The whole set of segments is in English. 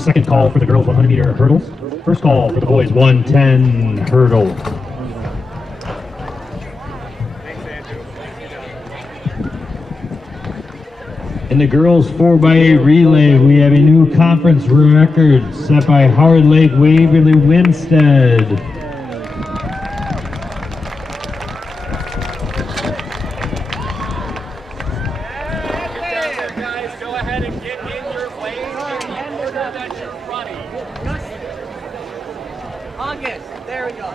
second call for the girls 100-meter hurdles. First call for the boys 110 hurdle. In the girls 4x8 relay, we have a new conference record set by Howard Lake Waverly Winstead. There we go.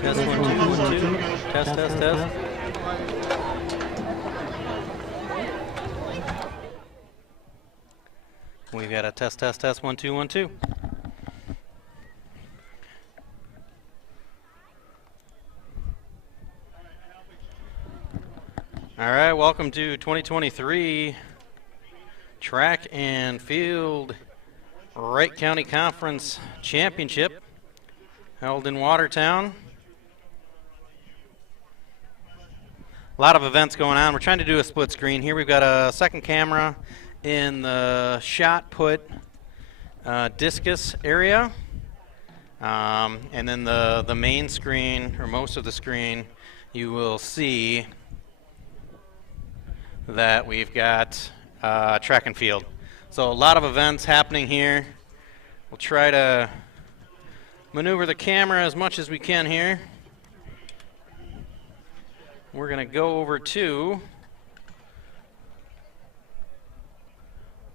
Test 1 2 1 2. Test. We've got a test 1 2 1 2. All right, welcome to 2023 Track and Field Wright County Conference Championship held in Watertown. A lot of events going on. We're trying to do a split screen here. We've got a second camera in the shot put discus area, and then the main screen, or most of the screen, you will see that we've got track and field. So a lot of events happening here. We'll try to maneuver the camera as much as we can here. We're going to go over to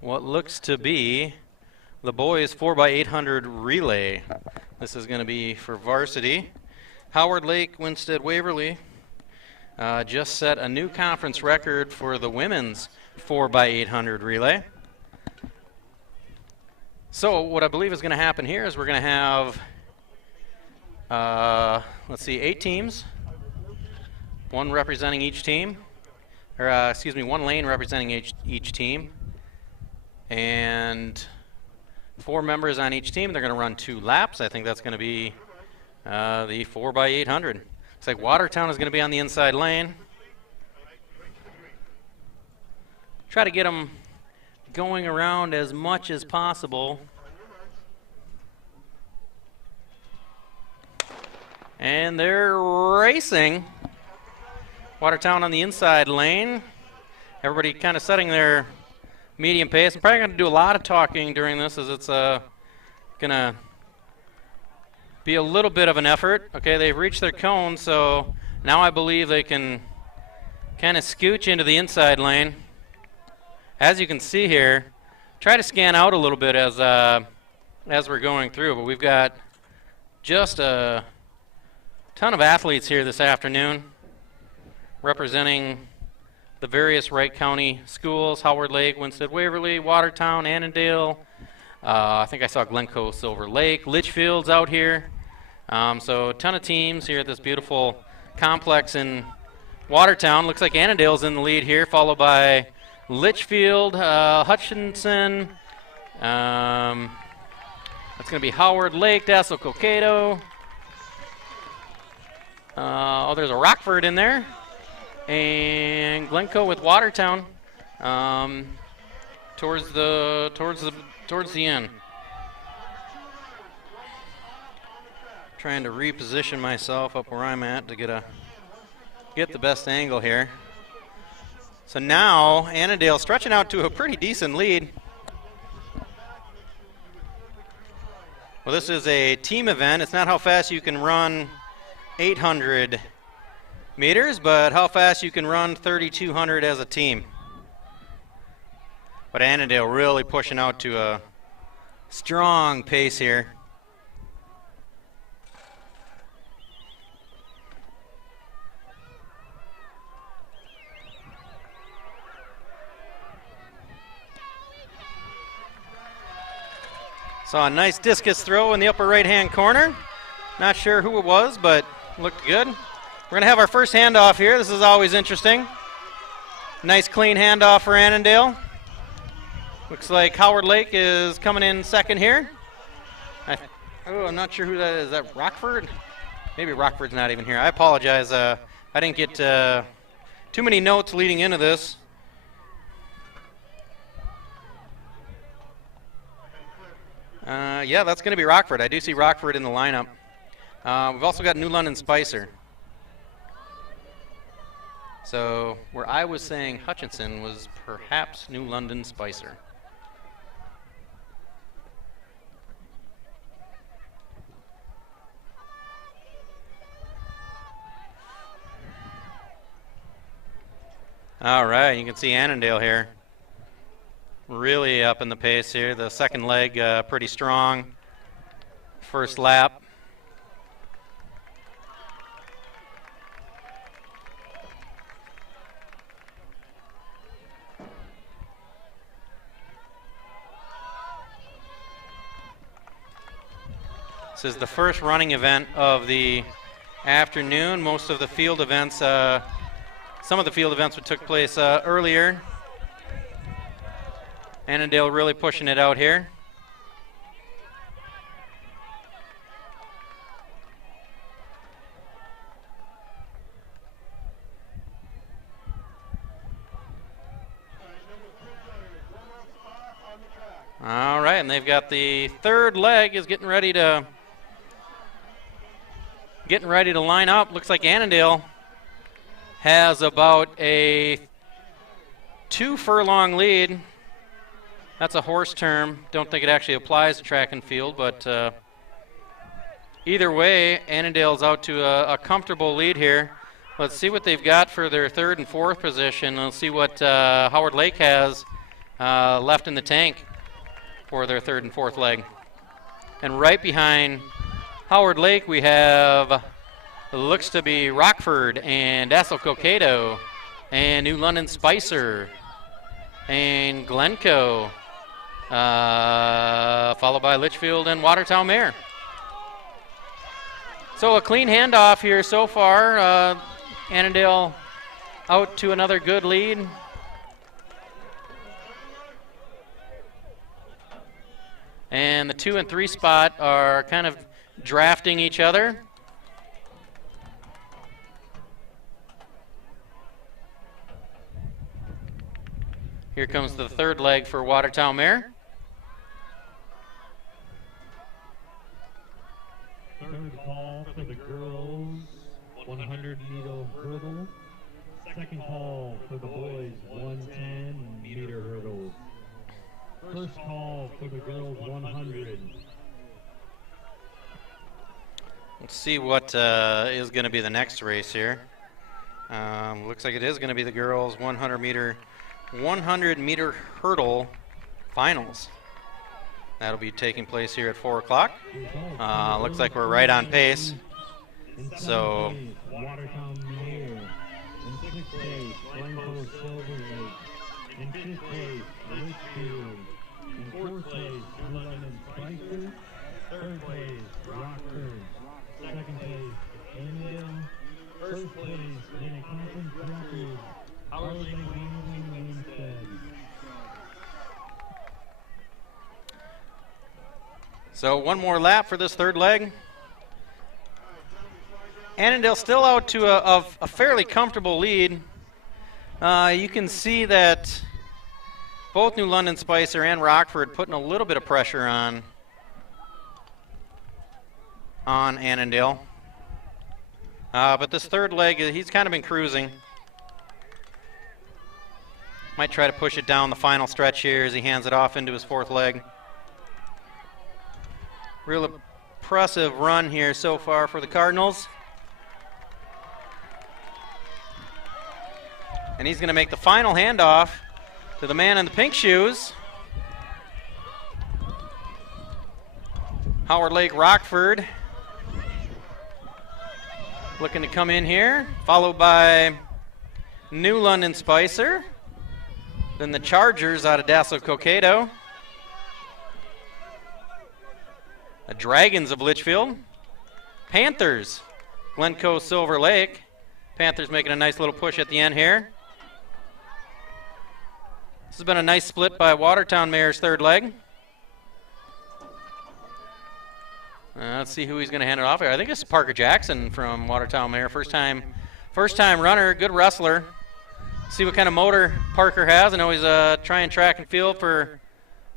what looks to be the boys 4x800 relay. This is going to be for varsity. Howard Lake Winstead Waverly just set a new conference record for the women's 4x800 relay. So what I believe is going to happen here is we're going to have, let's see, 8 teams, one representing each team, or one lane representing each team, and 4 members on each team. They're going to run 2 laps. I think that's going to be the 4x800. Looks like Watertown is going to be on the inside lane. Try to get them going around as much as possible. And they're racing. Watertown on the inside lane. Everybody kind of setting their medium pace. I'm probably going to do a lot of talking during this, as it's going to be a little bit of an effort. Okay, they've reached their cone, so now I believe they can kind of scooch into the inside lane. As you can see here, try to scan out a little bit as we're going through, but we've got just a ton of athletes here this afternoon representing the various Wright County schools: Howard Lake, Winstead Waverly, Watertown, Annandale. I think I saw Glencoe Silver Lake. Litchfield's out here. So a ton of teams here at this beautiful complex in Watertown. Looks like Annandale's in the lead here, followed by Litchfield, Hutchinson. That's going to be Howard Lake, Dassel Cokato. There's a Rockford in there. And Glencoe with Watertown towards the end. Trying to reposition myself up where I'm at to get the best angle here. So now Annandale stretching out to a pretty decent lead. Well, this is a team event. It's not how fast you can run 800 meters, but how fast you can run 3,200 as a team. But Annandale really pushing out to a strong pace here. Saw a nice discus throw in the upper right-hand corner. Not sure who it was, but looked good. We're going to have our first handoff here. This is always interesting. Nice clean handoff for Annandale. Looks like Howard Lake is coming in second here. I'm not sure who that is. Is that Rockford? Maybe Rockford's not even here. I apologize. I didn't get too many notes leading into this. Yeah, that's going to be Rockford. I do see Rockford in the lineup. We've also got New London Spicer. So where I was saying Hutchinson was perhaps New London Spicer. All right, you can see Annandale here. Really up in the pace here. The second leg pretty strong. First lap. This is the first running event of the afternoon. Most of the field events, some of the field events took place earlier. Annandale really pushing it out here. All right, and they've got the third leg is getting ready to line up. Looks like Annandale has about a 2 furlong lead. That's a horse term. Don't think it actually applies to track and field, but either way, Annandale's out to a comfortable lead here. Let's see what they've got for their third and fourth position. Let's see what Howard Lake has left in the tank for their third and fourth leg. And right behind Howard Lake, we have, looks to be Rockford and Dassel Cokato and New London Spicer and Glencoe, followed by Litchfield and Watertown Mare. So a clean handoff here so far. Annandale out to another good lead. And the 2 and 3 spot are kind of drafting each other. Here comes the third leg for Watertown Mare. Third call for the girls, 100-meter hurdle. Second call for the boys, 110-meter hurdle. First call for the girls, 100. Let's see what is going to be the next race here. Looks like it is going to be the girls 100-meter hurdle finals. That'll be taking place here at 4 o'clock. Looks like we're right on pace. So Watertown Mare. In 6th place, Glencoe Silver Lake. In 5th place, Litchfield. In 4th place, New London Spicer. 3rd place, Rockford. 2nd place, Annandale. 1st place, in a conference record, Howard Lake Winstead. So one more lap for this third leg. Annandale still out to a fairly comfortable lead. You can see that both New London Spicer and Rockford putting a little bit of pressure on Annandale. But this third leg, he's kind of been cruising. Might try to push it down the final stretch here as he hands it off into his fourth leg. Real impressive run here so far for the Cardinals. And he's going to make the final handoff to the man in the pink shoes. Howard Lake Rockford looking to come in here, followed by New London Spicer. Then the Chargers out of Dassel Cokato. The Dragons of Litchfield. Panthers, Glencoe Silver Lake. Panthers making a nice little push at the end here. This has been a nice split by Watertown Mayor's third leg. Let's see who he's going to hand it off here. I think it's Parker Jackson from Watertown Mayor. First time runner, good wrestler. See what kind of motor Parker has. I know he's trying track and field for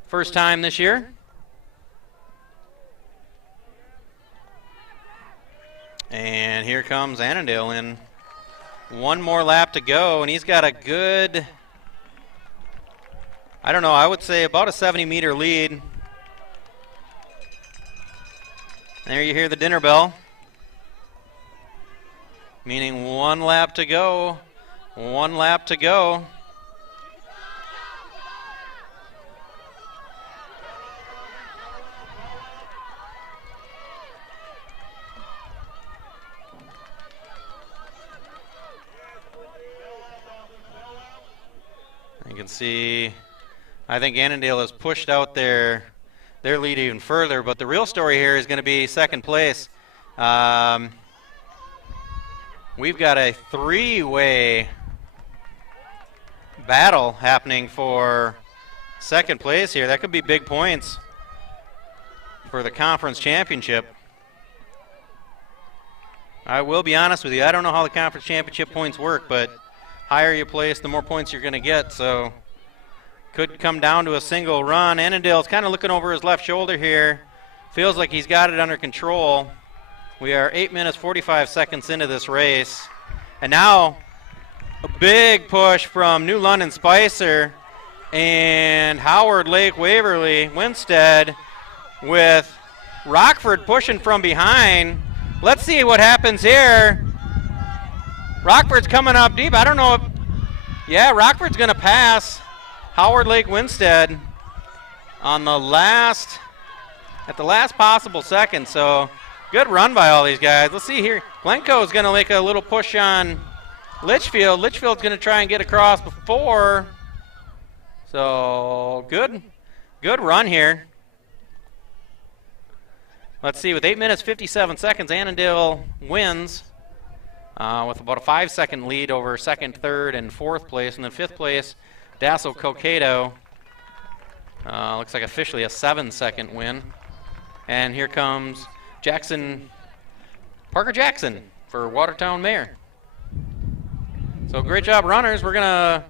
first time this year. And here comes Annandale in. One more lap to go, and he's got a good, I don't know, I would say about a 70-meter lead. There you hear the dinner bell, meaning one lap to go. One lap to go. You can see, I think Annandale has pushed out their lead even further, but the real story here is going to be second place. We've got a three-way battle happening for second place here. That could be big points for the conference championship. I will be honest with you, I don't know how the conference championship points work, but higher you place, the more points you're going to get, so could come down to a single run. Annandale's kind of looking over his left shoulder here. Feels like he's got it under control. We are 8 minutes, 45 seconds into this race. And now a big push from New London Spicer and Howard Lake Waverly Winstead with Rockford pushing from behind. Let's see what happens here. Rockford's coming up deep. I don't know if, yeah, Rockford's going to pass Howard Lake Winstead on the last, at the last possible second. So good run by all these guys. Let's see here. Glencoe's going to make a little push on Litchfield. Litchfield's going to try and get across before. So good run here. Let's see, with 8 minutes, 57 seconds, Annandale wins. With about a 5-second lead over second, third, and fourth place. And then fifth place, Dassel Cokato. Looks like officially a 7-second win. And here comes Parker Jackson for Watertown Mayor. So great job, runners. We're going to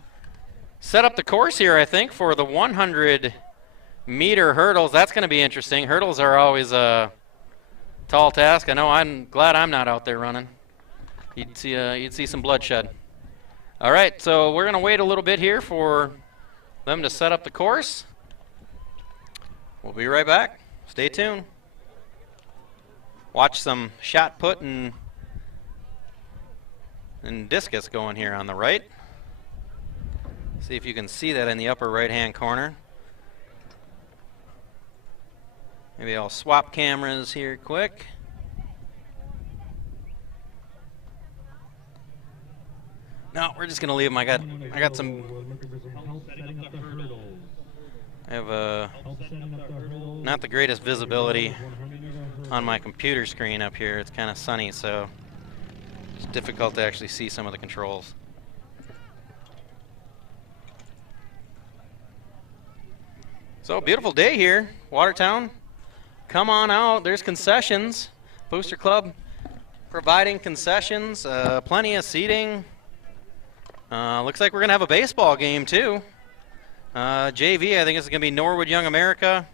set up the course here, I think, for the 100-meter hurdles. That's going to be interesting. Hurdles are always a tall task. I know I'm glad I'm not out there running. You'd see some bloodshed. All right, so we're going to wait a little bit here for them to set up the course. We'll be right back. Stay tuned. Watch some shot put and discus going here on the right. See if you can see that in the upper right-hand corner. Maybe I'll swap cameras here quick. No, we're just gonna leave them. I got some. I have not the greatest visibility on my computer screen up here. It's kind of sunny, so it's difficult to actually see some of the controls. So beautiful day here, Watertown. Come on out. There's concessions. Booster Club providing concessions. Plenty of seating. Looks like we're going to have a baseball game, too. JV, I think it's going to be Norwood Young America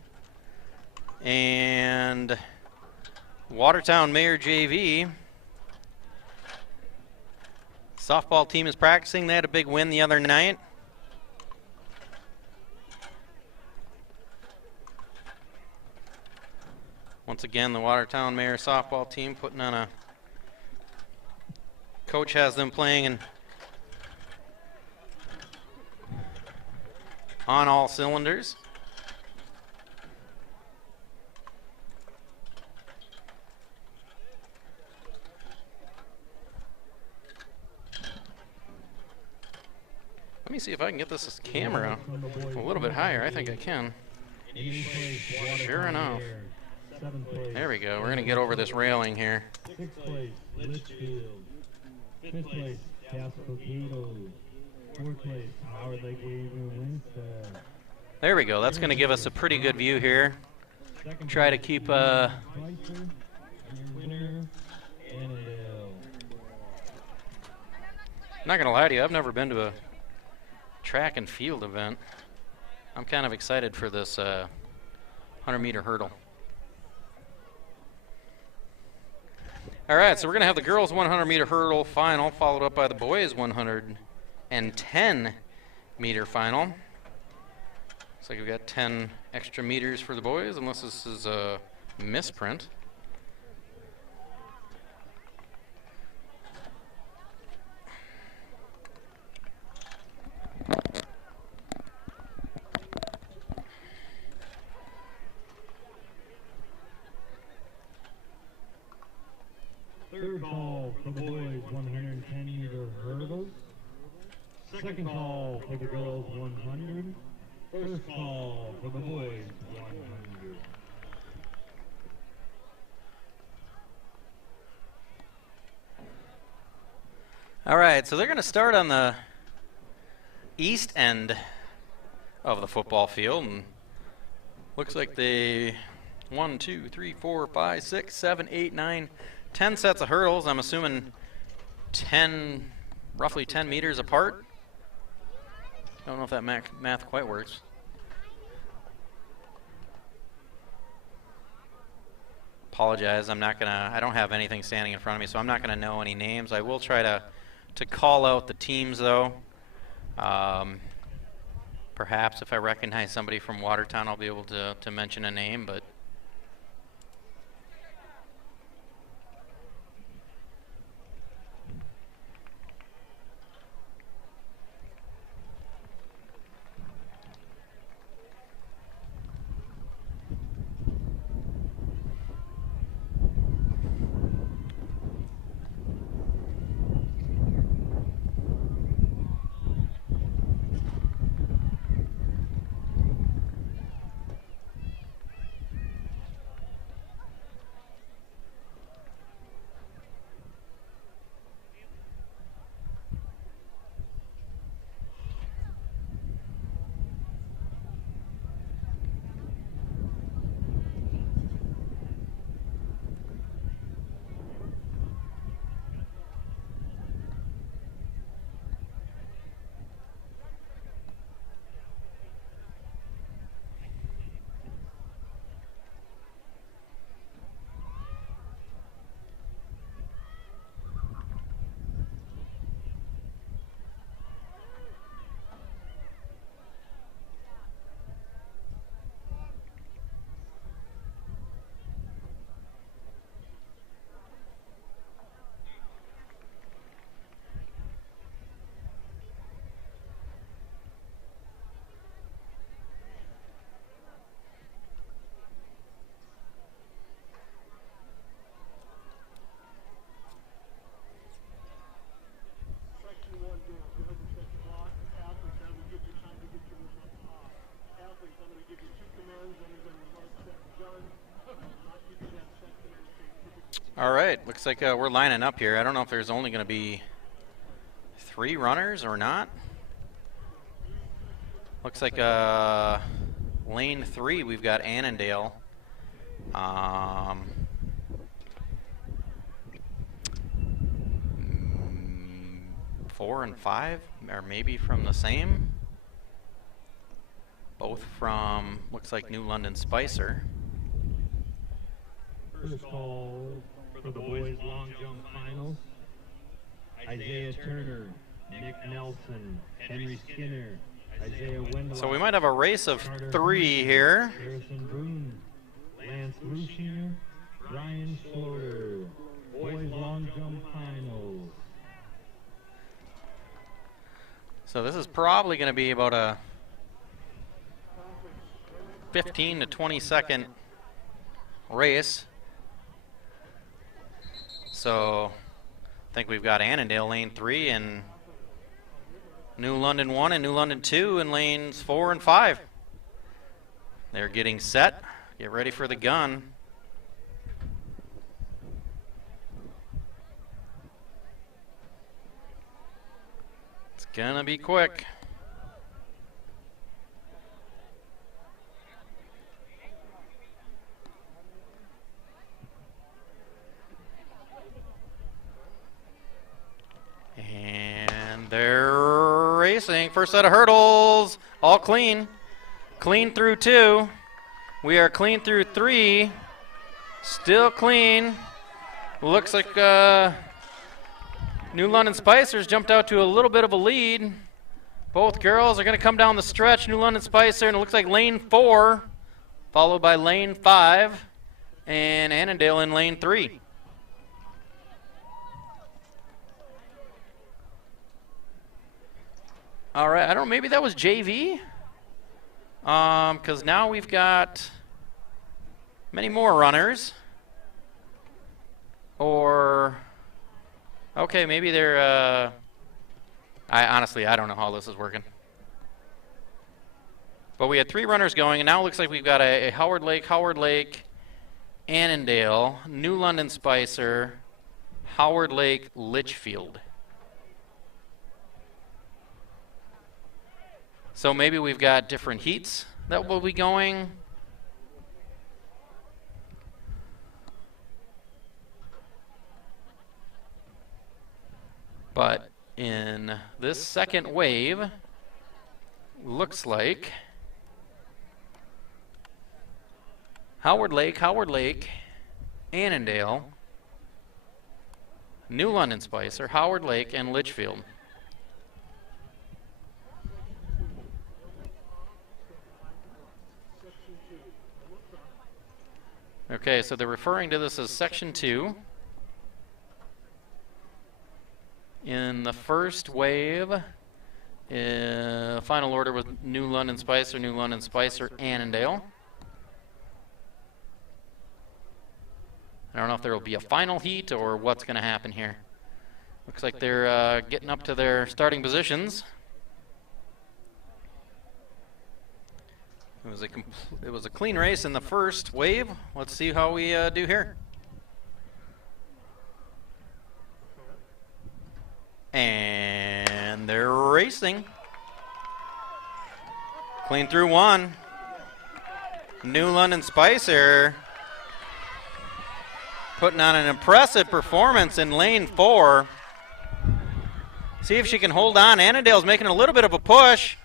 and Watertown Mayor JV. Softball team is practicing. They had a big win the other night. Once again, the Watertown Mayor softball team putting on a... Coach has them playing on all cylinders. Let me see if I can get this camera a little bit higher. I think I can. Sure enough. There we go. We're going to get over this railing here. Sixth place, Litchfield. Fifth place, Dassel Cokato. Fourth place, Howard Lake Haven Winstead. There we go. That's going to give us a pretty good view here. Second Try to place, keep Spicer. Your winner, Annandale. not going to lie to you, I've never been to a track and field event. I'm kind of excited for this 100-meter hurdle. All right, so we're going to have the girls 100-meter hurdle final, followed up by the boys 110-meter final. Looks like we've got 10 extra meters for the boys, unless this is a misprint. Third call for the boys, 110-meter hurdles. Second call for the girls, 100. First call for the boys, 100. All right, so they're going to start on the east end of the football field, and looks like they 1, 2, 3, 4, 5, 6, 7, 8, 9, 10 sets of hurdles. I'm assuming 10, roughly 10 meters apart. I don't know if that math quite works. Apologize, I don't have anything standing in front of me, so I'm not gonna know any names. I will try to call out the teams though. Perhaps if I recognize somebody from Watertown, I'll be able to mention a name, but all right, looks like we're lining up here. I don't know if there's only going to be 3 runners or not. Looks like lane 3, we've got Annandale. 4 and 5 are maybe from the same. Both from, looks like New London Spicer. First call for the boys long jump finals. Isaiah Turner, Nick Nelson, Henry Skinner, Isaiah Wendell. So we might have a race of 3 here. Harrison Boone, Lance Lucier, Ryan Schloter. Boys long jump finals. So this is probably going to be about a 15 to 20 second race. So I think we've got Annandale lane 3 and New London 1 and New London 2 in lanes 4 and 5. They're getting set. Get ready for the gun. It's Gonna be quick. And they're racing. First set of hurdles, all clean. Clean through 2. We are clean through 3. Still clean. Looks like New London Spicers jumped out to a little bit of a lead. Both girls are going to come down the stretch. New London Spicer, and it looks like lane 4, followed by lane 5, and Annandale in lane 3. All right, I don't know, maybe that was JV? Because now we've got many more runners. Or, okay, maybe they're, honestly, I don't know how this is working. But we had 3 runners going, and now it looks like we've got a Howard Lake, Annandale, New London Spicer, Howard Lake, Litchfield. So maybe we've got different heats that will be going. But in this second wave, looks like Howard Lake, Annandale, New London Spicer, Howard Lake, and Litchfield. Okay, so they're referring to this as Section 2. In the first wave, final order was New London Spicer, Annandale. I don't know if there will be a final heat or what's going to happen here. Looks like they're getting up to their starting positions. It was a clean race in the first wave. Let's see how we do here. And they're racing. Clean through 1. New London Spicer putting on an impressive performance in lane 4. See if she can hold on. Annandale's making a little bit of a push,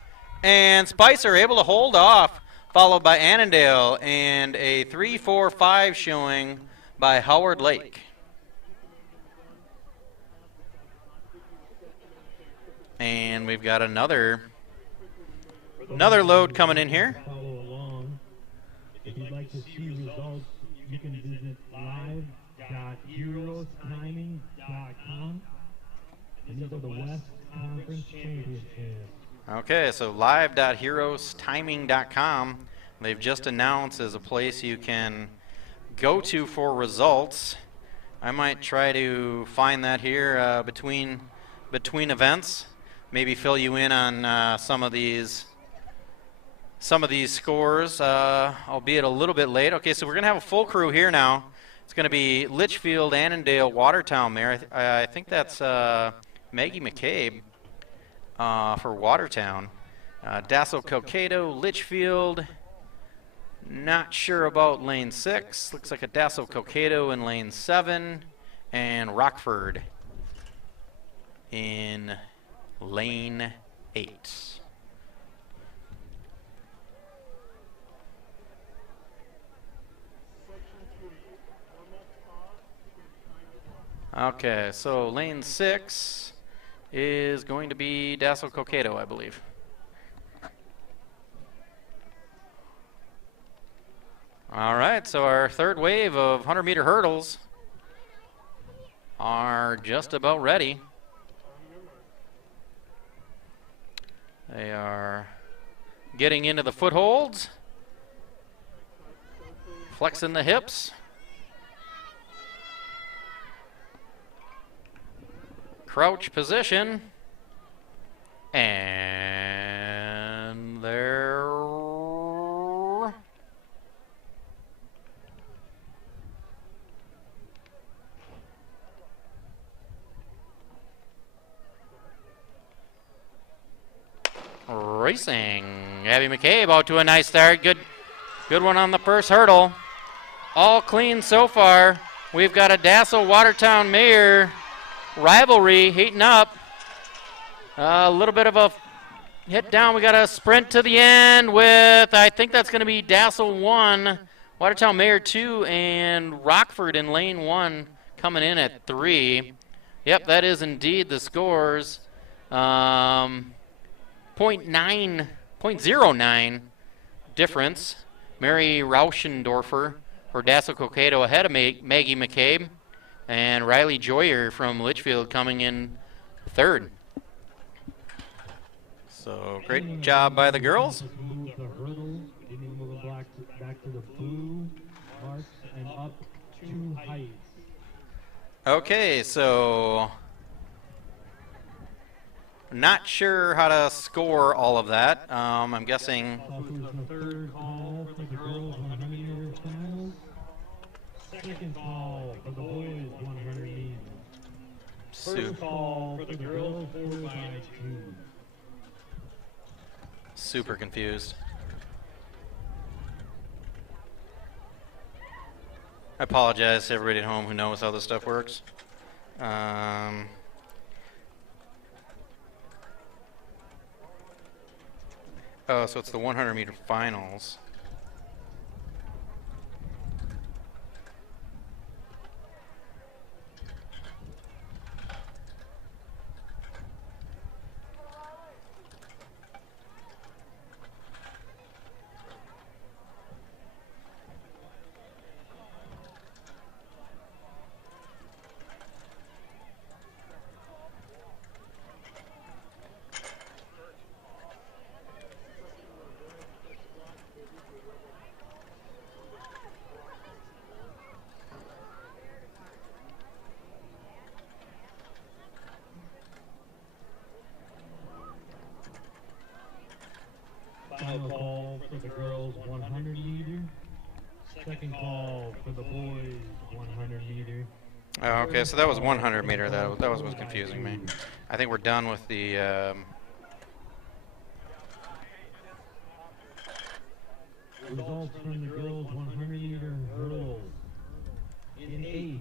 and Spicer able to hold off, followed by Annandale, and a 3-4-5 showing by Howard Lake. And we've got another load coming in here. Follow along. If you'd like to see results, you can visit live.heroestiming.com. And these are the West Conference Championships. Okay, so live.heroestiming.com. They've just announced as a place you can go to for results. I might try to find that here between events. Maybe fill you in on some of these scores, albeit a little bit late. Okay, so we're gonna have a full crew here now. It's gonna be Litchfield, Annandale, Watertown there. I think that's Maggie McCabe for Watertown. Dassel Cokato, Litchfield. Not sure about lane 6. Looks like a Dassel Cokato in lane 7, and Rockford in lane 8. Okay, so lane 6 is going to be Dassel Cokato, I believe. All right, so our third wave of 100-meter hurdles are just about ready. They are getting into the footholds, flexing the hips. Crouch position, and they're racing. Abby McCabe out to a nice start. Good one on the first hurdle. All clean so far. We've got a Dassel Watertown Mayer rivalry heating up. A little bit of a hit down. We got a sprint to the end with, I think that's going to be Dassel 1, Watertown Mayer 2, and Rockford in lane 1 coming in at 3. Yep, that is indeed the scores. 0.09 difference. Mary Rauschendorfer for Dassel Cokato ahead of Maggie McCabe, and Riley Joyer from Litchfield coming in third. So great job by the girls. Move the hurdles, getting move back to the blue marks and up 2 heights. Okay, so not sure how to score all of that. I'm guessing. Offers the third call for the girls 100-meter finals. Second call for the boys 100 meters. First call for the girls 4x2. Super confused. I apologize to everybody at home who knows how this stuff works. Oh, so it's the 100-meter finals. Final call for the girls 100 meter. Second call for the boys 100 meter. Oh, okay, so that was 100 meter. That was what's confusing me. I think we're done with the. Results from the girls 100 meter hurdles. In 8th,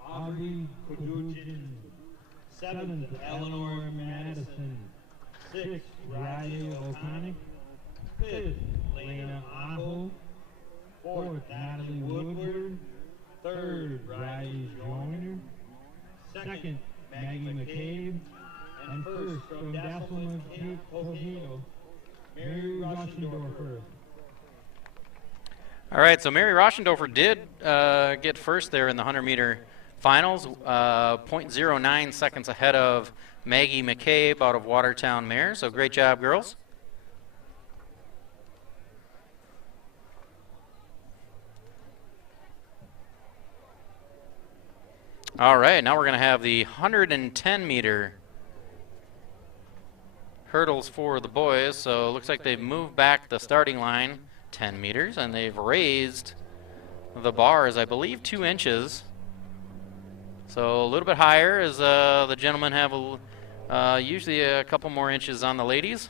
Aubrey Kodujin. 7th, Eleanor Madison. 6th, Riley O'Connor. 5th, Lena Aho. 4th, Natalie Woodward. 3rd, Riley Joyner. 2nd, Maggie McCabe. And 1st, from Dassel Cokato, Mary Rauschendorfer. All right, so Mary Rauschendorfer did get first there in the 100-meter finals, 0.09 seconds ahead of Maggie McCabe out of Watertown Mayer. So great job, girls. All right, now we're going to have the 110-meter hurdles for the boys. So it looks like they've moved back the starting line 10 meters, and they've raised the bars, I believe, 2 inches. So a little bit higher, as the gentlemen have usually a couple more inches on the ladies.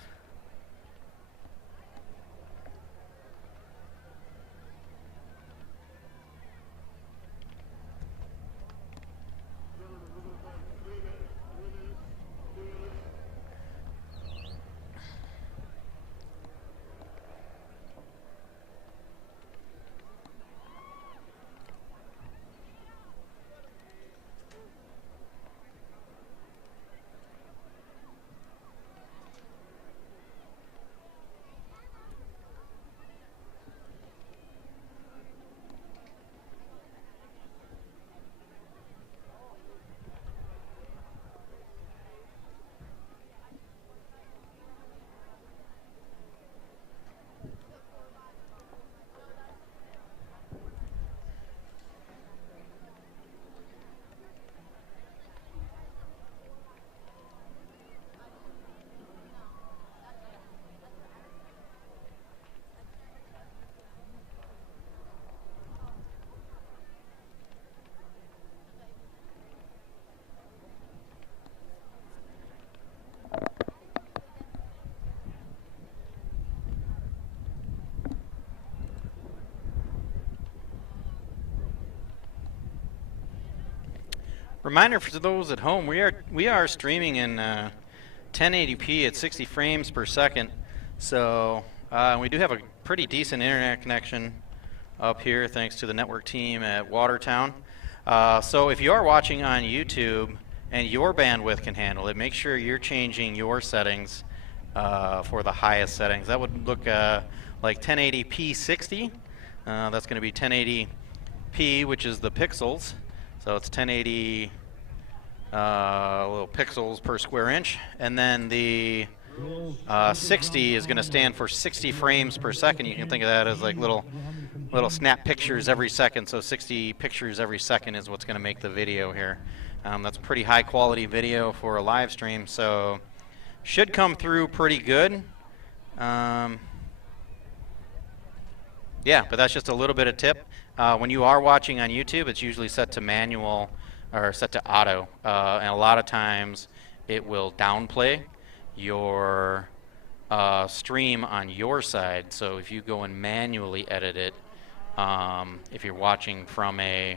Reminder for those at home, we are streaming in 1080p at 60 frames per second. So we do have a pretty decent internet connection up here thanks to the network team at Watertown. So if you are watching on YouTube and your bandwidth can handle it, make sure you're changing your settings for the highest settings. That would look like 1080p 60. That's going to be 1080p, which is the pixels. So it's 1080 little pixels per square inch. And then the 60 is going to stand for 60 frames per second. You can think of that as like little snap pictures every second. So 60 pictures every second is what's going to make the video here. That's pretty high quality video for a live stream. So should come through pretty good. Yeah, but that's just a little bit of tip. When you are watching on YouTube, it's usually set to manual or set to auto. And a lot of times it will downplay your stream on your side. So if you go and manually edit it, if you're watching from a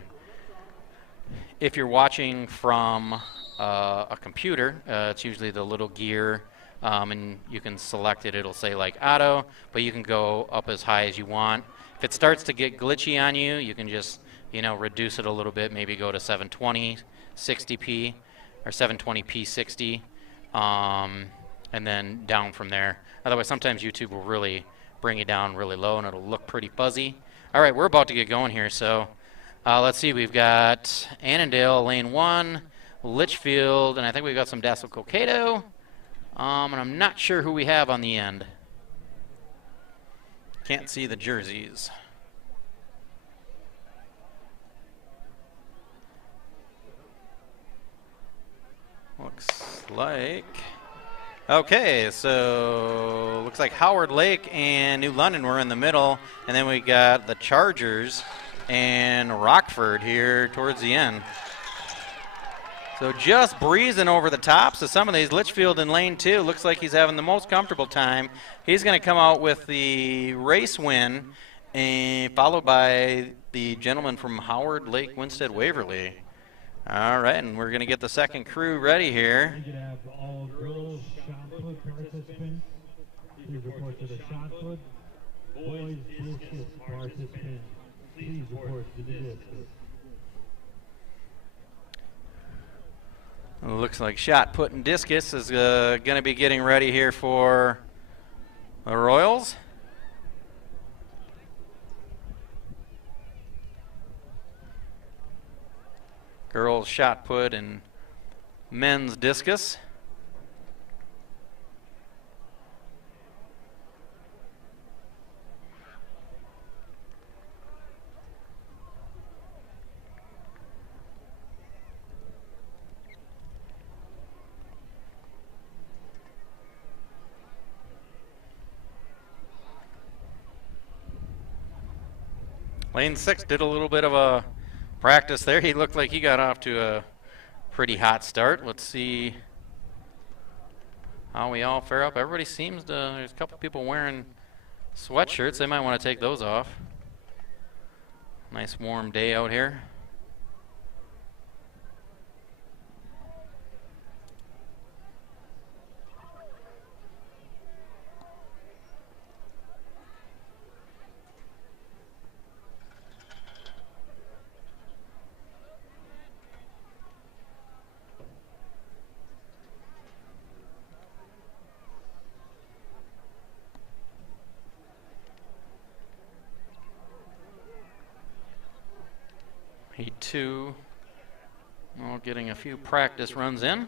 computer, it's usually the little gear, and you can select it. It'll say like auto, but you can go up as high as you want. If it starts to get glitchy on you, you can just reduce it a little bit. Maybe go to 720 60p or 720p 60, and then down from there. Otherwise, sometimes YouTube will really bring it down really low, and it'll look pretty fuzzy. All right, we're about to get going here, so let's see. We've got Annandale, lane 1, Litchfield, and I think we've got some Dassel Cokato. And I'm not sure who we have on the end. Can't see the jerseys. Looks like... Okay, so looks like Howard Lake and New London were in the middle, and then we got the Chargers and Rockford here towards the end. So just breezing over the tops of some of these. Litchfield in lane 2 looks like he's having the most comfortable time. He's going to come out with the race win, and followed by the gentleman from Howard Lake Winstead Waverly. All right, and we're going to get the second crew ready here. We can have all girls shot put participants. Please report to the shot put. Boys discus participants. Please report to the discus. Looks like shot put and discus is going to be getting ready here for the Royals. Girls shot put and men's discus. Lane 6 did a little bit of a practice there. He looked like he got off to a pretty hot start. Let's see how we all fare up. Everybody seems to, there's a couple people wearing sweatshirts. They might want to take those off. Nice warm day out here. Heat 2, well, getting a few practice runs in.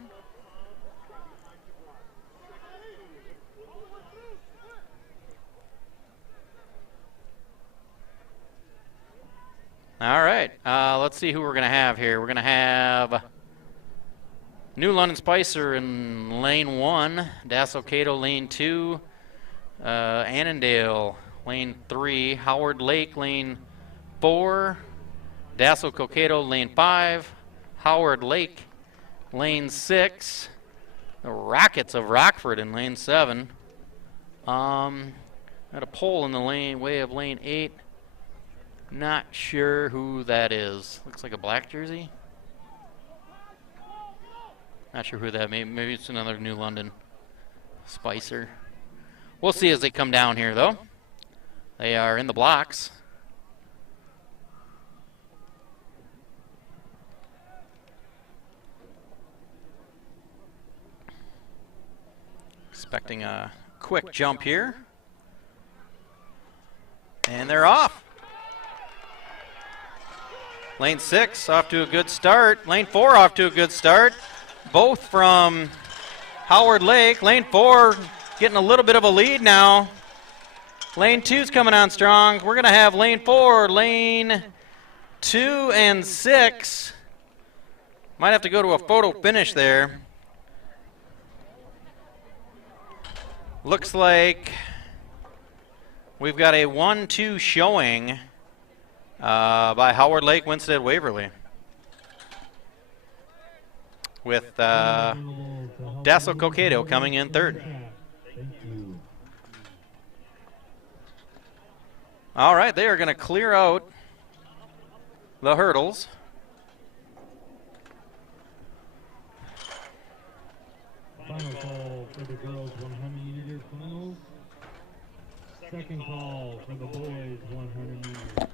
All right, let's see who we're going to have here. We're going to have New London Spicer in lane 1, Dassel Cato lane 2, Annandale lane 3, Howard Lake lane 4, Dassel Cokato lane 5, Howard Lake lane 6, the Rockets of Rockford in lane 7. Got a pole in the way of lane 8. Not sure who that is. Looks like a black jersey. Not sure who that may. Maybe it's another New London Spicer. We'll see as they come down here, though. They are in the blocks. Expecting a quick jump here. And they're off. Lane 6 off to a good start. Lane 4 off to a good start. Both from Howard Lake. Lane 4 getting a little bit of a lead now. Lane 2's coming on strong. We're going to have lane 4, lane 2, and 6. Might have to go to a photo finish there. Looks like we've got a 1-2 showing by Howard Lake, Winsted, Waverly. With Dassel Coqueto coming in third. All right, they are going to clear out the hurdles. Final call for the girls 100-meter finals. Second call for the boys 100 meters.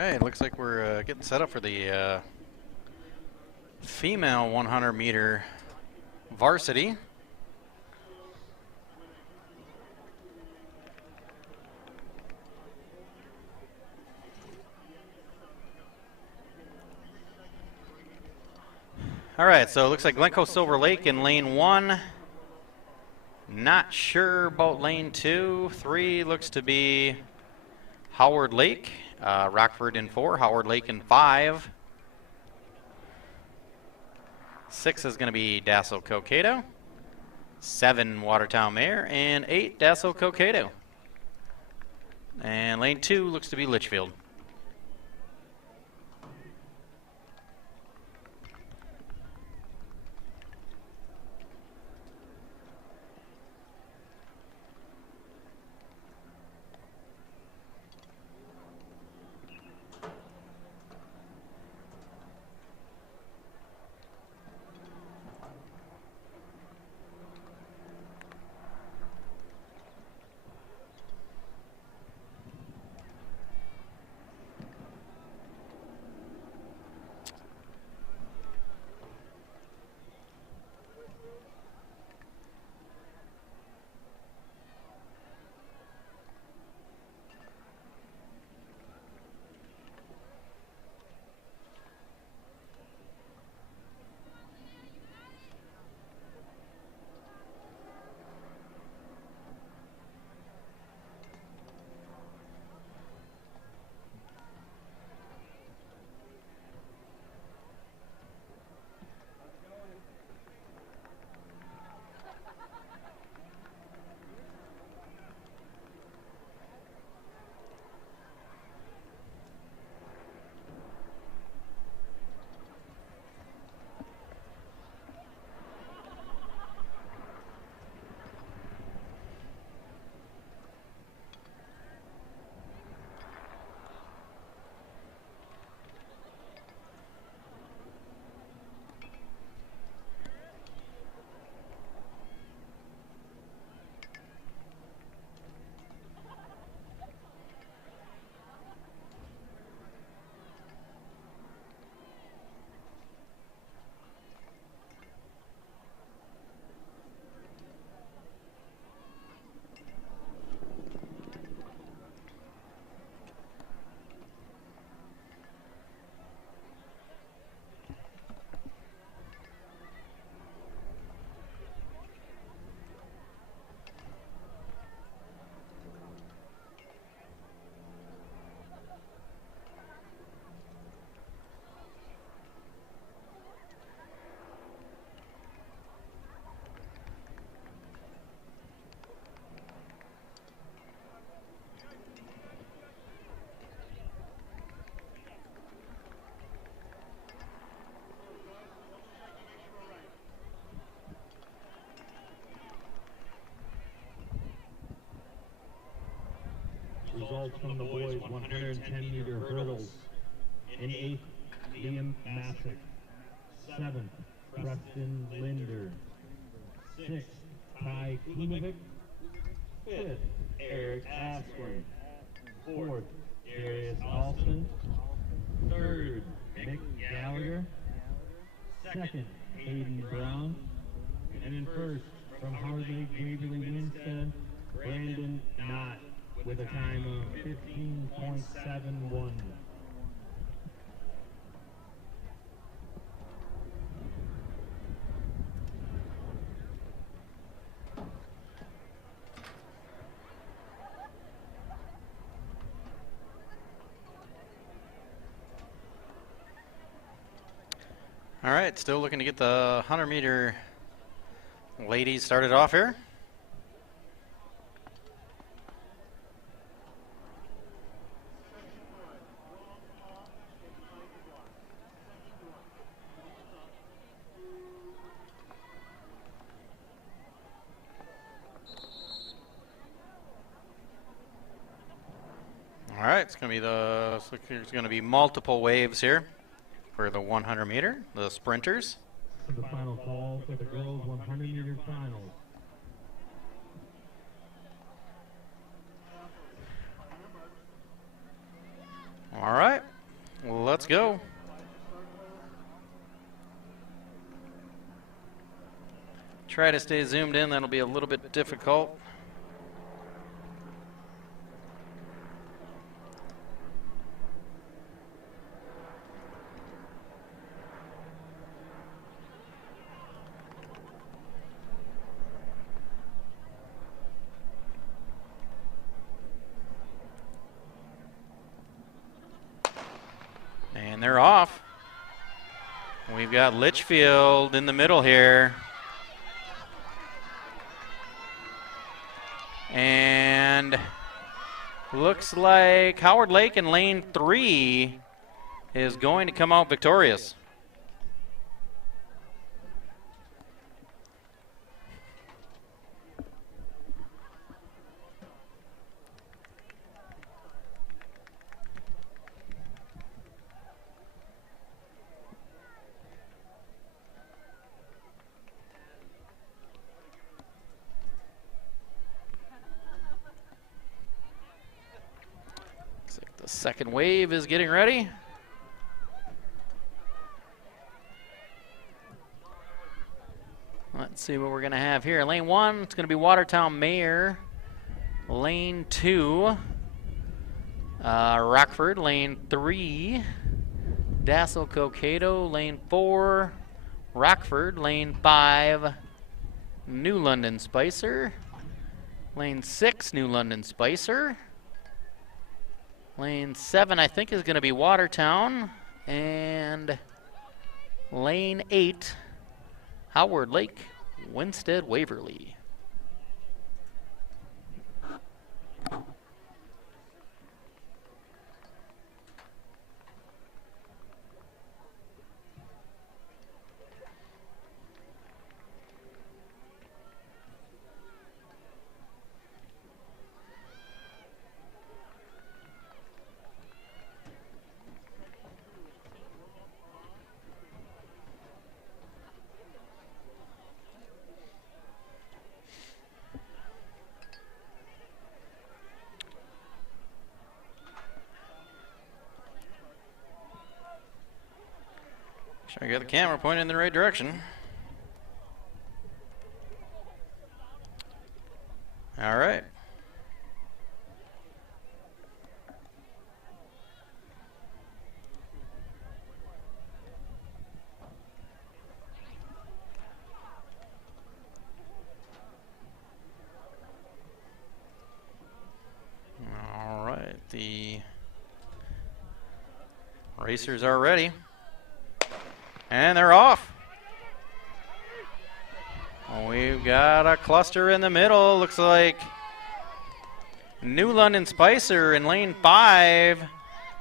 All right, looks like we're getting set up for the female 100-meter varsity. All right, so it looks like Glencoe Silver Lake in lane 1. Not sure about lane 2. 3 looks to be Howard Lake. Rockford in 4, Howard Lake in 5. 6 is going to be Dassel Cokato. 7, Watertown Mayor. And 8, Dassel Cokato. And lane 2 looks to be Litchfield. Results from the boys 110-meter hurdles. In 8th, Liam Masick. 7th, Preston Linder. 6th, Ty Kunovic. 5th, Eric Asplin. 4th, Darius Alston. 3rd, Mick Gallagher. 2nd, Hayden Brown. And in 1st, from Hardley Waverly Winstead, Brandon Knott, with a time of 15.71. All right, still looking to get the 100-meter ladies started off here. All right, it's going to be multiple waves here for the 100-meter, the sprinters. The final call for the girls 100-meter finals. All right, well, let's go. Try to stay zoomed in. That'll be a little bit difficult. And they're off. We've got Litchfield in the middle here. And looks like Howard Lake in lane 3 is going to come out victorious. The second wave is getting ready. Let's see what we're going to have here. Lane 1, it's going to be Watertown Mayor. Lane 2, Rockford. Lane 3, Dassel Cokato. Lane 4, Rockford. Lane 5, New London Spicer. Lane 6, New London Spicer. Lane 7, I think, is going to be Watertown. And lane 8, Howard Lake, Winstead, Waverly. Sure, I got the camera pointed in the right direction. All right. All right, the racers are ready. And they're off. We've got a cluster in the middle. Looks like New London Spicer in lane 5,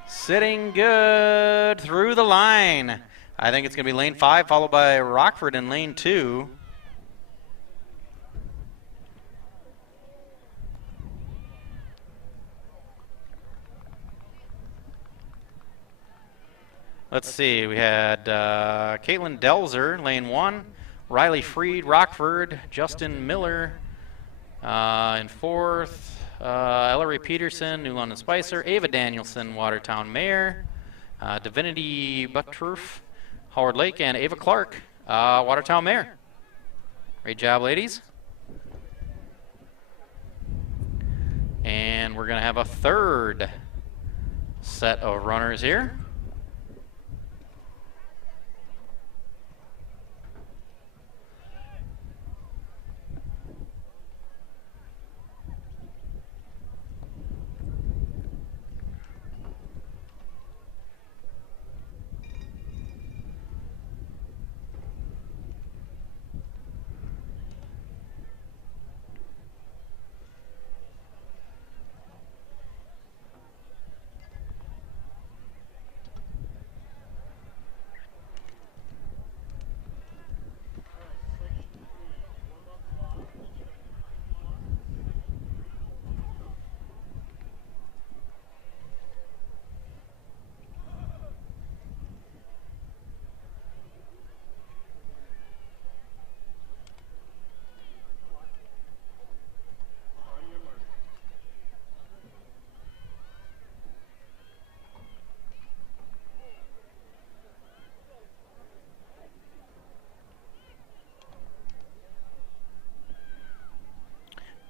sitting good through the line. I think it's going to be lane 5, followed by Rockford in lane 2. Let's see, we had Caitlin Delzer, lane 1, Riley Freed, Rockford, Justin Miller in 4th, Ellery Peterson, New London Spicer, Ava Danielson, Watertown Mayor, Divinity Buttroof, Howard Lake, and Ava Clark, Watertown Mayor. Great job, ladies. And we're going to have a third set of runners here.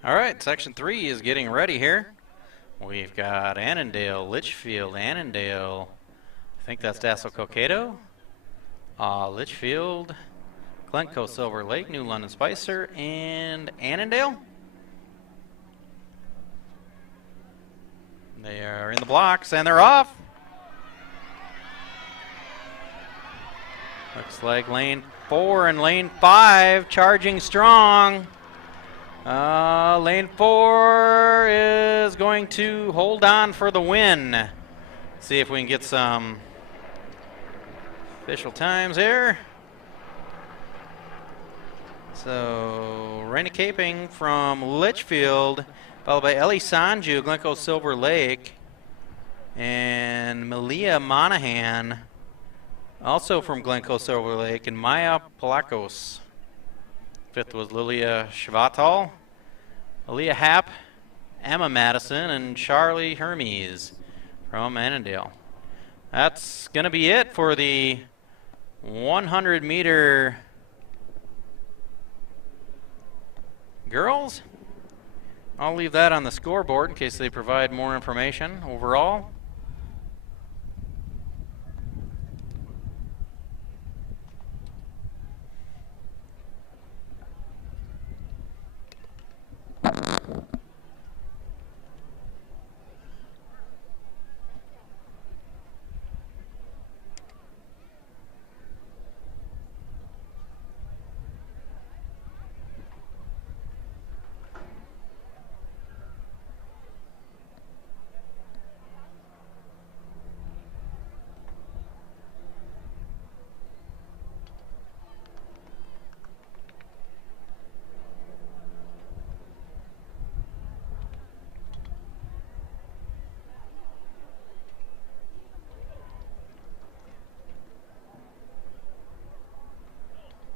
All right, section 3 is getting ready here. We've got Annandale, Litchfield, Annandale. I think that's Dassel Cokato. Litchfield, Glencoe, Silver Lake, New London Spicer, and Annandale. They are in the blocks, and they're off. Looks like lane 4 and lane 5 charging strong. Lane 4 is going to hold on for the win. See if we can get some official times here. So, Raina Caping from Litchfield, followed by Ellie Sanju, Glencoe Silver Lake, and Malia Monahan, also from Glencoe Silver Lake, and Maya Polakos. Fifth was Lilia Shvatal, Aaliyah Happ, Emma Madison, and Charlie Hermes from Annandale. That's going to be it for the 100-meter girls. I'll leave that on the scoreboard in case they provide more information overall.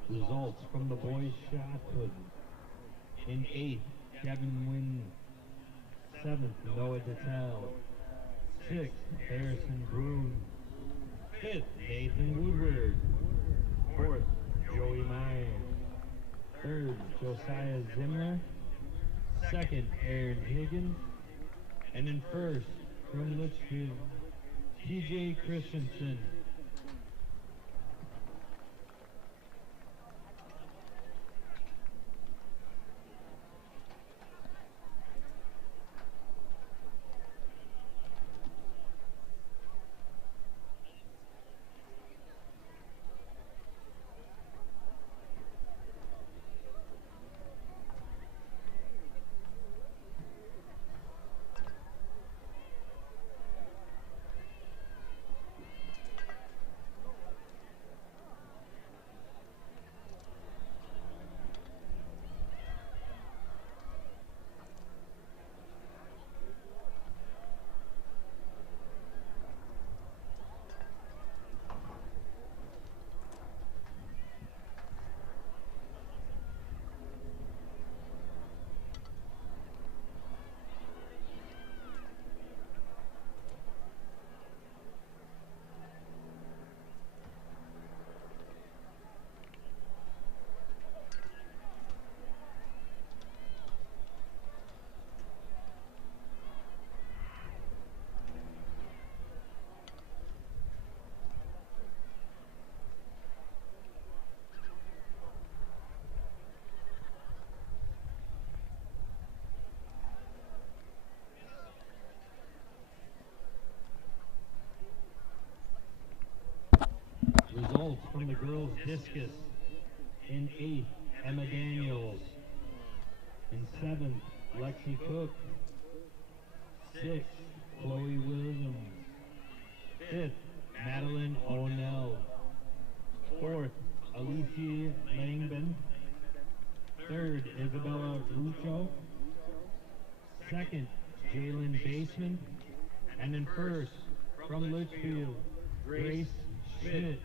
Results from the boys' shot put. In 8th, Kevin Wynn. 7th, Noah Detel. 6th, Harrison Broom. 5th, Nathan Woodward. 4th, Joey Meyer. 3rd, Josiah Zimmer. 2nd, Aaron Higgins. And in 1st, from Litchfield, TJ Christensen. Results from the girls' discus. In 8th, Emma Daniels. In 7th, Lexi Cook. 6th, Chloe Williams. 5th, Madeline O'Neill. 4th, Alicia Langben. 3rd, Isabella Rucho. 2nd, Jalen Baseman. And in 1st, from Litchfield, Grace Schmidt.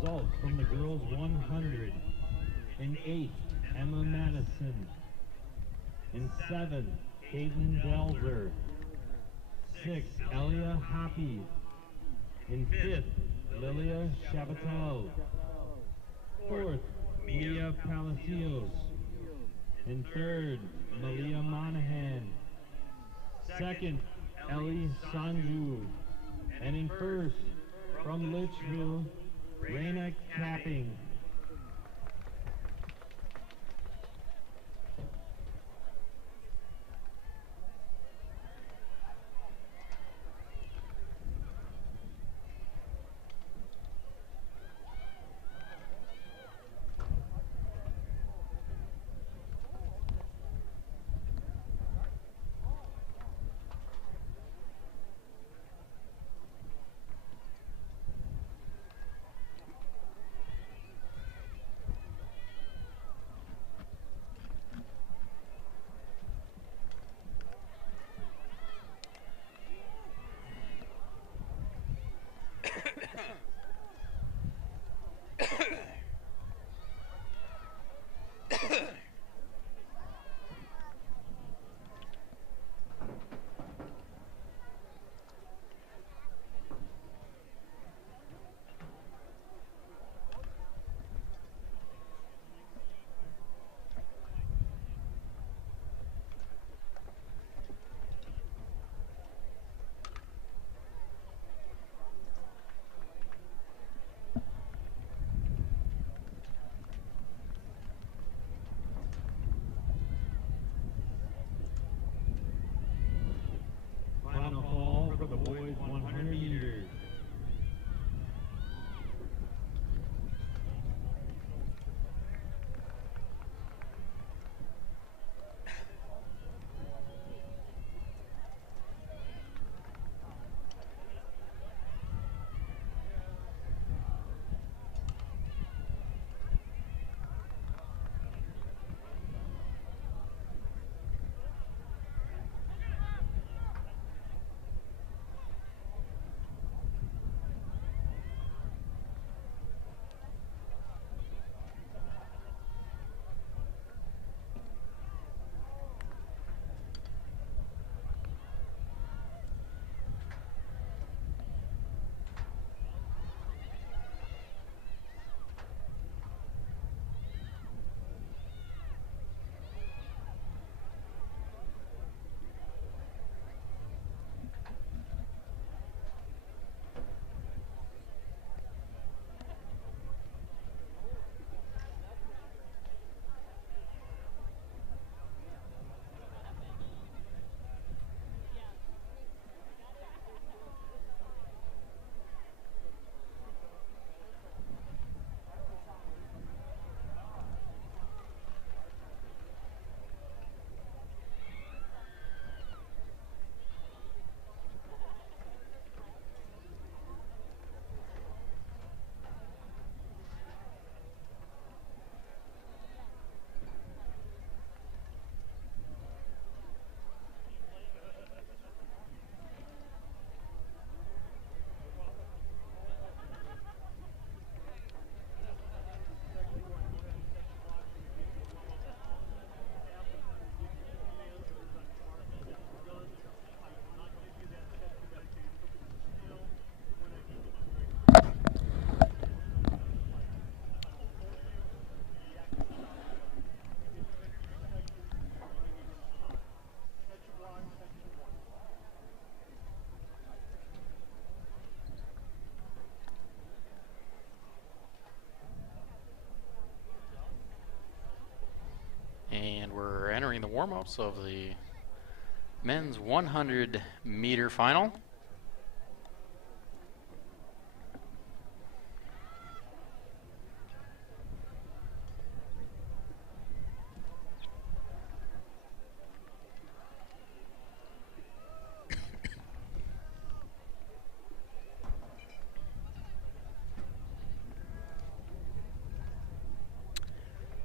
results from the girls 100. In 8th, Emma Madison. In 7th, Caitlin Delzer. 6th, Elia Hoppy. In 5th, Lilia Chabatel. 4th, Mia Palacios. In 3rd, Malia Monahan. 2nd, Ellie Sanju. And in 1st, from Litchfield, Raina Capping. Final call for the boys 100 meters. And we're entering the warm-ups of the men's 100 meter final.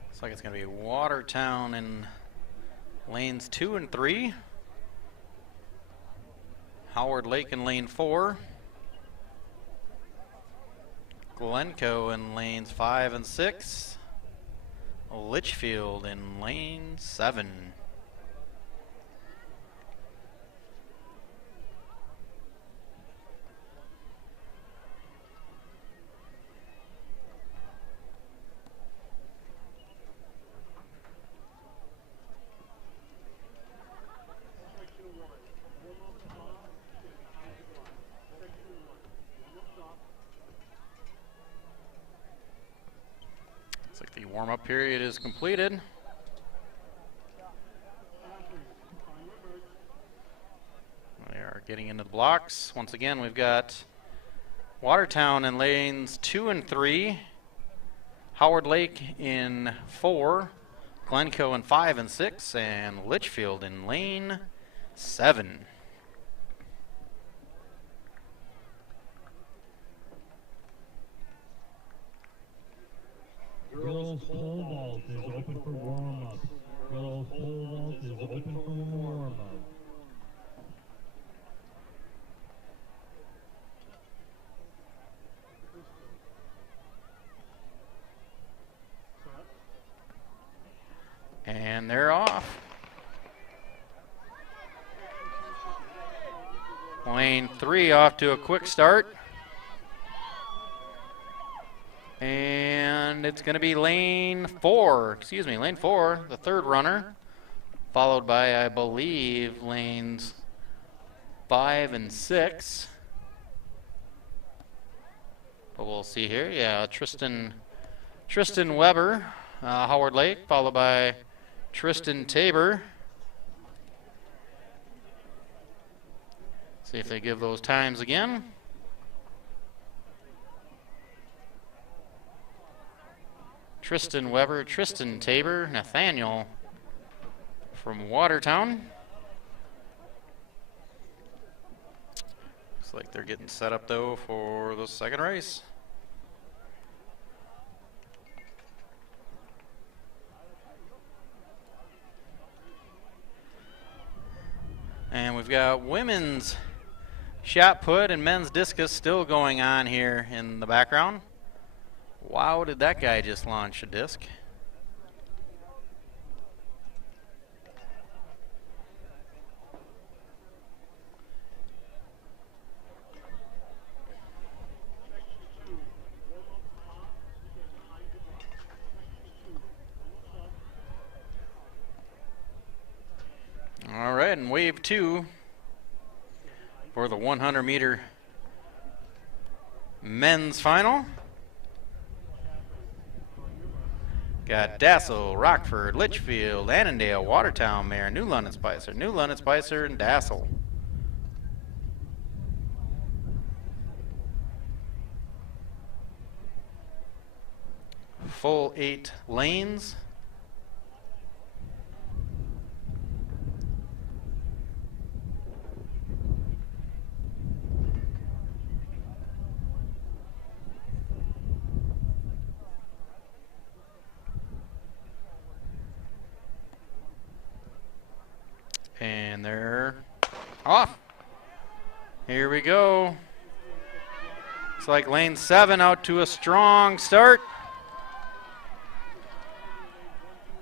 Looks like it's going to be Watertown in lanes 2 and 3. Howard Lake in lane 4. Glencoe in lanes 5 and 6. Litchfield in lane 7. Looks like the warm-up period is completed. They are getting into the blocks. Once again, we've got Watertown in lanes 2 and 3, Howard Lake in 4, Glencoe in 5 and 6, and Litchfield in lane 7. Girls pole vault is open for warm-up. Girls pole vault is open for warm-up. And they're off. Lane 3 off to a quick start. And it's going to be lane 4, the third runner, followed by, I believe, lanes 5 and 6. But we'll see here. Yeah, Tristan Weber, Howard Lake, followed by Tristan Tabor. See if they give those times again. Tristan Weber, Tristan Tabor, Nathaniel from Watertown. Looks like they're getting set up though for the second race. And we've got women's shot put and men's discus still going on here in the background. Wow, did that guy just launch a disc? All right, and wave 2 for the 100-meter men's final. Got Dassel, Rockford, Litchfield, Annandale, Watertown, Mayor, New London Spicer, and Dassel. Full 8 lanes. And they're off. Here we go. Looks like lane 7 out to a strong start.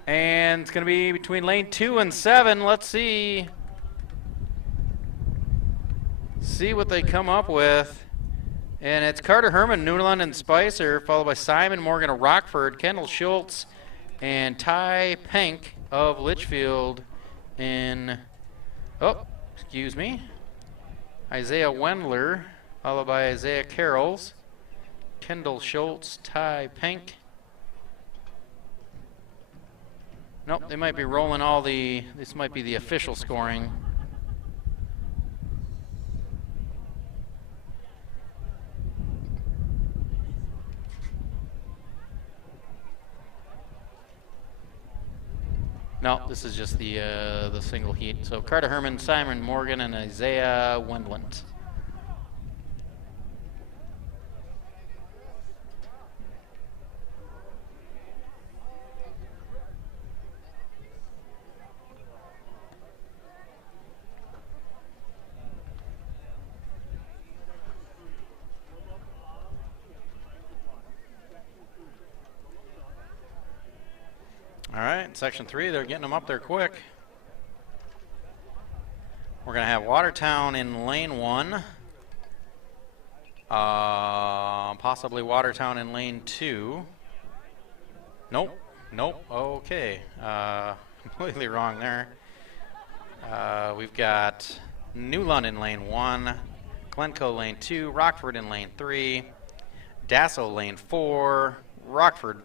And it's going to be between lane 2 and 7. Let's see what they come up with. And it's Carter Herman, New London Spicer, followed by Simon Morgan of Rockford, Kendall Schultz, and Ty Penk of Litchfield in, Isaiah Wendler, followed by Isaiah Carrolls, Kendall Schultz, Ty Penk. Nope, they might be rolling all this might be the official scoring. No, this is just the single heat. So Carter Herman, Simon Morgan, and Isaiah Wendland. Section 3. They're getting them up there quick. We're going to have Watertown in lane 1. Possibly Watertown in lane 2. Nope. Nope. Okay. Completely wrong there. We've got New London lane 1, Glencoe lane 2, Rockford in lane 3, Dasso lane 4, Rockford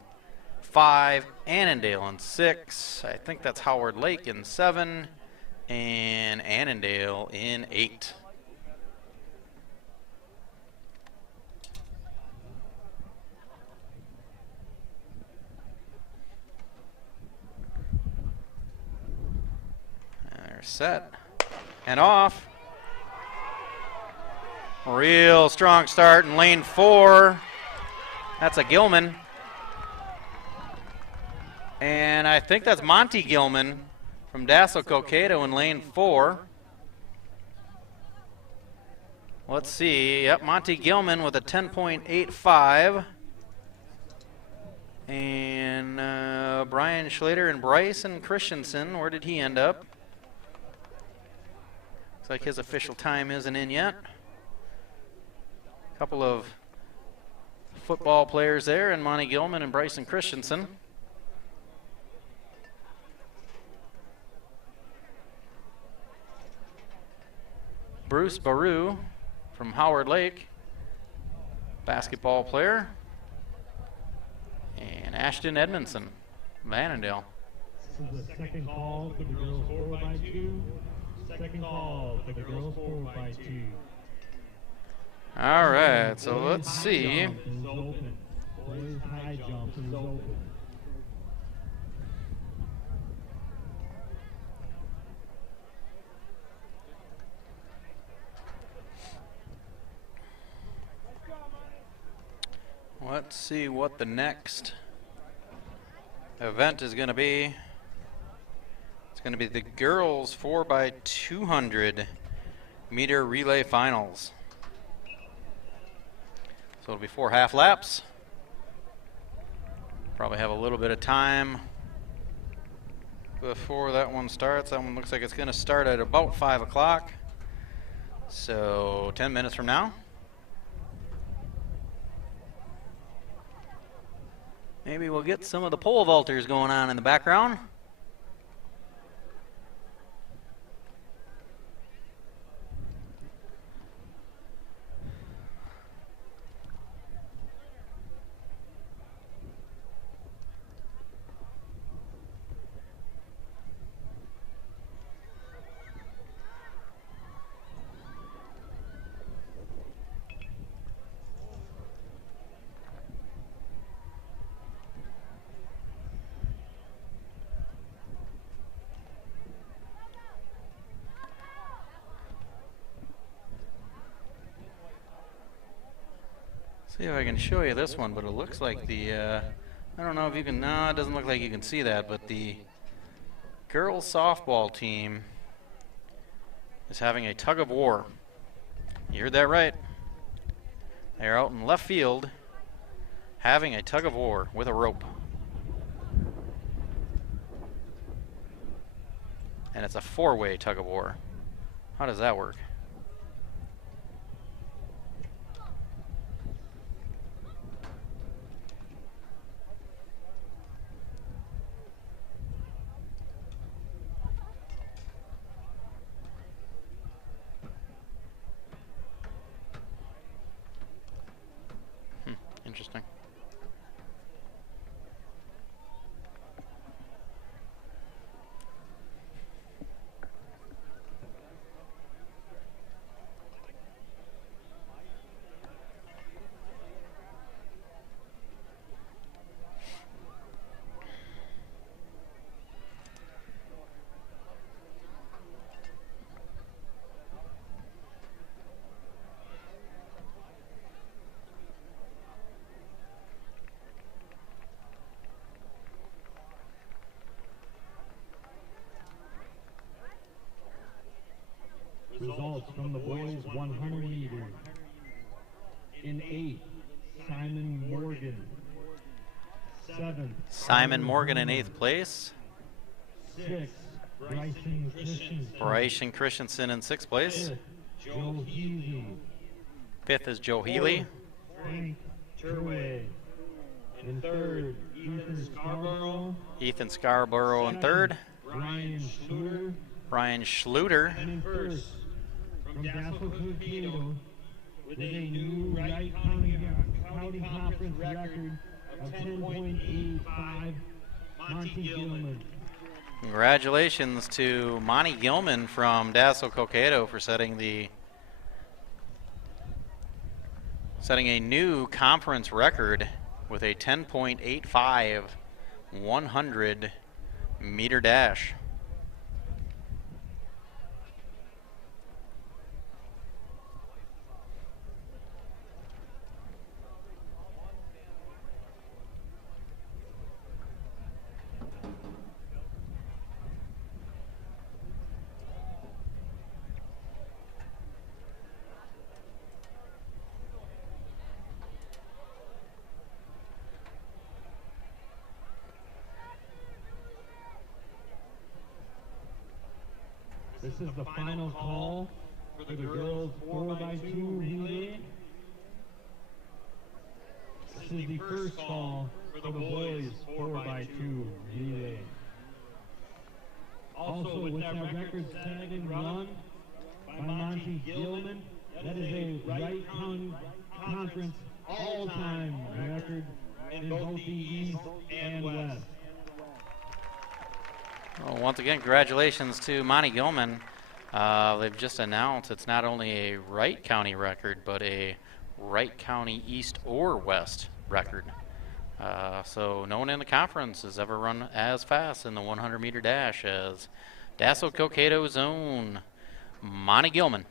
5, Annandale in 6. I think that's Howard Lake in 7, and Annandale in 8. They're set and off. Real strong start in lane 4. That's a Gilman. And I think that's Monty Gilman from Dasso Cokato in lane 4. Let's see. Yep, Monty Gilman with a 10.85. And Brian Schlater and Bryson Christensen, where did he end up? Looks like his official time isn't in yet. A couple of football players there, and Monty Gilman and Bryson Christensen. Bruce Baru from Howard Lake, basketball player. And Ashton Edmondson, Annandale. This is the second call for the girls 4x2. Second call for the girls 4x2. All right, so let's see. Boys high jump is open. Let's see what the next event is going to be. It's going to be the girls 4x200 meter relay finals. So it'll be 4 half laps. Probably have a little bit of time before that one starts. That one looks like it's going to start at about 5 o'clock. So 10 minutes from now. Maybe we'll get some of the pole vaulters going on in the background. See if I can show you this one, but it looks like the, I don't know if you can, no, it doesn't look like you can see that, but the girls softball team is having a tug of war. You heard that right. They're out in left field having a tug of war with a rope. And it's a 4-way tug of war. How does that work? Interesting. Results from the boys 100 meters. In 8th, Simon Morgan. 7th, Simon Morgan in 8th place. Sixth, Bryson Christensen. Bryson Christensen in 6th place. Fifth, Joe Healy. 5th is Joe Healy. Frank Turway. In third, Ethan Scarborough. Ethan Scarborough in 3rd. Ryan Schluter. Brian Schluter. And in first, from Dassel Coquito, with a new Wright County Conference record of 10.85, Monty Gilman. Congratulations to Monty Gilman from Dassel Coquito for setting a new conference record with a 10.85 100-meter dash. This is the final call for the girls 4x2 relay. This is the first call for the boys 4x2 relay. Also, with that record set and run by Monty Gilman, that is a Wright County Conference all-time record in both the East and West. Well, once again, congratulations to Monty Gilman. They've just announced it's not only a Wright County record, but a Wright County East or West record. So no one in the conference has ever run as fast in the 100-meter dash as Dassel Coquito's own Monty Gilman.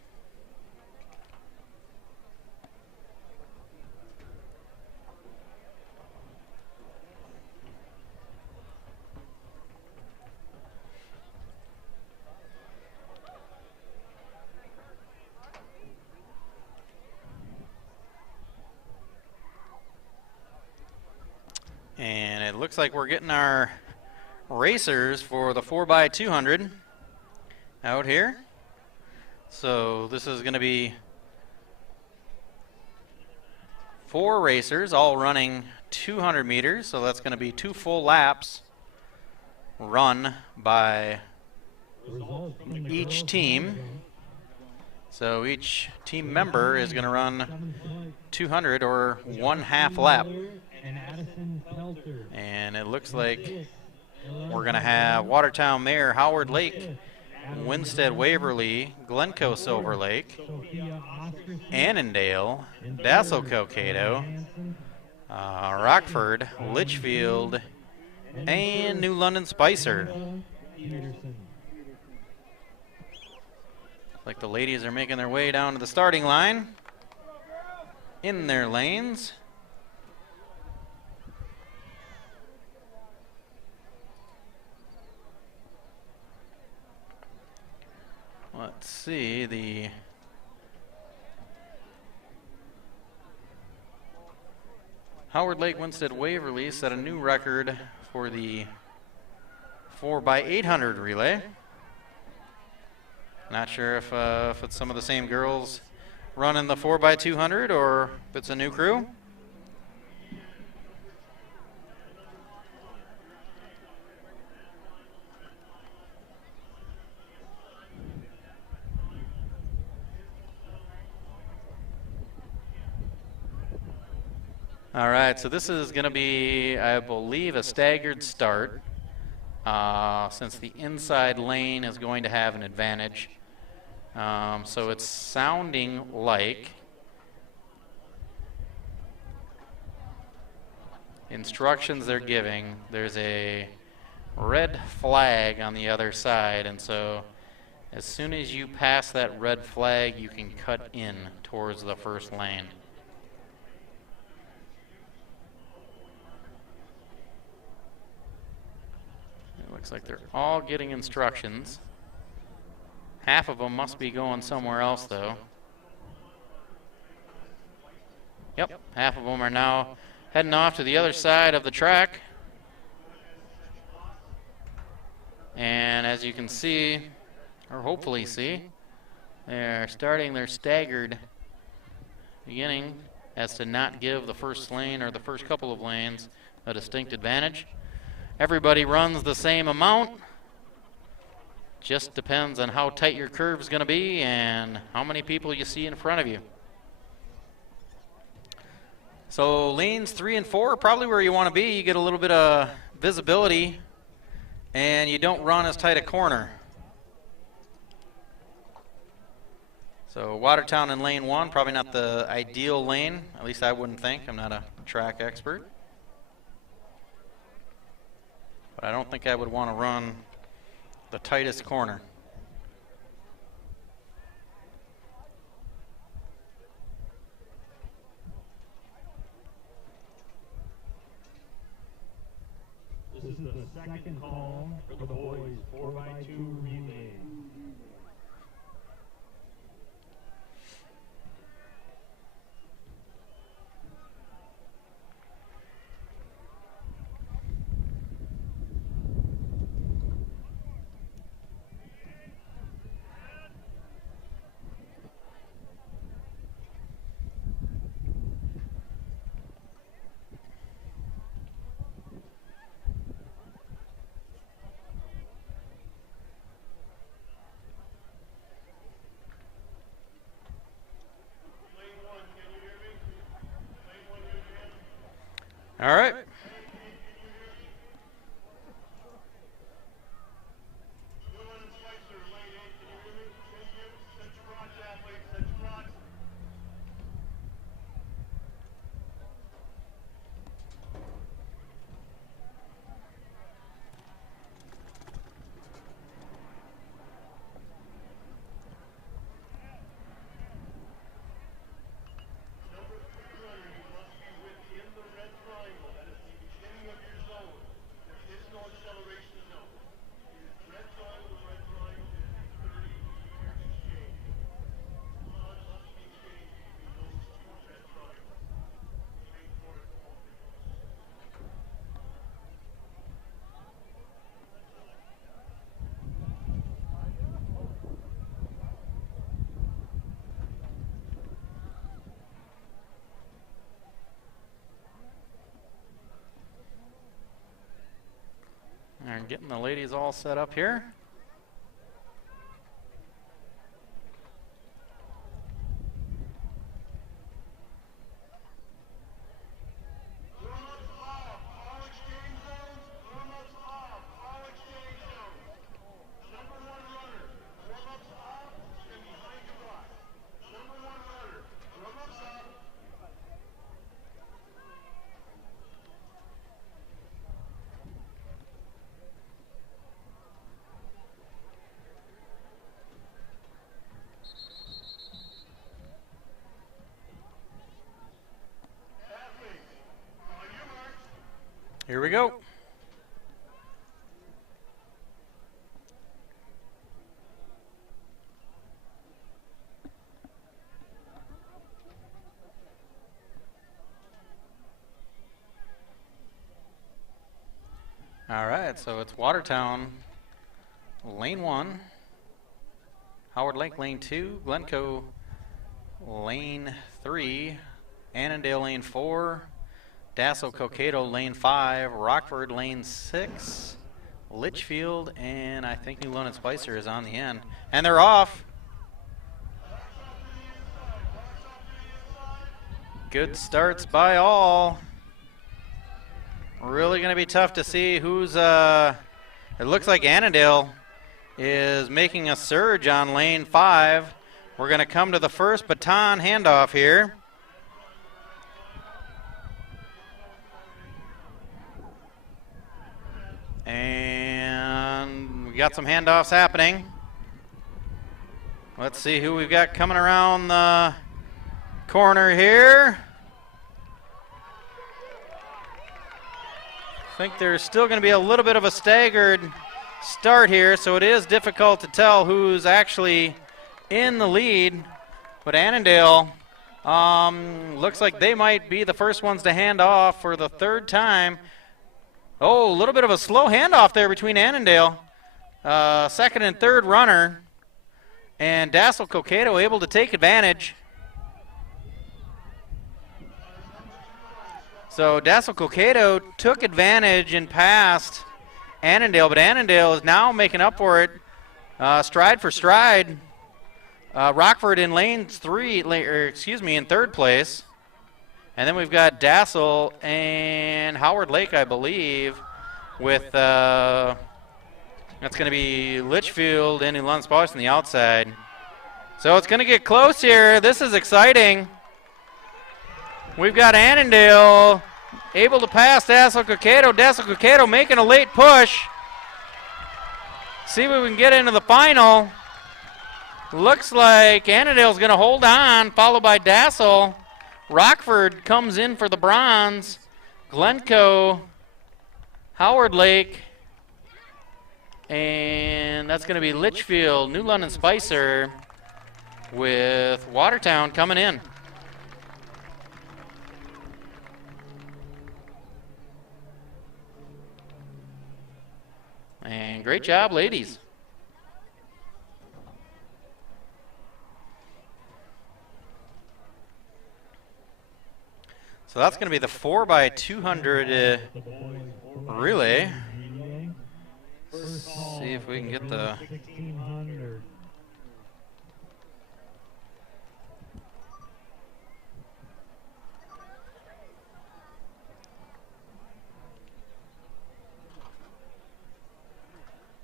And it looks like we're getting our racers for the 4x200 out here. So this is going to be 4 racers all running 200 meters. So that's going to be 2 full laps run by each team. So each team member is going to run 200 or 1/2 lap. And it looks like we're going to have Watertown Mayor Howard Lake, Winstead Waverly, Glencoe Silver Lake, Annandale, Dassel Coquito, Rockford, Litchfield, and New London Spicer. Like the ladies are making their way down to the starting line in their lanes. Let's see, the Howard Lake Winstead Waverly set a new record for the 4x800 relay. Not sure if it's some of the same girls running the 4x200 or if it's a new crew. All right, so this is going to be, I believe, a staggered start since the inside lane is going to have an advantage. So it's sounding like instructions they're giving, there's a red flag on the other side, and so as soon as you pass that red flag, you can cut in towards the first lane. Looks like they're all getting instructions. Half of them must be going somewhere else, though. Yep, half of them are now heading off to the other side of the track. And as you can see, or hopefully see, they're starting their staggered beginning as to not give the first lane or the first couple of lanes a distinct advantage. Everybody runs the same amount. Just depends on how tight your curve is going to be and how many people you see in front of you. So lanes 3 and 4 are probably where you want to be. You get a little bit of visibility and you don't run as tight a corner. So Watertown in lane 1, probably not the ideal lane. At least I wouldn't think. I'm not a track expert. But I don't think I would want to run the tightest corner. This is the second call for the boys 4x2 relay. All right. And getting the ladies all set up here. Here we go. All right, so it's Watertown, lane 1, Howard Lake, lane 2, Glencoe, lane 3, Annandale, lane 4, Dassel Cokato, lane 5, Rockford, lane 6, Litchfield, and I think New London Spicer is on the end. And they're off. Good starts by all. Really going to be tough to see who's, it looks like Annandale is making a surge on lane 5. We're going to come to the first baton handoff here. And we got some handoffs happening. Let's see who we've got coming around the corner here. I think there's still going to be a little bit of a staggered start here, so it is difficult to tell who's actually in the lead. But Annandale looks like they might be the first ones to hand off for the third time. Oh, a little bit of a slow handoff there between Annandale. second and third runner, and Dassel Cokato able to take advantage. So Dassel Cokato took advantage and passed Annandale, but Annandale is now making up for it, stride for stride. Rockford in in third place. And then we've got Dassel and Howard Lake, I believe, with, that's going to be Litchfield and New London Spicer on the outside. So it's going to get close here. This is exciting. We've got Annandale able to pass Dassel Cokato. Dassel Cokato making a late push. See if we can get into the final. Looks like Annandale's going to hold on, followed by Dassel. Rockford comes in for the bronze. Glencoe, Howard Lake, and that's going to be Litchfield, New London Spicer, with Watertown coming in. And great job, ladies. So that's going to be the 4x200 relay. Let's see if we can get the...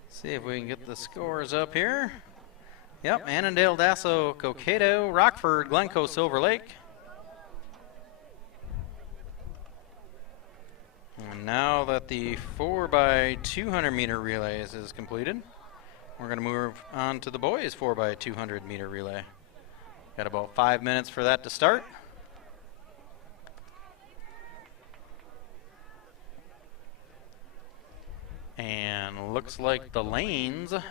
See if we can get the scores up here. Yep, Annandale, Dassel, Cokato, Rockford, Glencoe, Silver Lake. And now that the 4x200 meter relays is completed, we're going to move on to the boys 4x200 meter relay. Got about 5 minutes for that to start. And looks like the lanes are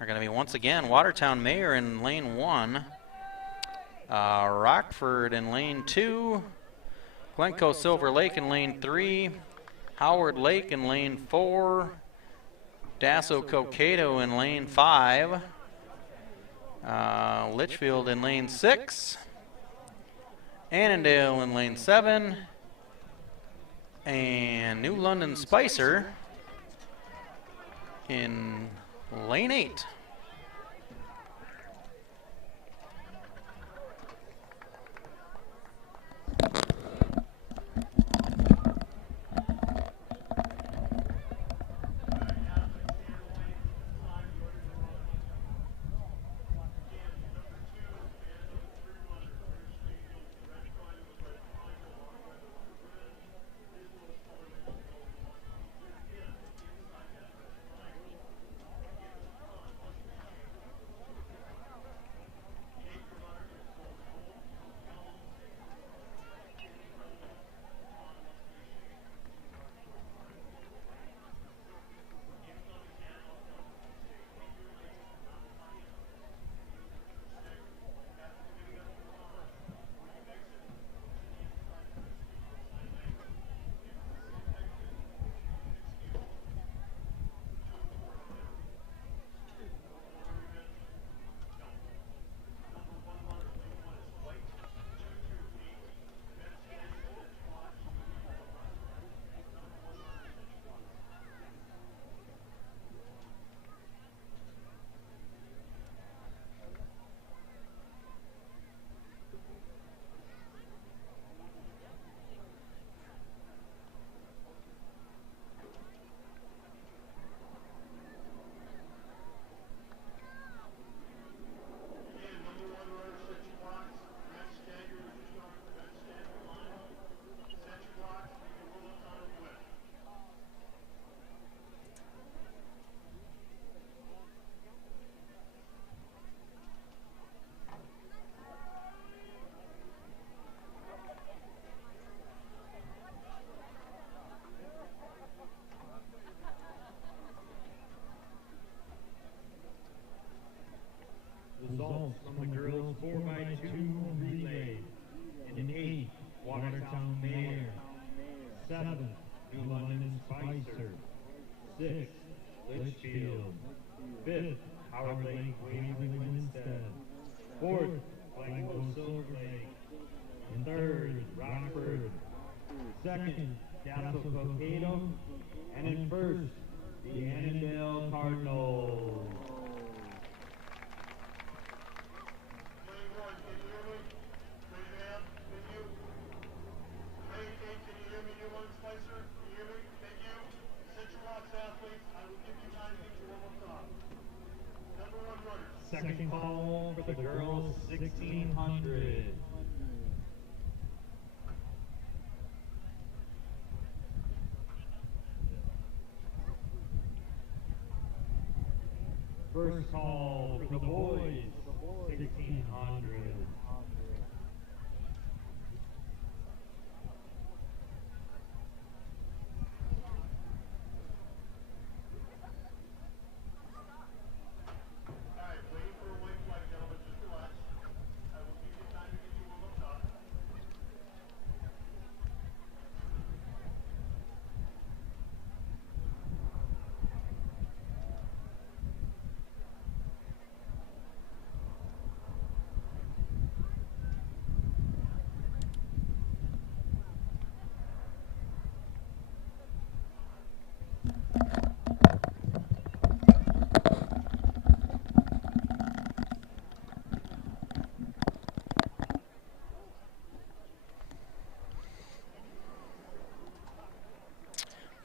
going to be once again Watertown Mayor in lane 1, Rockford in lane 2, Glencoe Silver Lake in lane 3, Howard Lake in lane 4, Dassel Cokato in lane 5, Litchfield in lane 6, Annandale in lane 7, and New London Spicer in lane 8. Results from the girls 4x2 relay. In 8, Watertown Mayor. 7, New London Spicer. 6, Litchfield. Fifth, Howard Lake, Waverly Winstead. Fourth, Glencoe Silver Lake. And third, Rockford. Second, Castle Cokato. And in first, the Annandale Cardinals. Second call for the girls 1600. First call for the boys 1600.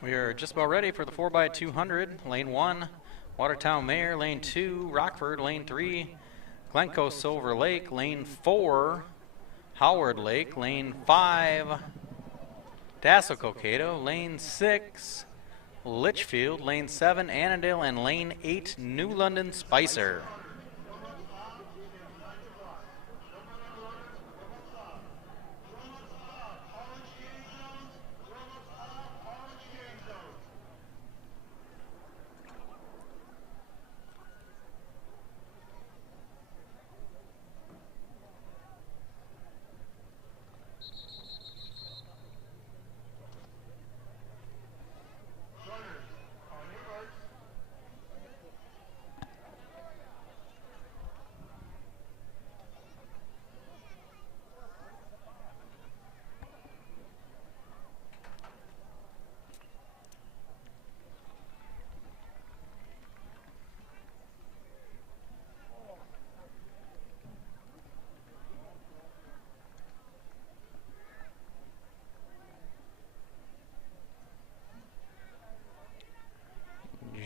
We are just about ready for the 4x200. Lane 1, Watertown Mayor. Lane 2, Rockford. Lane 3, Glencoe Silver Lake. Lane 4, Howard Lake. Lane 5, Dassel Cokato. Lane 6, Litchfield. Lane 7, Annandale. And Lane 8, New London Spicer.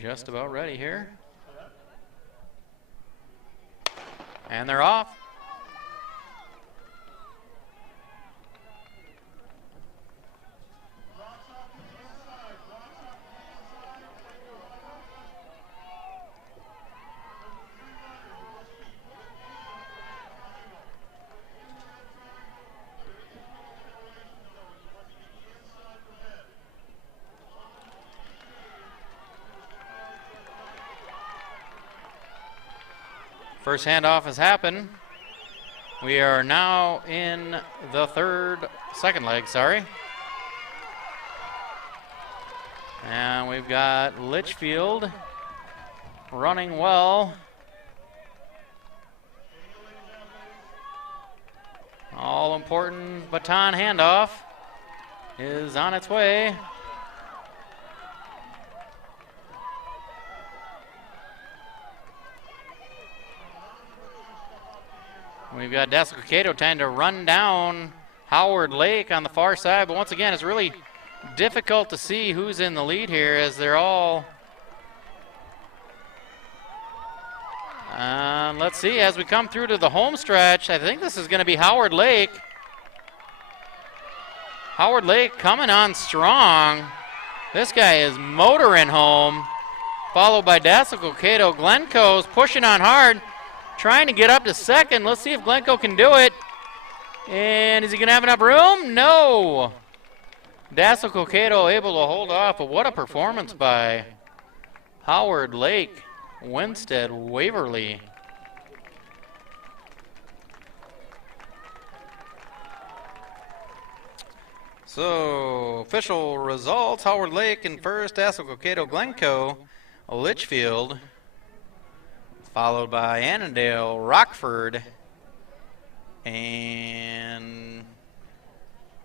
Just about ready here. And they're off. First handoff has happened. We are now in the second leg, sorry. And we've got Litchfield running well. All important baton handoff is on its way. We've got Dassel Cokato trying to run down Howard Lake on the far side, but once again, it's really difficult to see who's in the lead here as they're all... let's see, as we come through to the home stretch, I think this is going to be Howard Lake. Howard Lake coming on strong. This guy is motoring home, followed by Dassel Cokato. Glencoe's pushing on hard, trying to get up to second. Let's see if Glencoe can do it. And is he going to have enough room? No. Dassel Cokato able to hold off, but what a performance by Howard Lake, Winstead, Waverly. So, official results, Howard Lake in first, Dassel Cokato, Glencoe Litchfield, followed by Annandale, Rockford, and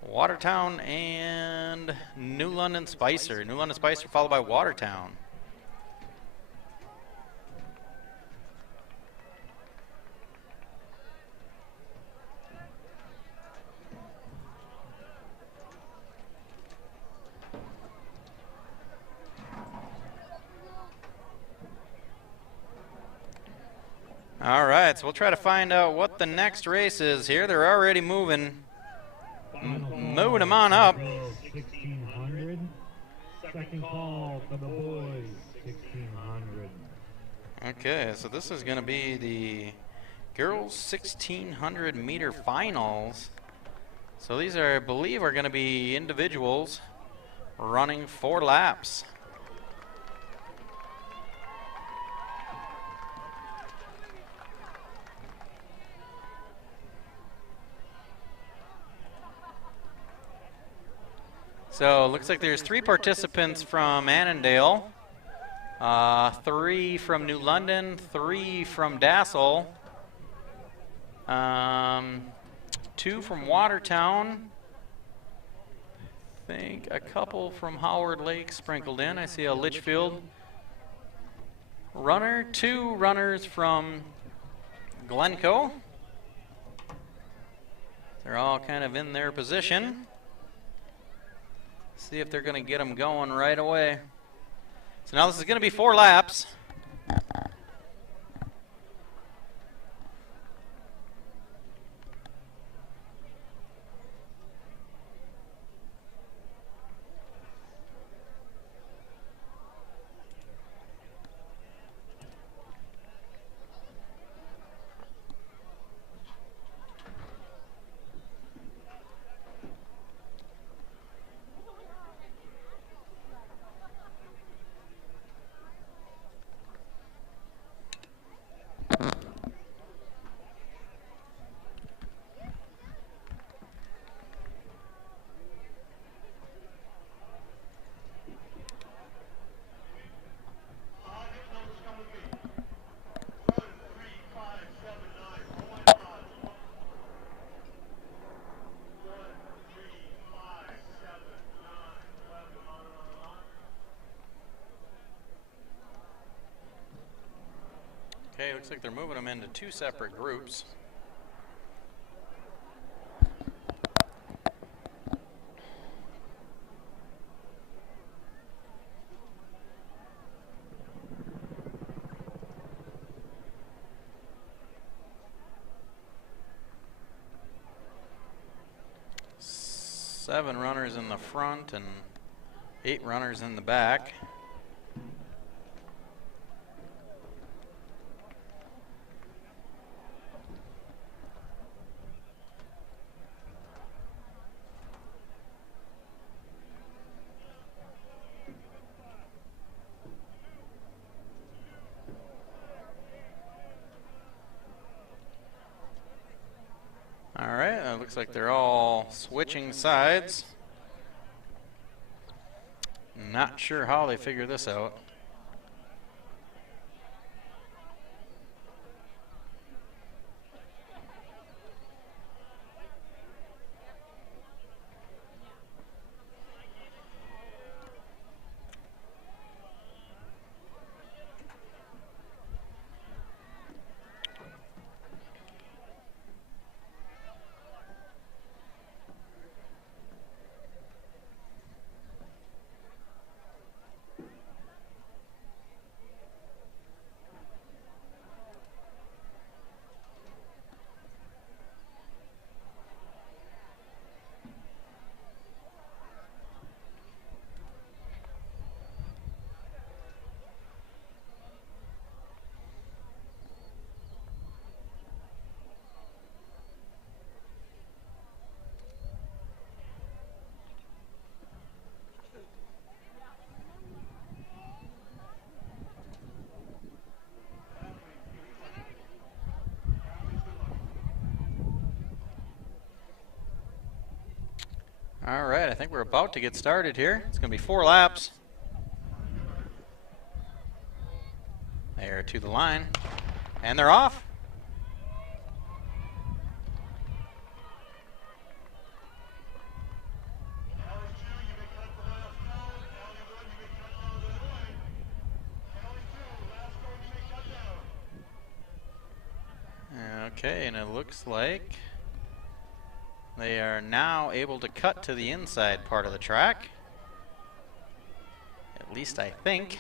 Watertown and New London Spicer. New London Spicer followed by Watertown. All right, so we'll try to find out what the next race is here. They're already moving them on up. 1600. Second call for the boys, 1600. Okay, so this is going to be the girls 1600 meter finals. So these are, I believe, are going to be individuals running 4 laps. So it looks like there's 3 participants from Annandale, 3 from New London, 3 from Dassel, 2 from Watertown, I think a couple from Howard Lake sprinkled in. I see a Litchfield runner, 2 runners from Glencoe. They're all kind of in their position. See if they're going to get them going right away. So now this is going to be 4 laps. Okay, looks like they're moving them into 2 separate groups. Seven runners in the front and 8 runners in the back. Looks like they're all switching sides. Not sure how they figure this out. All right, I think we're about to get started here. It's going to be 4 laps. They're to the line, and they're off. Okay, and it looks like they are now able to cut to the inside part of the track. At least I think.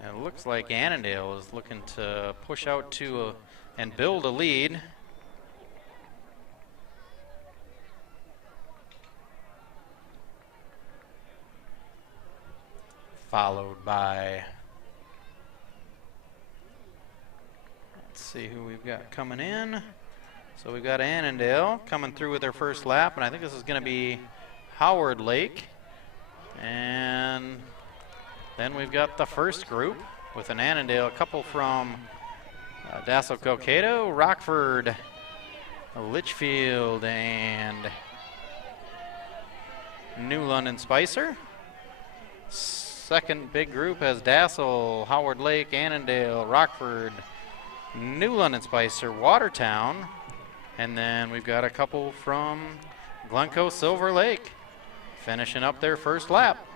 And it looks like Annandale is looking to push out to and build a lead. Followed by, let's see who we've got coming in. So we've got Annandale coming through with their first lap, and I think this is going to be Howard Lake. And then we've got the first group with an Annandale, a couple from Dassel-Cokato, Rockford, Litchfield, and New London Spicer. Second big group has Dassel, Howard Lake, Annandale, Rockford, New London Spicer, Watertown, and then we've got a couple from Glencoe Silver Lake finishing up their first lap.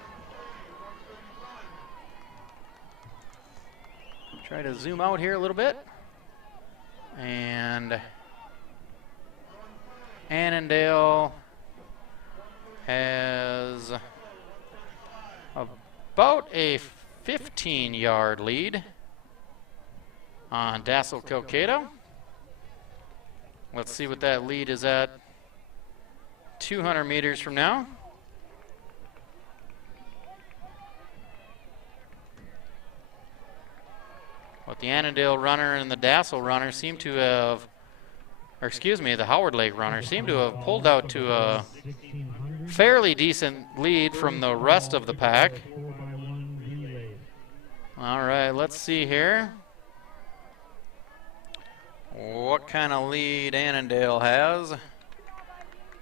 Try to zoom out here a little bit. And Annandale has about a 15-yard lead on Dassel-Cokato. Let's see what that lead is at 200 meters from now. But the Annandale runner and the Dassel runner seem to have, or excuse me, the Howard Lake runner seem to have pulled out to a fairly decent lead from the rest of the pack. All right, let's see here what kind of lead Annandale has.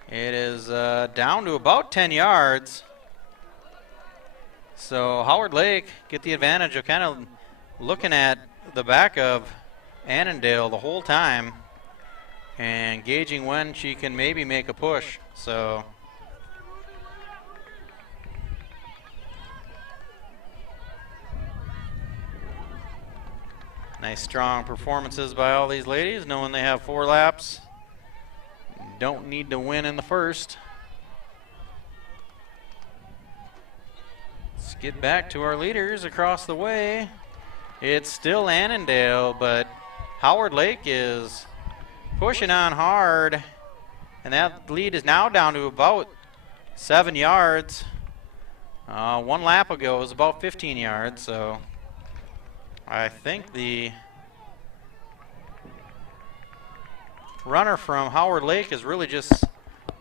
It is down to about 10 yards. So Howard Lake get the advantage of kind of looking at the back of Annandale the whole time and gauging when she can maybe make a push. So nice strong performances by all these ladies, knowing they have 4 laps. Don't need to win in the first. Let's get back to our leaders across the way. It's still Annandale, but Howard Lake is pushing on hard, and that lead is now down to about 7 yards. 1 lap ago it was about 15 yards, so I think the runner from Howard Lake is really just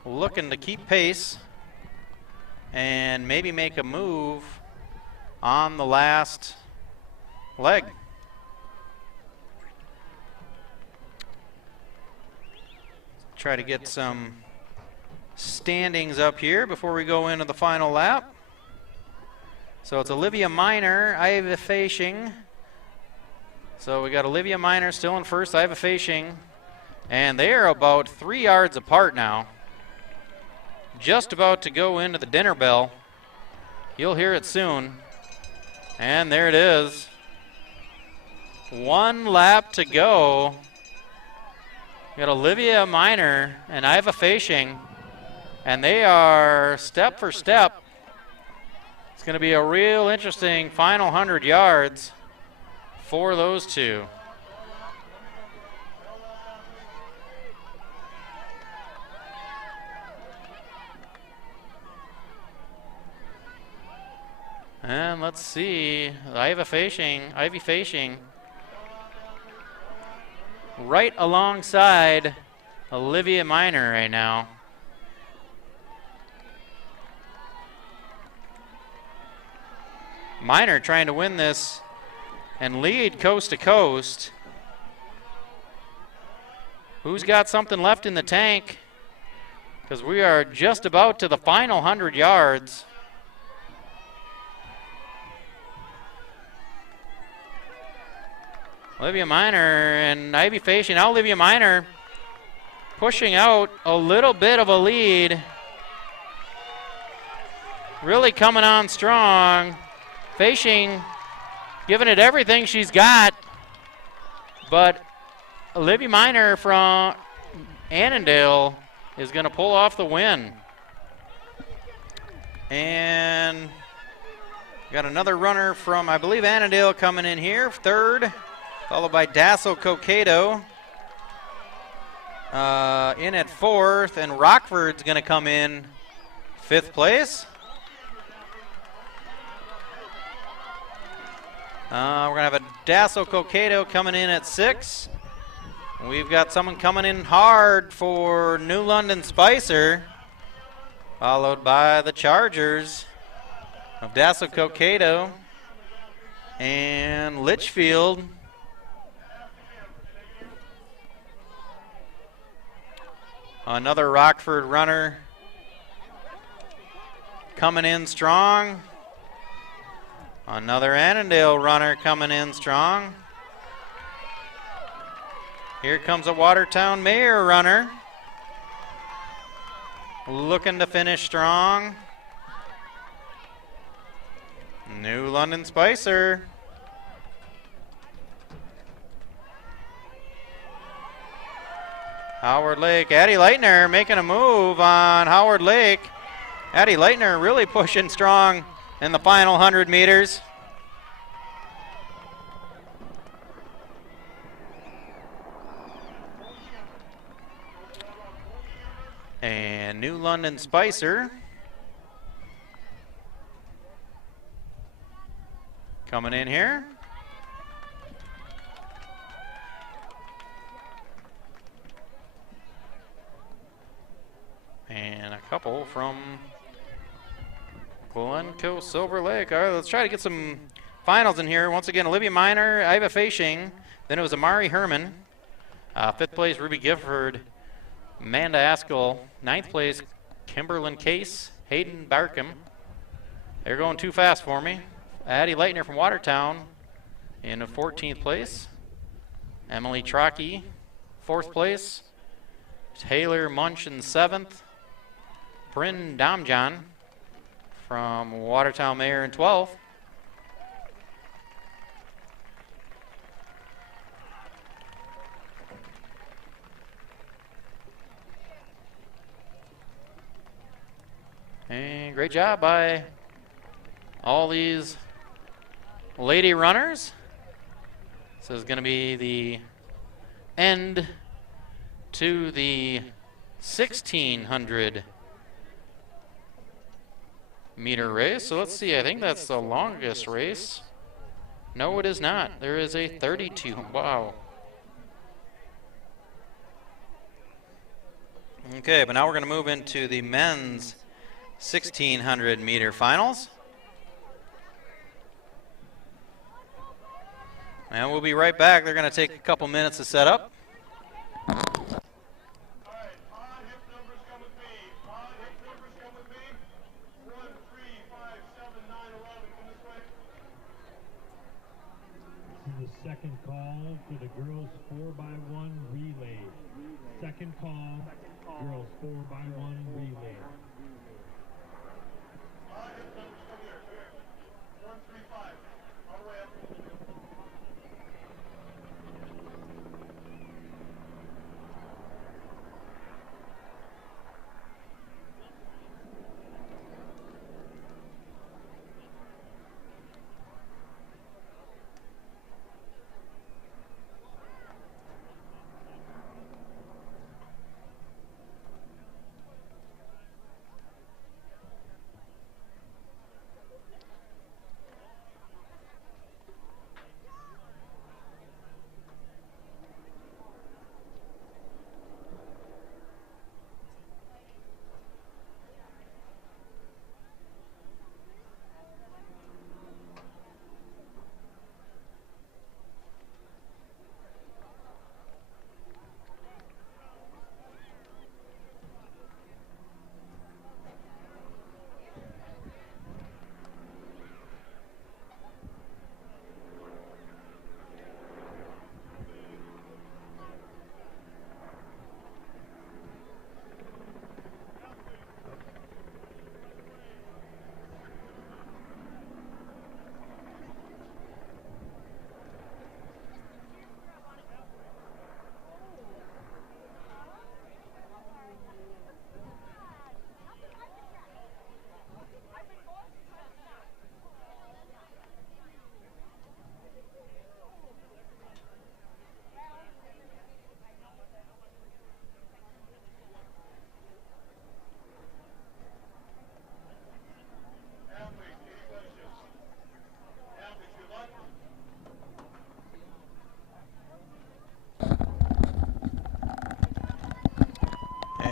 looking to keep pace and maybe make a move on the last leg. Try to get some standings up here before we go into the final lap. So it's Olivia Miner, Iva Fashing. So we got Olivia Miner still in first, Iva Fashing, and they are about 3 yards apart now. Just about to go into the dinner bell. You'll hear it soon. And there it is. 1 lap to go. We got Olivia Miner and Iva Fashing, and they are step for step. It's going to be a real interesting final 100 yards for those two. And let's see, Ivy Fashing, right alongside Olivia Miner right now. Miner trying to win this and lead coast to coast. Who's got something left in the tank? because we are just about to the final 100 yards. Olivia Minor and Ivy Facian. Now Olivia Minor pushing out a little bit of a lead. Really coming on strong. Facian giving it everything she's got. But Olivia Minor from Annandale is going to pull off the win. And got another runner from, I believe, Annandale coming in here, third, followed by Dassel Cocato in at fourth, and Rockford's going to come in fifth place. We're going to have a Dassel Cocato coming in at six. We've got someone coming in hard for New London Spicer, followed by the Chargers of Dassel Cocato and Litchfield. Another Rockford runner coming in strong. Another Annandale runner coming in strong. Here comes a Watertown Mayor runner, looking to finish strong. New London Spicer. Howard Lake. Addie Leitner making a move on Howard Lake. Addie Leitner really pushing strong in the final 100 meters. And New London Spicer coming in here. And a couple from Glencoe Silver Lake. All right, let's try to get some finals in here. Once again, Olivia Minor, Iva Facian. Then it was Amari Herman. Fifth place, Ruby Gifford. Amanda Askell. Ninth place, Kimberlyn Case. Hayden Barkham. They're going too fast for me. Addie Leitner from Watertown in 14th place. Emily Trockey, 4th place. Taylor Munch in 7th. Bryn Damjan from Watertown Mayor in 12th. And great job by all these lady runners. This is going to be the end to the 1,600 meter race. So let's see, I think that's the longest race. No, it is not. There is a 32. Wow. Okay, but now we're going to move into the men's 1,600 meter finals. And we'll be right back. They're going to take a couple minutes to set up. The second call for the girls 4x1 relay. Second call, girls 4x1 relay.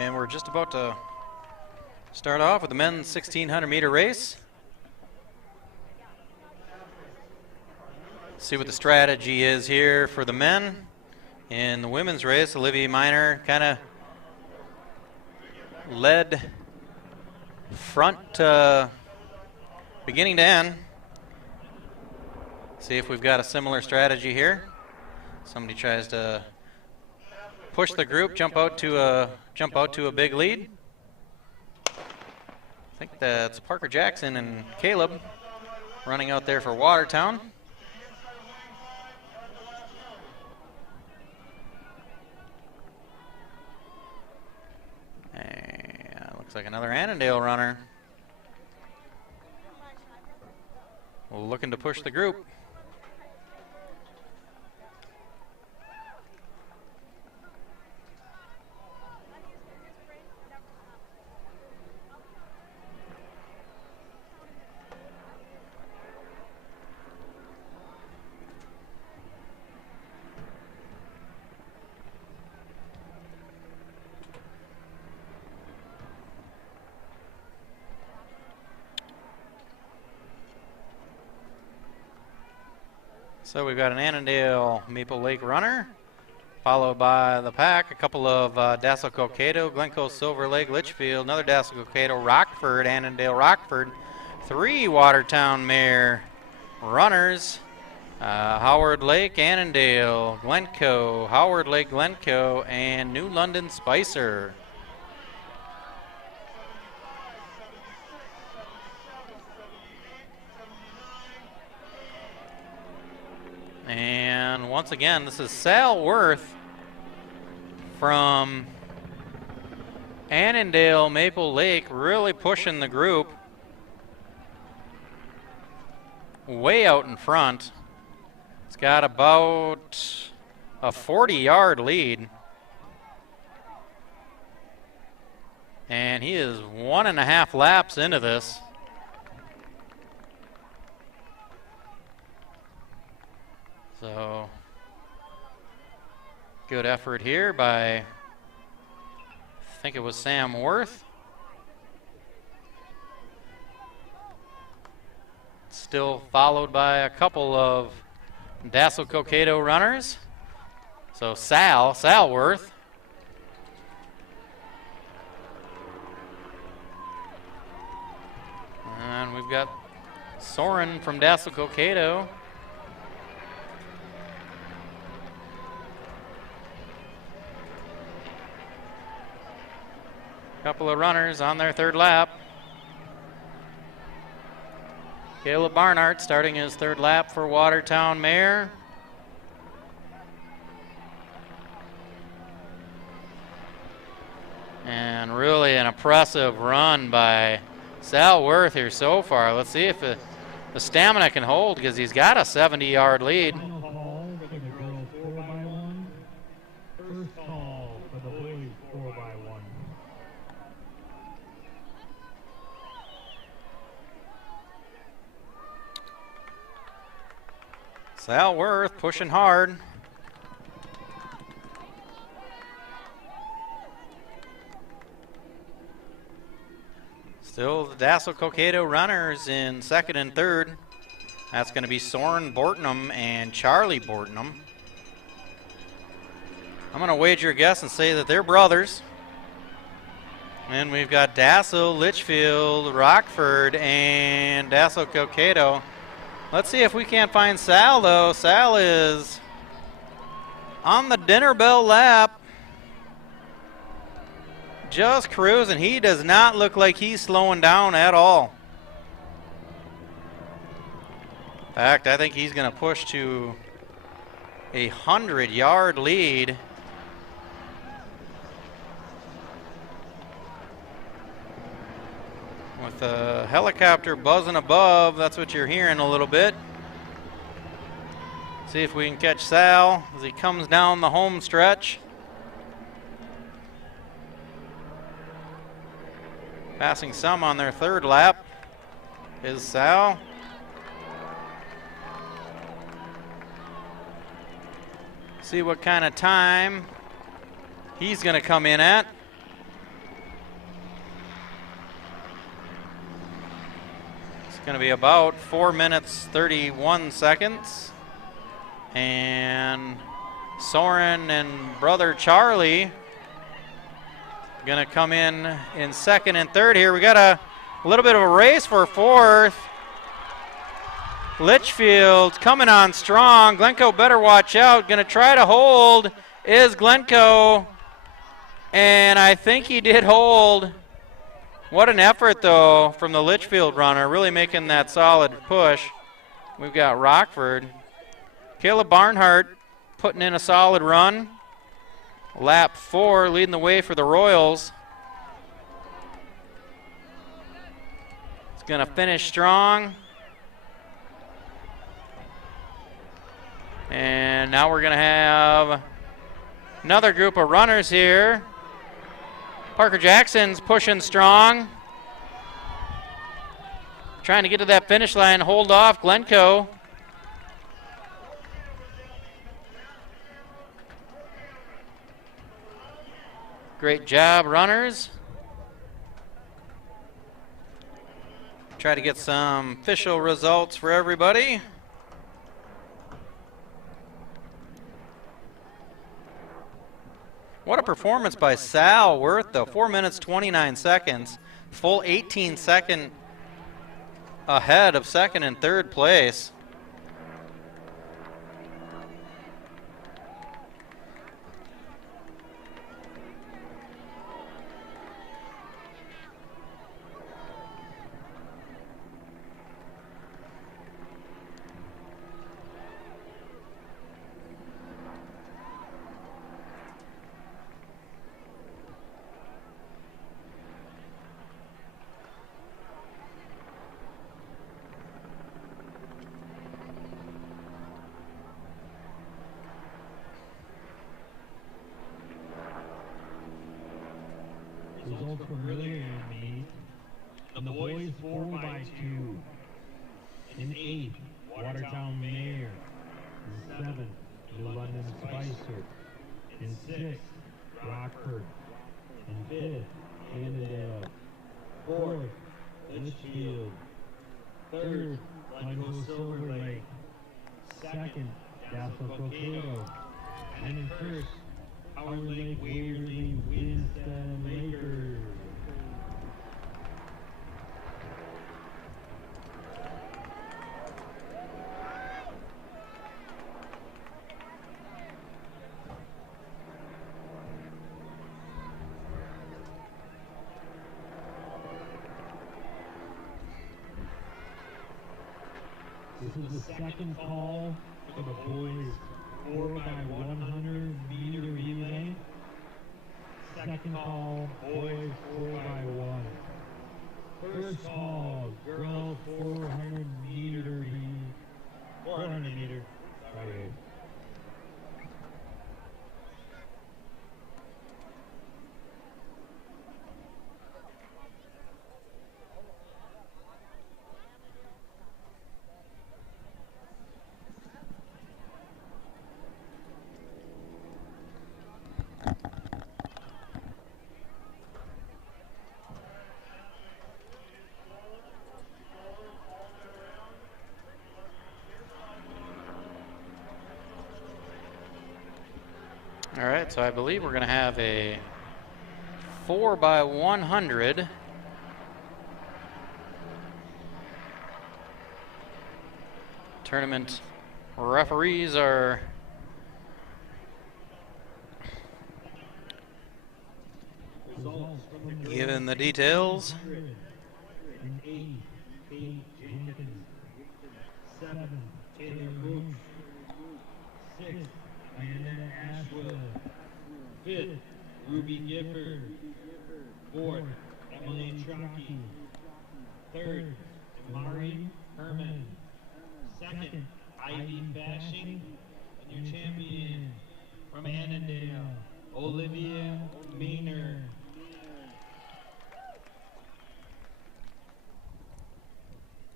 And we're just about to start off with the men's 1600 meter race. See what the strategy is here for the men. In the women's race, Olivia Miner kind of led front beginning to end. See if we've got a similar strategy here. Somebody tries to push the group, jump out to a big lead. I think that's Parker Jackson and Caleb running out there for Watertown. And looks like another Annandale runner looking to push the group. So we've got an Annandale Maple Lake runner, followed by the pack, a couple of Dassel Cokato, Glencoe Silver Lake, Litchfield, another Dassel Cokato, Rockford, Annandale Rockford, 3 Watertown Mare runners, Howard Lake, Annandale, Glencoe, Howard Lake, Glencoe, and New London Spicer. And once again, this is Sal Worth from Annandale Maple Lake, really pushing the group way out in front. It's got about a 40-yard lead. And he is 1.5 laps into this. So, good effort here by, I think it was Sam Worth. Still followed by a couple of Dassel Cokato runners. So Sal Worth. And we've got Soren from Dassel Cokato. Couple of runners on their 3rd lap. Caleb Barnhart starting his 3rd lap for Watertown Mare. And really an impressive run by Sal Worth here so far. Let's see if the stamina can hold, because he's got a 70-yard lead. Final call for the girls 4x1. First call for the boys 4x1. Sal Worth pushing hard. Still the Dassel Cokato runners in 2nd and 3rd. That's going to be Soren Bortnum and Charlie Bortnum. I'm going to wager a guess and say that they're brothers. And we've got Dassel, Litchfield, Rockford, and Dassel Cokato. Let's see if we can't find Sal, though. Sal is on the dinner bell lap. Just cruising. He does not look like he's slowing down at all. In fact, I think he's going to push to a 100-yard lead. With a helicopter buzzing above, that's what you're hearing a little bit. See if we can catch Sal as he comes down the home stretch. Passing some on their 3rd lap is Sal. See what kind of time he's going to come in at. going to be about 4 minutes 31 seconds. And Soren and brother Charlie going to come in second and third here. We got a little bit of a race for fourth. Litchfield coming on strong. Glencoe better watch out. Going to try to hold is Glencoe. And I think he did hold. What an effort, though, from the Litchfield runner, really making that solid push. We've got Rockford. Caleb Barnhart putting in a solid run. Lap 4 leading the way for the Royals. It's going to finish strong. And now we're going to have another group of runners here. Parker Jackson's pushing strong. Trying to get to that finish line, hold off Glencoe. Great job, runners. Try to get some official results for everybody. What a performance by Sal Worth, though. 4 minutes, 29 seconds. Full 18-second ahead of second and third place. Results from earlier in the meet. The boys 4x2. In 8th, Watertown Mayor. In 7th, New London Spicer. In 6th, Rockford. In 5th, Annandale. 4th, Litchfield. 3rd, Glencoe Silver Lake. 2nd, Dassel Cokato. And in 1st, Howard Lake, Waverly, Winston, Lakers. This is the second call for the boys 4x100 meter relay. Second call, boys 4x1. First call, girls 400 meter. 400 meter. Sorry. All right, so I believe we're going to have a 4x100. Tournament referees are given the details. In 8th, Kate Jenkins. 7th, Taylor Roach. 6th, Diana Ashwood. 5th, Ruby Gifford. 4th, Emily Truckee. 3rd, Amari Herman. 2nd, Ivy Bashing. And your champion from Annandale, Olivia Maynard.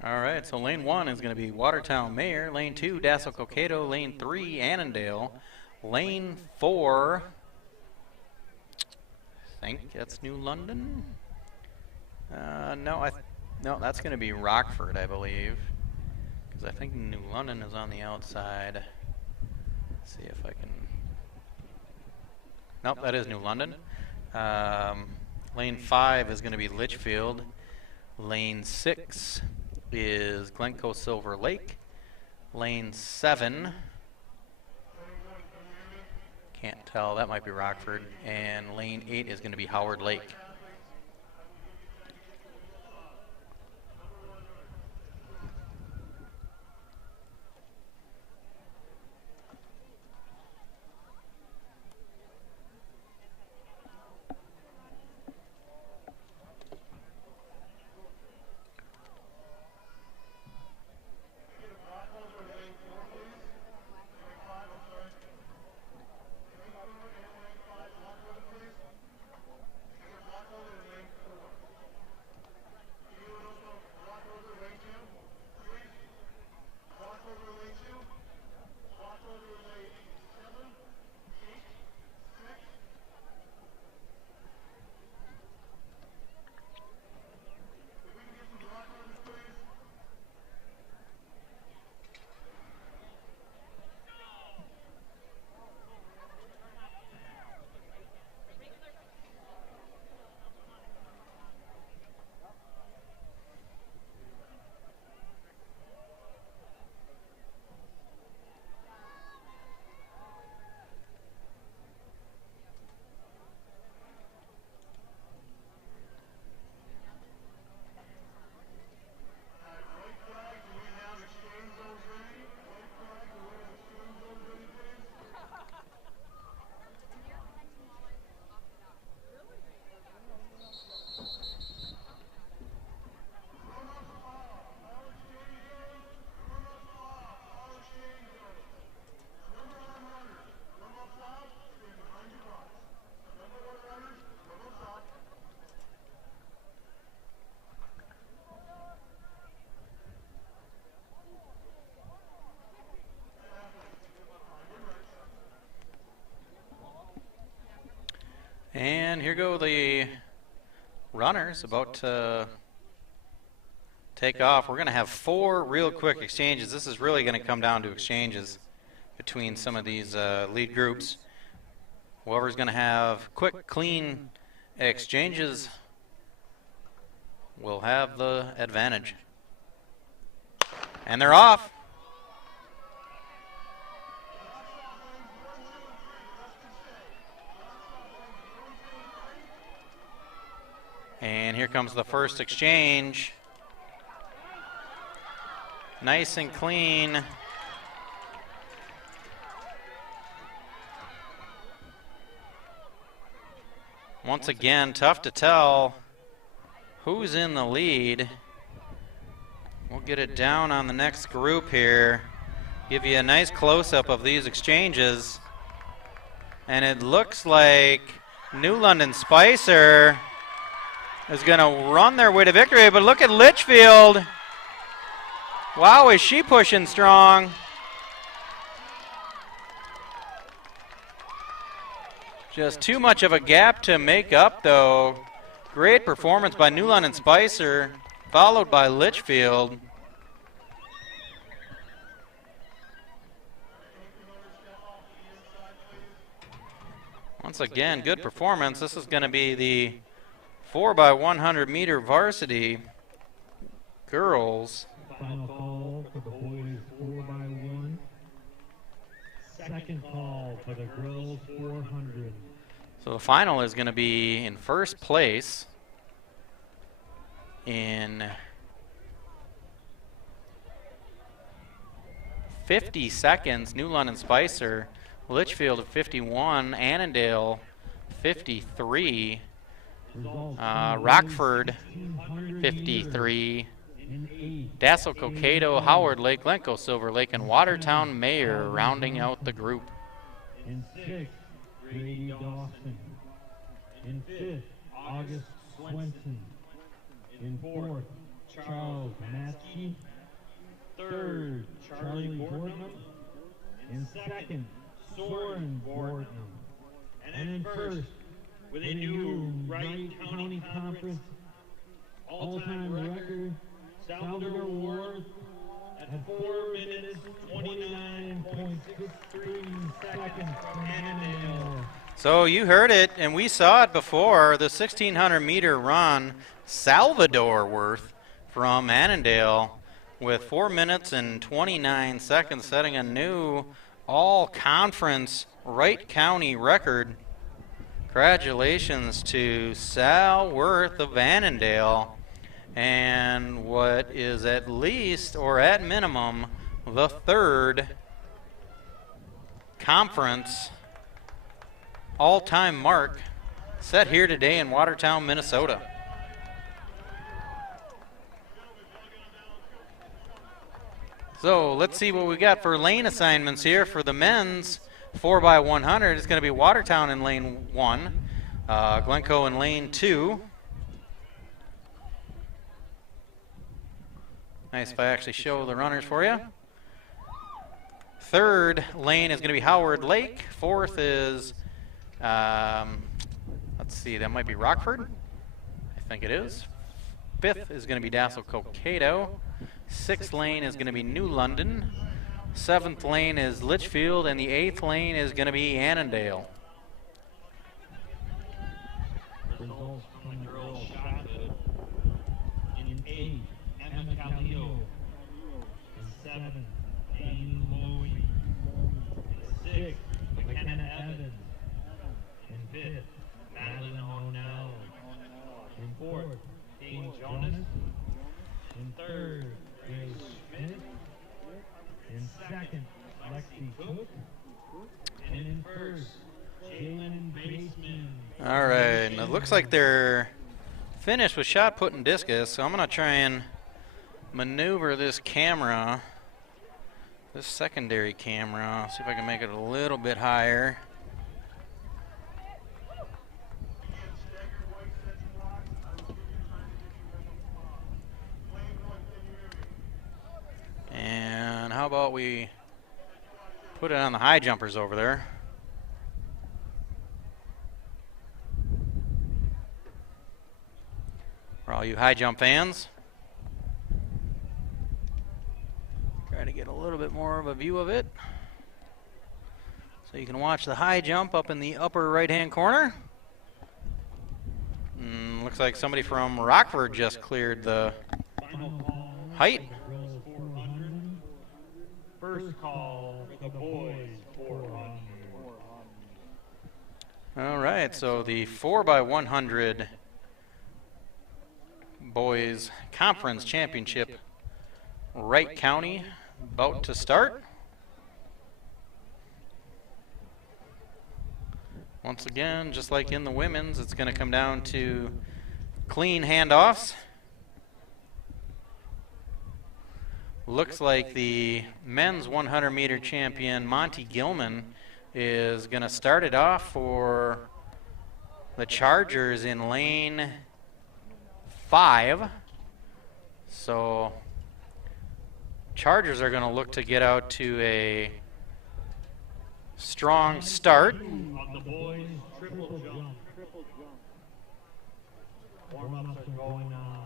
All right, so lane 1 is going to be Watertown Mayor. Lane 2, Dassel Cokato. Lane 3, Annandale. Lane 4, I think that's New London. No, No, that's going to be Rockford, I believe. Because I think New London is on the outside. Let's see if I can... Nope, that is New London. Lane 5 is going to be Litchfield. Lane 6 is Glencoe Silver Lake. Lane 7, can't tell, that might be Rockford. And lane 8 is going to be Howard Lake. And here go the runners about to take off. We're going to have 4 real quick exchanges. This is really going to come down to exchanges between some of these lead groups. Whoever's going to have quick, clean exchanges will have the advantage. And they're off. And here comes the first exchange. Nice and clean. Once again, tough to tell who's in the lead. We'll get it down on the next group here. Give you a nice close-up of these exchanges. And it looks like New London Spicer is going to run their way to victory, but look at Litchfield. Wow, is she pushing strong. Just too much of a gap to make up, though. Great performance by New London Spicer, followed by Litchfield. Once again, good performance. This is going to be the 4x100 meter varsity girls. Final call for the boys 4x1. Second call for the girls 400. So the final is going to be in first place in 50 seconds, New London Spicer. Litchfield at 51, Annandale 53, Rockford 53, Dassel, Cokato, Howard Lake, Glencoe, Silver Lake, and Watertown Mayor rounding out the group. In 6th, Grady Dawson. In 5th, August Swenson. In 4th, Charles Matsky. 3rd, Charlie Boardman. In 2nd, Soren Boardman. And in 1st, with a new Wright County Conference all-time record, Salvador Worth at 4 minutes, 29.63 seconds from Annandale. So you heard it, and we saw it before, the 1,600-meter run, Salvador Worth from Annandale with 4 minutes and 29 seconds, setting a new all-conference Wright County record. Congratulations to Sal Worth of Annandale, and what is at least, or at minimum, the third conference all-time mark set here today in Watertown, Minnesota. So let's see what we got for lane assignments here for the men's 4x100. It's going to be Watertown in lane 1, Glencoe in lane 2. Nice if I actually show the runners for you. Third lane is going to be Howard Lake. Fourth is, let's see, that might be Rockford. I think it is. Fifth is going to be Dassel Cokato. Sixth lane is going to be New London. Seventh lane is Litchfield, and the eighth lane is going to be Annandale. Results from the girls' shot put. In 8, Emma Calio. In 7, Amy Lowy. In 6, McKenna Evans. In 5th, Madeline O'Neill. In 4th, Dean Jonas. In 3rd, Grace Smith. In 2nd, Lexi Cook. And in 1st, Jalen Baseman. All right, and it looks like they're finished with shot put and discus, so I'm going to try and maneuver this camera, this secondary camera, see if I can make it a little bit higher. And how about we put it on the high jumpers over there. For all you high jump fans. Try to get a little bit more of a view of it. So you can watch the high jump up in the upper right hand corner. Looks like somebody from Rockford just cleared the height. First call for the boys 400. All right, so the 4x100 boys conference championship, Wright County, about to start. Once again, just like in the women's, it's going to come down to clean handoffs. Looks like the men's 100-meter champion, Monty Gilman, is going to start it off for the Chargers in lane 5. So Chargers are going to look to get out to a strong start. On the boys, triple jump. Warm-ups are going on.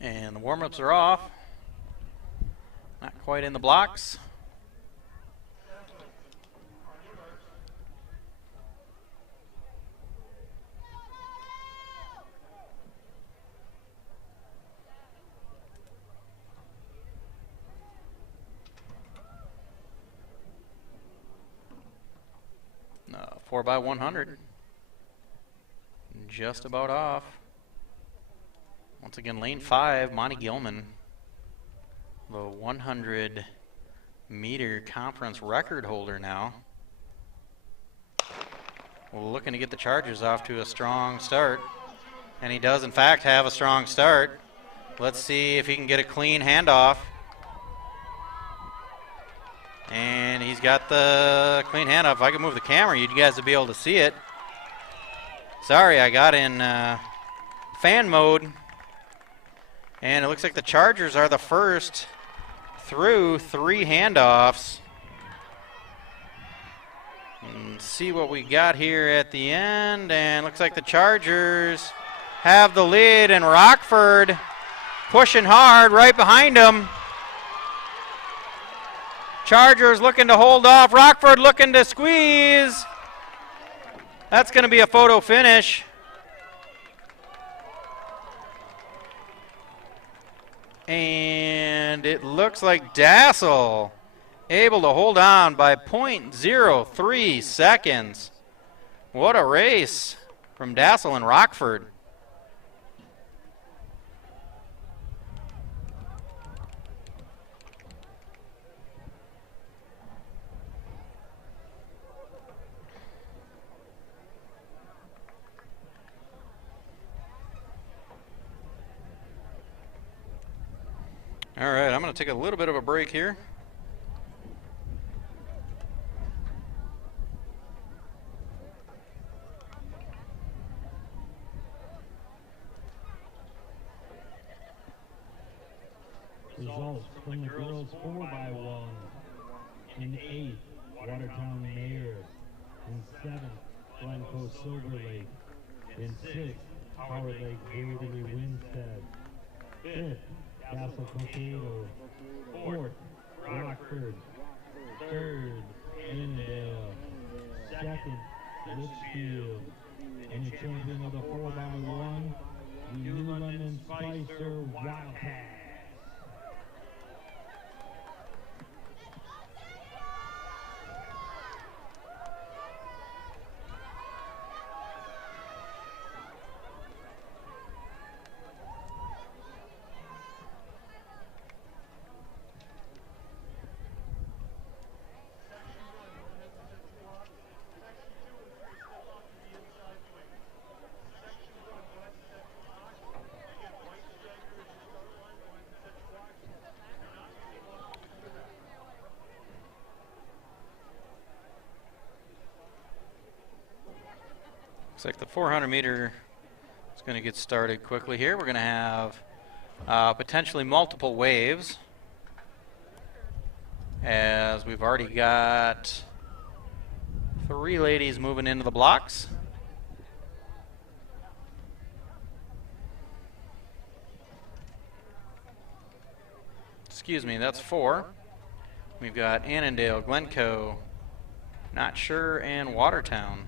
And the warm-ups are off. Not quite in the blocks. No, 4x100. Just about off. Once again, lane 5, Monty Gilman, the 100-meter conference record holder now. We're looking to get the Chargers off to a strong start. And he does, in fact, have a strong start. Let's see if he can get a clean handoff. And he's He's got the clean handoff. If I could move the camera, you guys would be able to see it. Sorry, I got in fan mode. And it looks like the Chargers are the first through 3 handoffs. And see what we got here at the end. And looks like the Chargers have the lead, and Rockford pushing hard right behind them. Chargers looking to hold off. Rockford looking to squeeze. That's going to be a photo finish. And it looks like Dassel able to hold on by 0.03 seconds. What a race from Dassel and Rockford. All right, I'm going to take a little bit of a break here. Results from the girls 4x1. In 8th, Watertown Mayor. In 7th, Glencoe Silver Lake. In 6th, Howard Lake Waverly Winstead. 5th, Castle Potato. 4th, Rockford. 3rd, Annandale. 2nd, Litchfield. And the champion of the 4x1, New London Spicer Wildcats. Looks like the 400 meter is going to get started quickly here. We're going to have potentially multiple waves, as we've already got 3 ladies moving into the blocks. Excuse me, that's 4. We've got Annandale, Glencoe, Not Sure, and Watertown.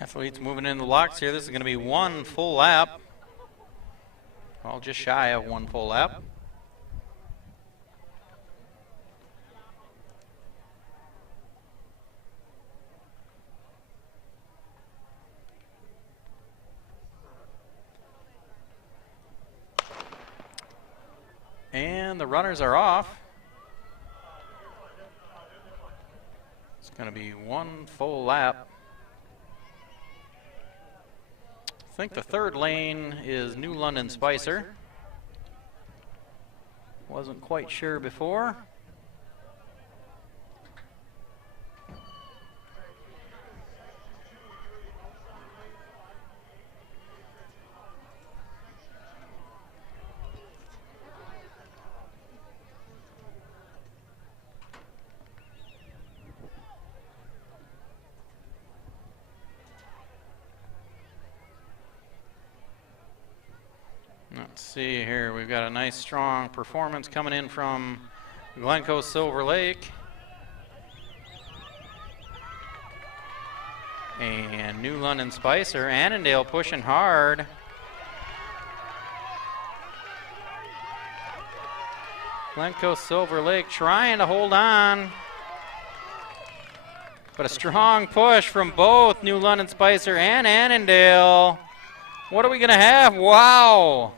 Athletes moving in the blocks here. This is going to be 1 full lap. Well, just shy of 1 full lap. And the runners are off. It's going to be 1 full lap. I think the 3rd lane is New London Spicer. Wasn't quite sure before. Let's see here. We've got a nice, strong performance coming in from Glencoe Silver Lake. And New London Spicer. Annandale pushing hard. Glencoe Silver Lake trying to hold on. But a strong push from both New London Spicer and Annandale. What are we going to have? Wow.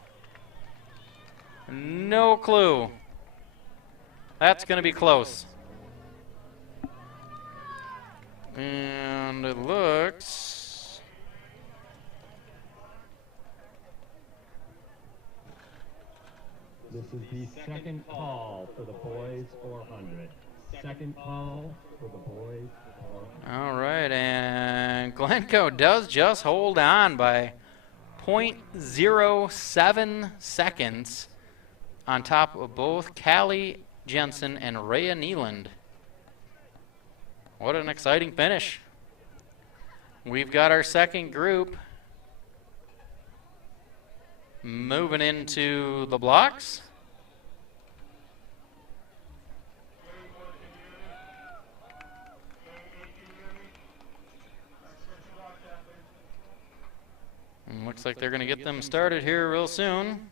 No clue. That's going to be close. And it looks... This is the second call for the boys 400. Second call for the boys 400. All right, and Glencoe does just hold on by 0.07 seconds on top of both Callie Jensen and Rhea Neeland. What an exciting finish. We've got our second group moving into the blocks. And looks like they're going to get them started here real soon.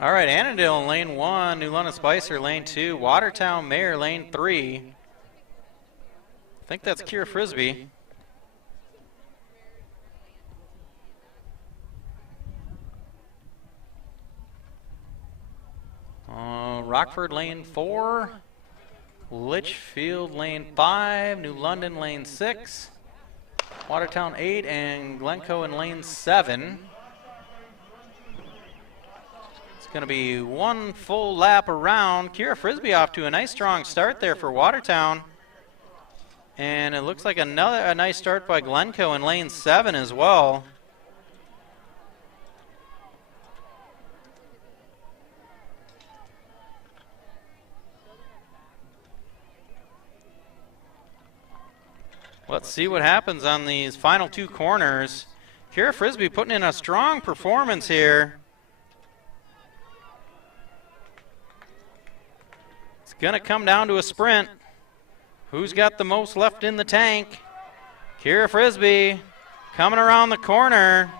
All right, Annandale in lane 1, New London Spicer lane 2, Watertown Mayor lane 3. I think that's Kira Frisbee. Rockford lane 4, Litchfield lane 5, New London lane 6, Watertown 8, and Glencoe in lane 7. Going to be one full lap around. Kira Frisbee off to a nice strong start there for Watertown. And it looks like a nice start by Glencoe in lane 7 as well. Let's see what happens on these final two corners. Kira Frisbee putting in a strong performance here. Going to come down to a sprint. Who's got the most left in the tank? Kira Frisbee coming around the corner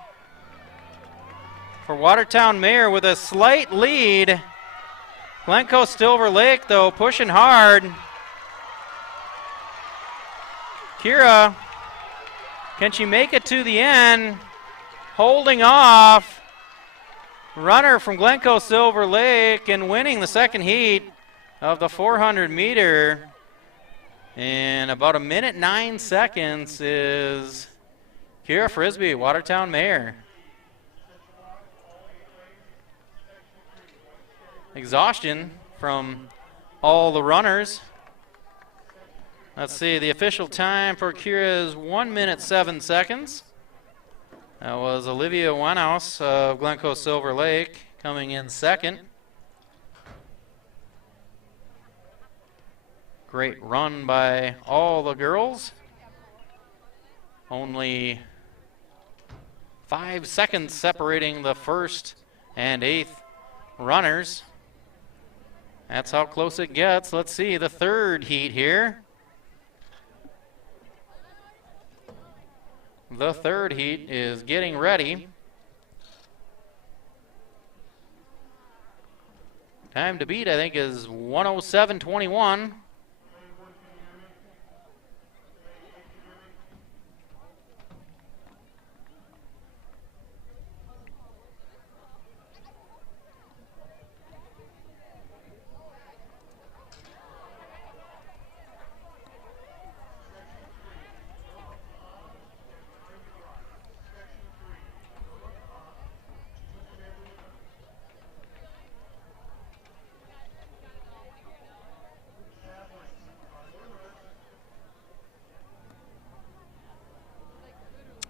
for Watertown Mayor with a slight lead. Glencoe Silver Lake, though, pushing hard. Kira, can she make it to the end? Holding off. Runner from Glencoe Silver Lake and winning the second heat of the 400 meter in about 1:09 is Kira Frisbee, Watertown Mayor. Exhaustion from all the runners. Let's see, the official time for Kira is 1:07. That was Olivia Winehouse of Glencoe Silver Lake coming in second. Great run by all the girls. Only 5 seconds separating the first and 8th runners. That's how close it gets. Let's see the third heat here. The third heat is getting ready. Time to beat, I think, is 1:07:21.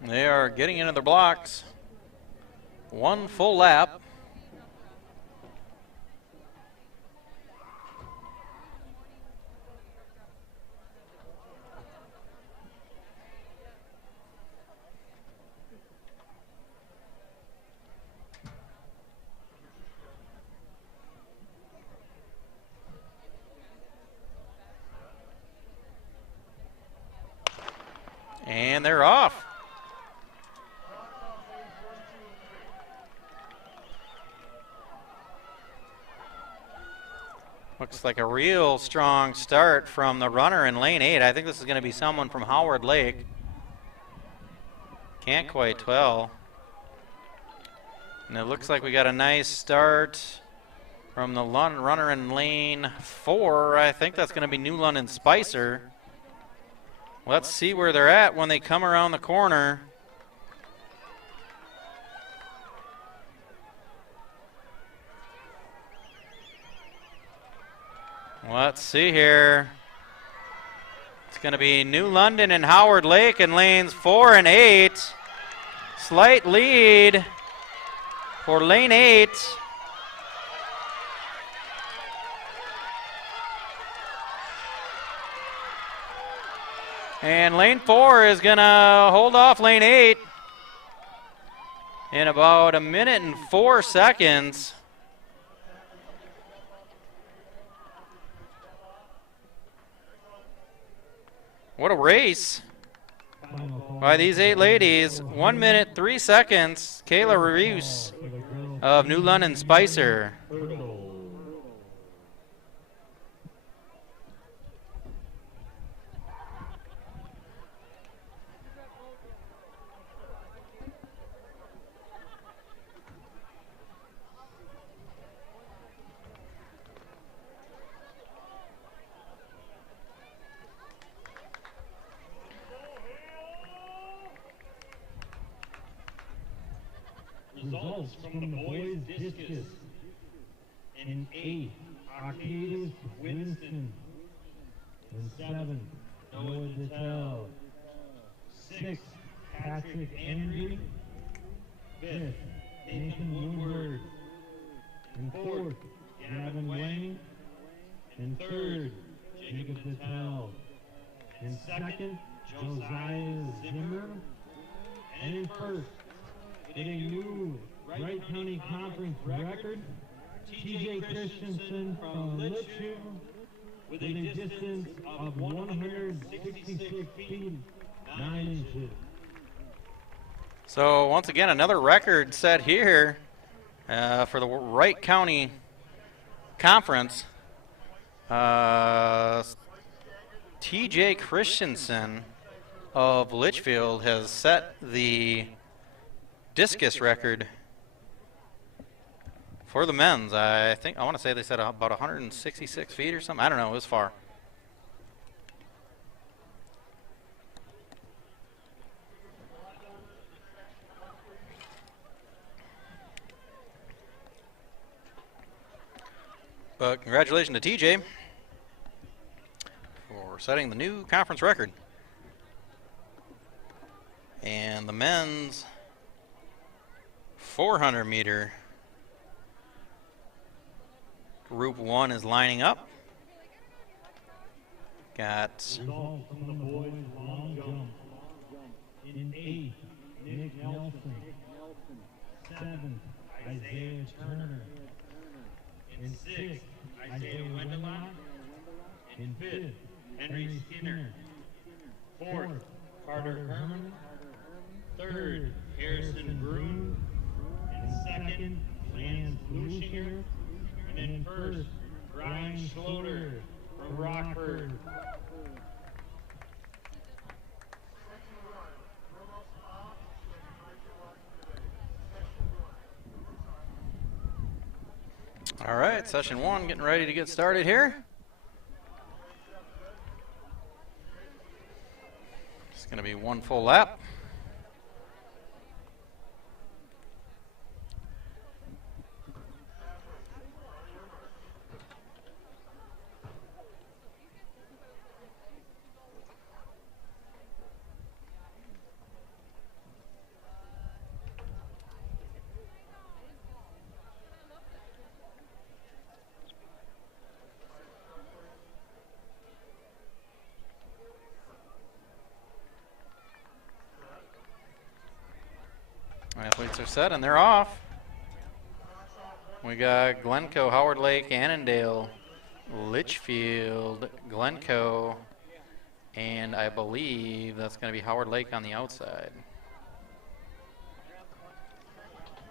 They are getting into their blocks. One full lap. And they're off. Looks like a real strong start from the runner in lane 8. I think this is going to be someone from Howard Lake. Can't quite tell. And it looks like we got a nice start from the runner in lane 4. I think that's going to be New London Spicer. Let's see where they're at when they come around the corner. Let's see here. It's going to be New London and Howard Lake in lanes 4 and 8. Slight lead for lane 8. And lane 4 is going to hold off lane 8 in about a minute and 4 seconds. What a race by these 8 ladies. 1 minute, 3 seconds. Kayla Reese of New London Spicer. Results from the boys' discus. In 8, Arcadius Winston. In 7, Noah Dittel. 6, Patrick Andrew. 5th, Nathan Woodward. In 4th, Gavin Wang. In 3rd, Jacob Dittel. In 2nd, Josiah Zimmer. And in 1st, hitting new Wright County Conference record, TJ Christensen from Litchfield with a distance of 166 feet, 9 inches. So once again, another record set here for the Wright County Conference. TJ Christensen of Litchfield has set the discus record for the men's. I want to say they said about 166 feet or something. I don't know, it was far. But congratulations to TJ for setting the new conference record. And the men's 400 meter group 1 is lining up. Got Results from the boys' long jump. In 8, Nick Nelson. 7th, Isaiah Turner. In 6th, Isaiah Wendelot. In 5th, Henry Skinner. 4th, Carter Herman. 3rd, Harrison Broom. In 2nd, Lance Lushinger. And in 1st, Brian Schloter from Rockford. all right, session 1 getting ready to get started here. It's going to be 1 full lap. Weights are set and they're off. We got Glencoe, Howard Lake, Annandale, Litchfield, Glencoe, and I believe that's going to be Howard Lake on the outside.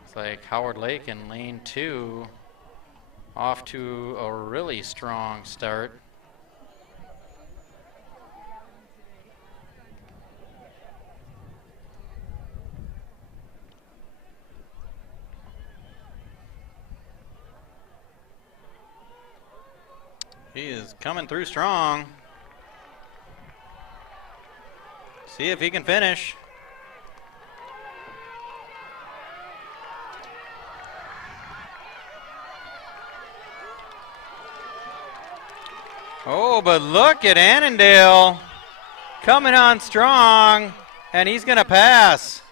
It's like Howard Lake in lane 2 off to a really strong start. He is coming through strong. See if he can finish. Oh, but look at Annandale coming on strong, and he's going to pass.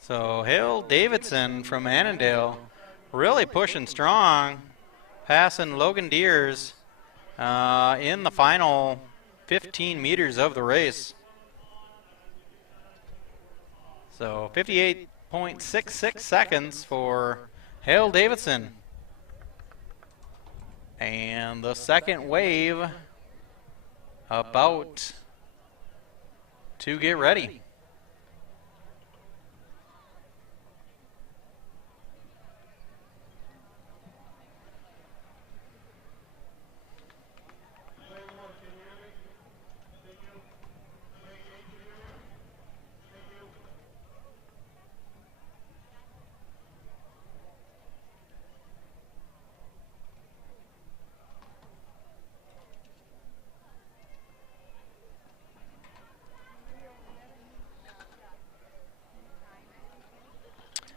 So Hale Davidson from Annandale really pushing strong, passing Logan Deers in the final 15 meters of the race. So 58.66 seconds for Hale Davidson. And the second wave about to get ready.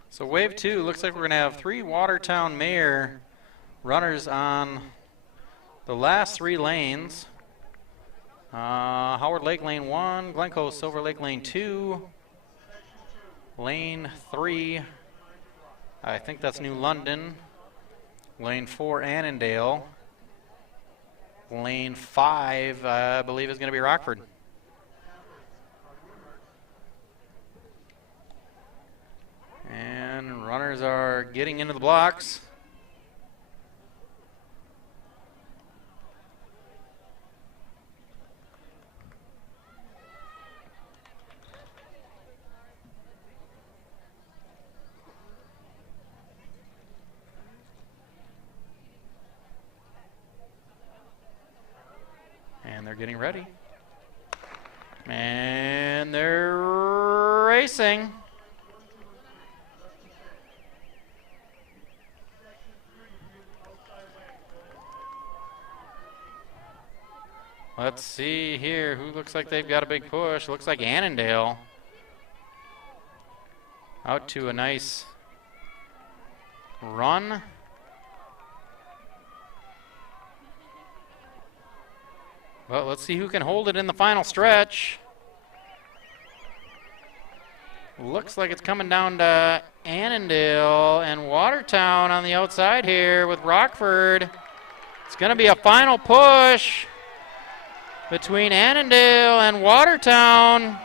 So wave 2 looks like we're going to have 3 Watertown Mayor runners on the last 3 lanes. Howard Lake lane 1, Glencoe Silver Lake lane 2, lane 3, I think that's New London, lane 4 Annandale, lane 5 I believe is going to be Rockford. And runners are getting into the blocks. And they're getting ready. And they're racing. Let's see here. Who looks like they've got a big push? Looks like Annandale. Out to a nice run. Well, let's see who can hold it in the final stretch. Looks like it's coming down to Annandale and Watertown on the outside here with Rockford. It's going to be a final push between Annandale and Watertown.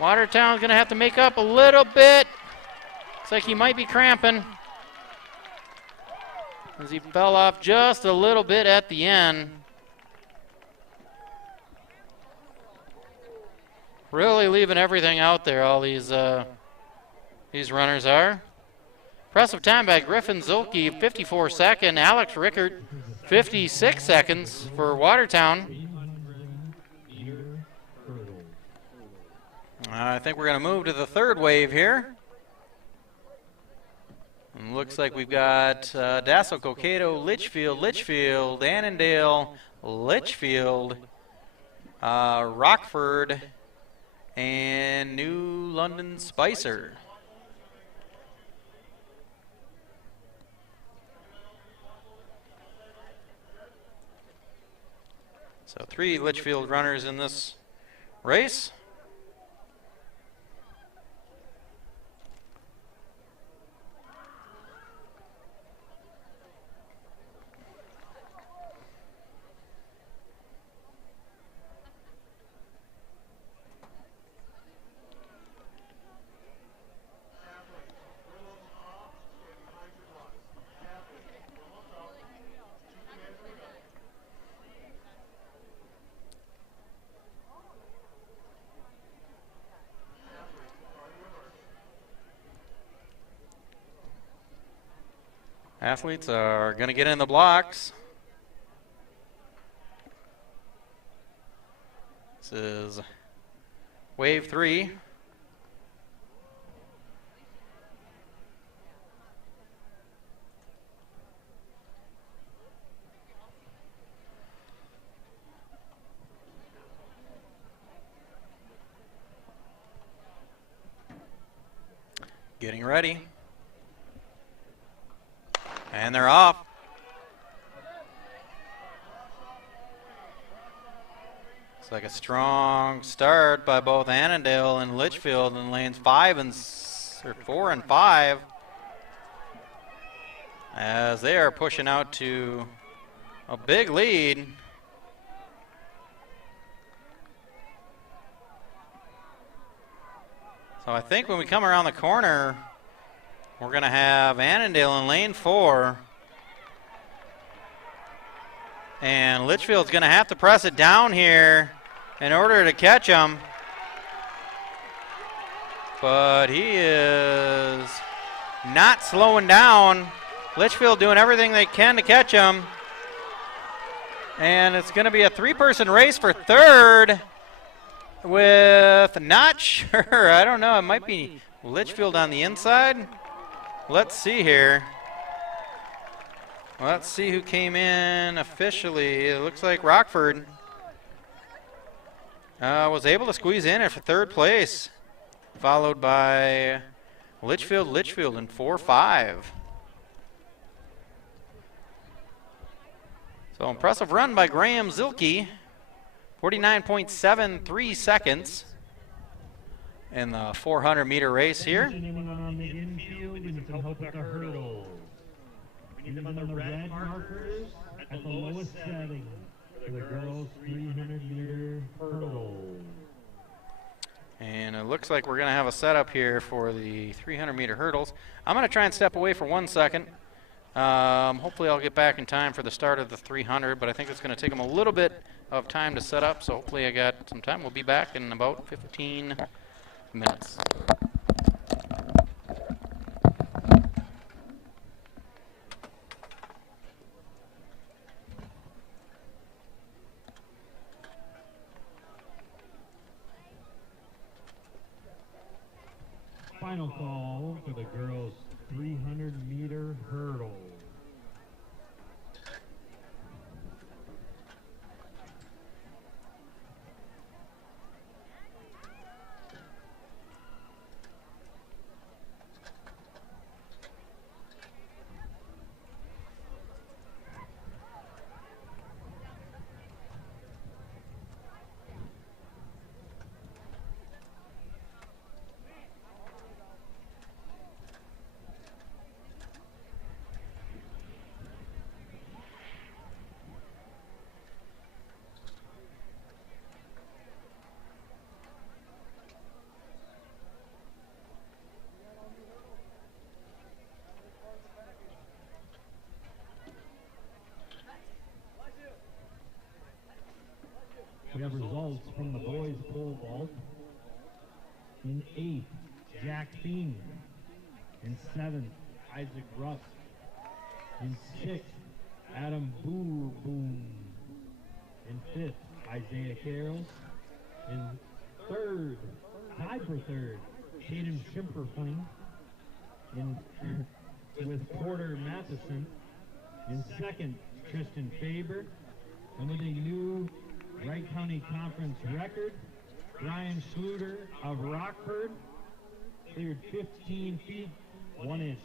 Watertown's going to have to make up a little bit. Looks like he might be cramping as he fell off just a little bit at the end. Really leaving everything out there, all these runners are. Impressive time by Griffin Zulke, 54 second. Alex Rickert, 56 seconds for Watertown. I think we're going to move to the third wave here. And looks like we've got Dassel, Cokato, Litchfield, Annandale, Litchfield, Rockford, and New London Spicer. So 3 Litchfield runners in this race. Athletes are going to get in the blocks. This is wave 3. Getting ready. And they're off. It's like a strong start by both Annandale and Litchfield in lanes 4 and 5, as they are pushing out to a big lead. So I think when we come around the corner, we're going to have Annandale in lane 4. And Litchfield's going to have to press it down here in order to catch him. But he is not slowing down. Litchfield doing everything they can to catch him. And it's going to be a 3-person race for third with, not sure, I don't know, it might be Litchfield on the inside. Let's see here. Let's see who came in officially. It looks like Rockford was able to squeeze in for third place, followed by Litchfield in 4-5. So impressive run by Graham Zilke. 49.73 seconds in the 400-meter race here. Anyone on the infield who needs some help with the hurdle. We need them on the red markers at the lowest setting for the girls' 300-meter hurdle. And it looks like we're going to have a setup here for the 300-meter hurdles. I'm going to try and step away for 1 second. Hopefully I'll get back in time for the start of the 300, but I think it's going to take them a little bit of time to set up, so hopefully I got some time. We'll be back in about 15 minutes. Final call for the girls' 300-meter hurdle. We have results from the boys' pole vault. In 8th, Jack Thien. In 7th, Isaac Russ. In 6th, Adam Boom. In 5th, Isaiah Carroll. In 3rd, tied for 3rd, Caden Schimperfling. With Porter Matheson. In 2nd, Tristan Faber. And with a new Wright County Conference record, Ryan Schluter of Rockford cleared 15 feet, 1 inch.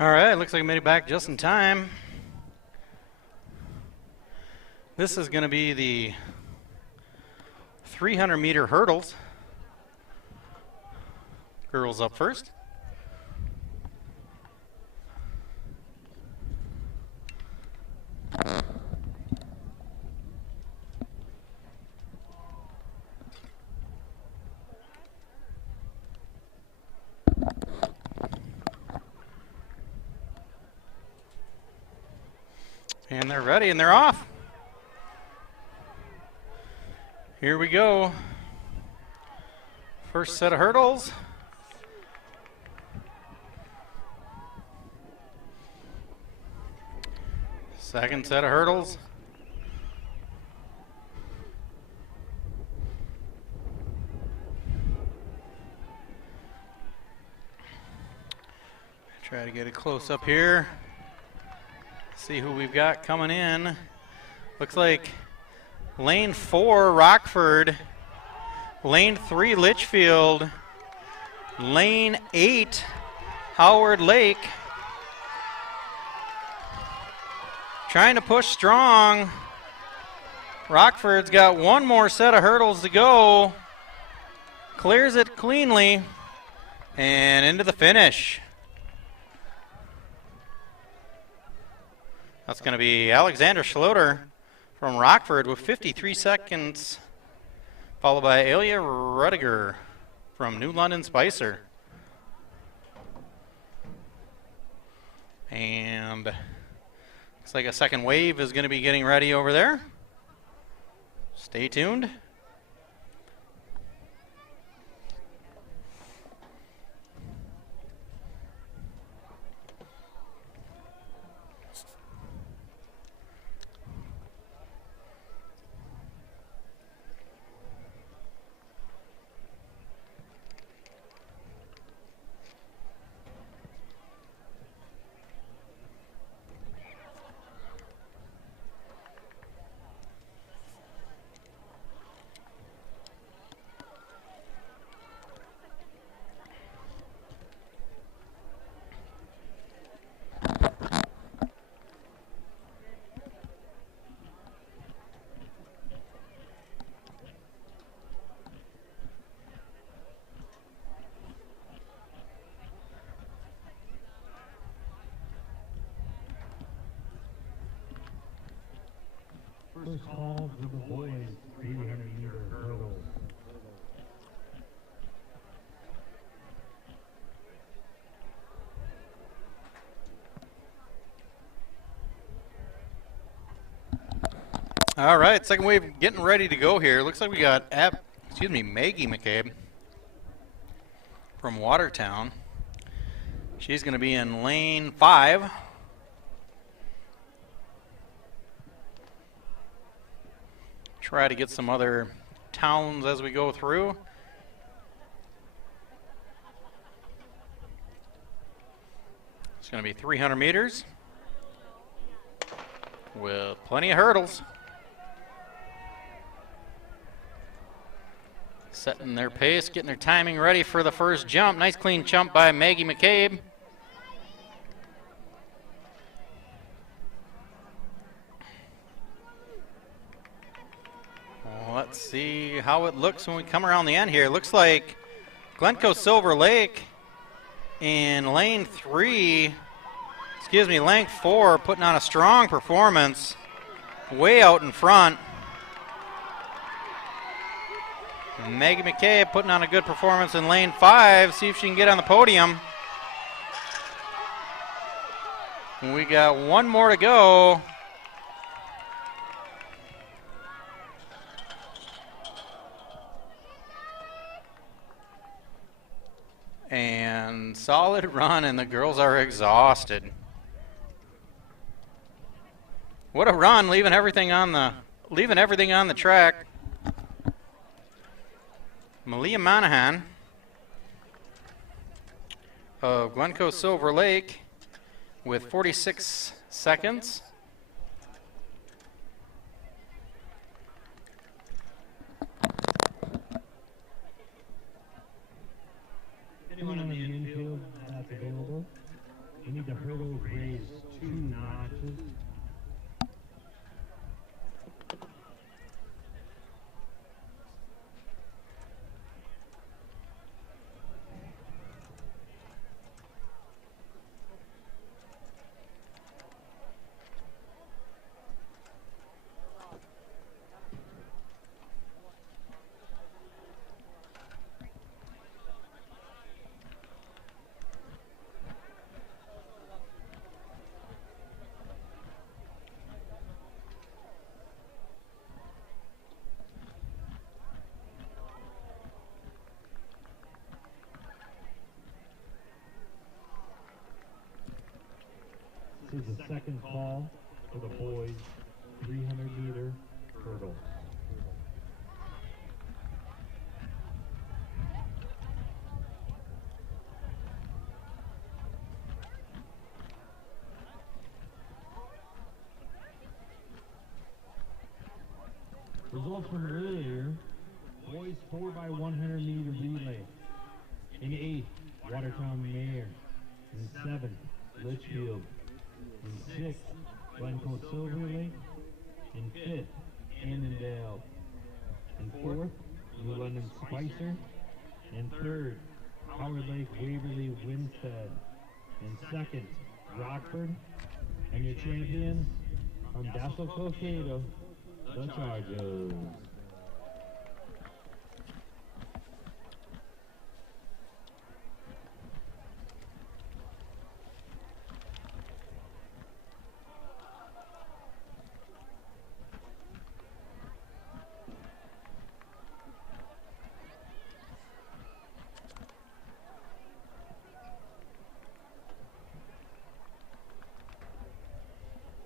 All right, looks like I made it back just in time. This is going to be the 300-meter hurdles. Girls up first. And they're ready and they're off. Here we go. First set of hurdles. Second set of hurdles. Try to get it close up here. See who we've got coming in. Looks like lane 4, Rockford. Lane 3, Litchfield. Lane 8, Howard Lake. Trying to push strong. Rockford's got one more set of hurdles to go. Clears it cleanly. And into the finish. That's going to be Alexander Schloter from Rockford with 53 seconds, followed by Elia Rudiger from New London Spicer. And looks like a second wave is going to be getting ready over there. Stay tuned. First call for the boys, 300-meter hurdles. All right, second wave getting ready to go here. Looks like we got Maggie McCabe from Watertown. She's going to be in lane 5. Try to get some other towns as we go through. It's going to be 300 meters with plenty of hurdles. Setting their pace, getting their timing ready for the first jump. Nice clean jump by Maggie McCabe. Let's see how it looks when we come around the end here. Looks like Glencoe Silver Lake in lane 4, putting on a strong performance, way out in front. Maggie McCabe putting on a good performance in lane 5. See if she can get on the podium. We got one more to go. And solid run, and the girls are exhausted. What a run, leaving everything on the track. Malia Monahan of Glencoe Silver Lake with 46 seconds. Anyone on the infield that's available, you need to hurry is the second call for the boys 300-meter hurdle. Results from earlier, boys 4x100-meter relay. In 8th, Watertown Mayor. In 7th, Litchfield. In 6th, Glencoe Silver Lake. In 5th, Annandale. In 4th, New London Spicer. In 3rd, Howard Lake Waverly Winstead. In 2nd, Rockford. And your champions from Dassel Cokato, the Chargers.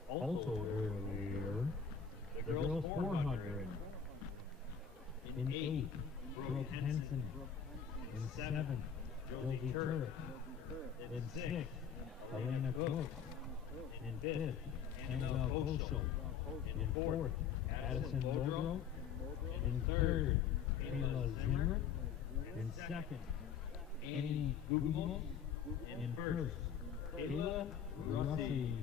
Also earlier, the girls 400. In 8th, Brooke Henson. In 7th, Josie Turk. In 6th, Elena Cook. In 5th, Annabelle Koschel. In 4th, Addison Bodrow. In 3rd, Kayla Zimmer. In 2nd, Annie Gugumos. In 1st, Kayla Rossi.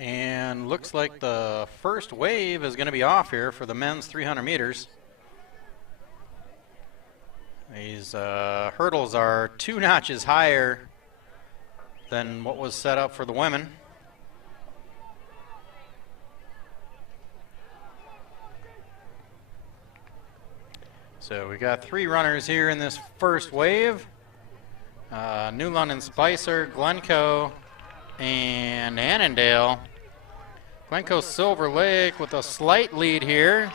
And looks like the first wave is going to be off here for the men's 300 meters. These hurdles are 2 notches higher than what was set up for the women. So we got 3 runners here in this first wave. New London Spicer, Glencoe, and Annandale. Glencoe Silver Lake with a slight lead here,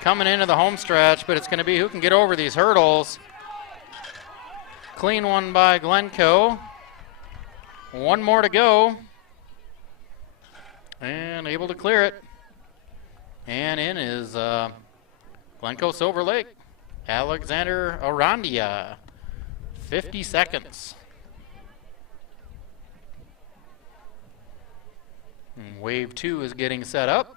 coming into the home stretch, but it's going to be who can get over these hurdles. Clean one by Glencoe. 1 more to go. And able to clear it. And in is Glencoe Silver Lake. Alexander Arandia. 50 seconds. And wave 2 is getting set up.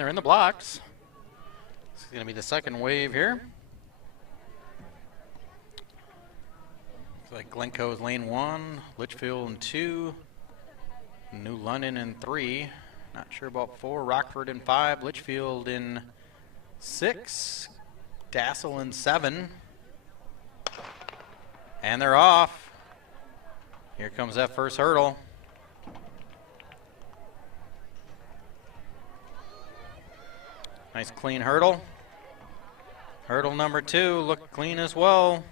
they're in the blocks. This is going to be the second wave here. Looks like Glencoe's lane 1, Litchfield in 2, New London in 3. Not sure about 4, Rockford in 5, Litchfield in 6, Dassel in 7. And they're off. Here comes that first hurdle. Nice clean hurdle. Hurdle number 2 looked clean as well.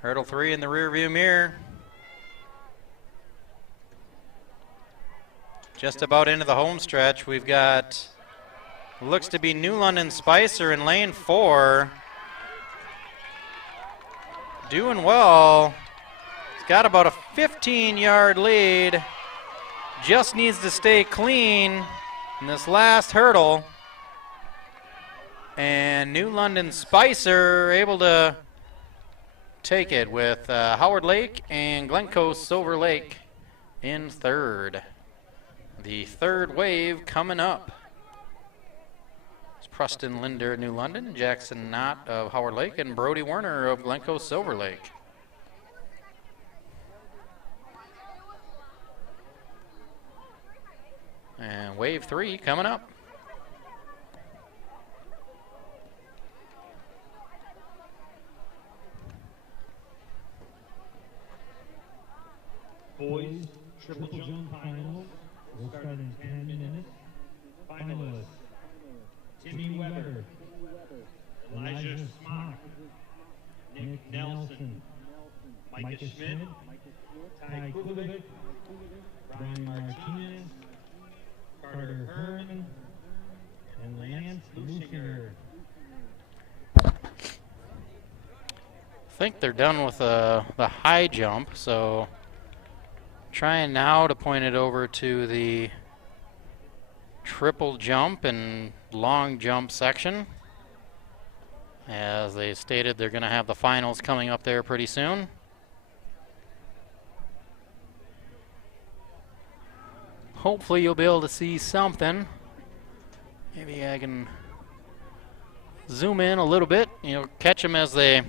Hurdle 3 in the rear view mirror. Just about into the home stretch. We've got, looks to be New London Spicer in lane 4. Doing well. He's got about a 15-yard lead. Just needs to stay clean in this last hurdle. And New London Spicer able to take it with Howard Lake and Glencoe Silver Lake in third. The third wave coming up. It's Preston Linder, New London, Jackson Knott of Howard Lake, and Brody Werner of Glencoe Silver Lake. And wave 3 coming up. Boys triple jump finals will start in 10 minutes. Finalists: Timmy Weber, Elijah Smock, Nick Nelson, Micah Schmidt, Ty Kulovic, Brian Martinez, Carter Herman, and Lance Lucinger. I think they're done with the high jump, so trying now to point it over to the triple jump and long jump section. As they stated, they're going to have the finals coming up there pretty soon. Hopefully you'll be able to see something. Maybe I can zoom in a little bit, catch them as they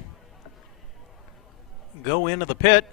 go into the pit.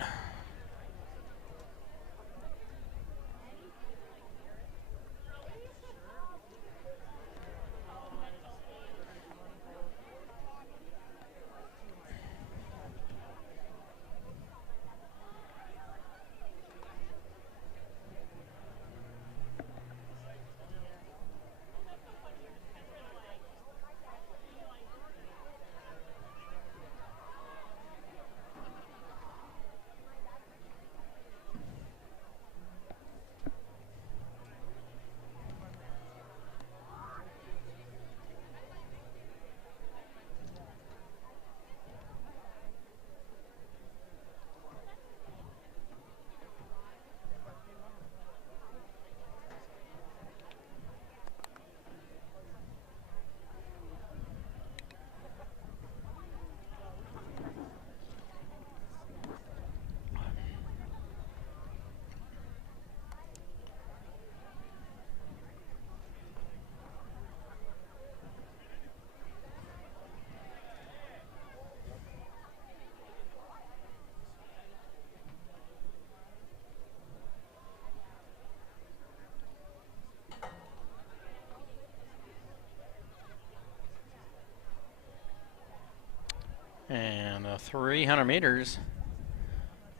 And 300 meters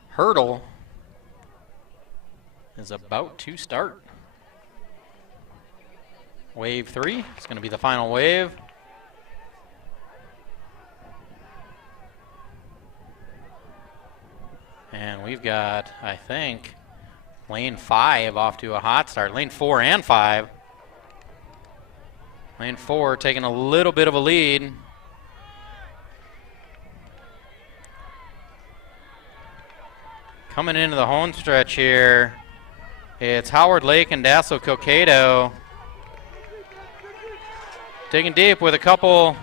hurdle is about to start. Wave 3, it's going to be the final wave. And we've got, I think, lane 5 off to a hot start. Lane 4 and 5. Lane 4 taking a little bit of a lead. Coming into the home stretch here, it's Howard Lake and Dassel Cokato. Digging deep with a couple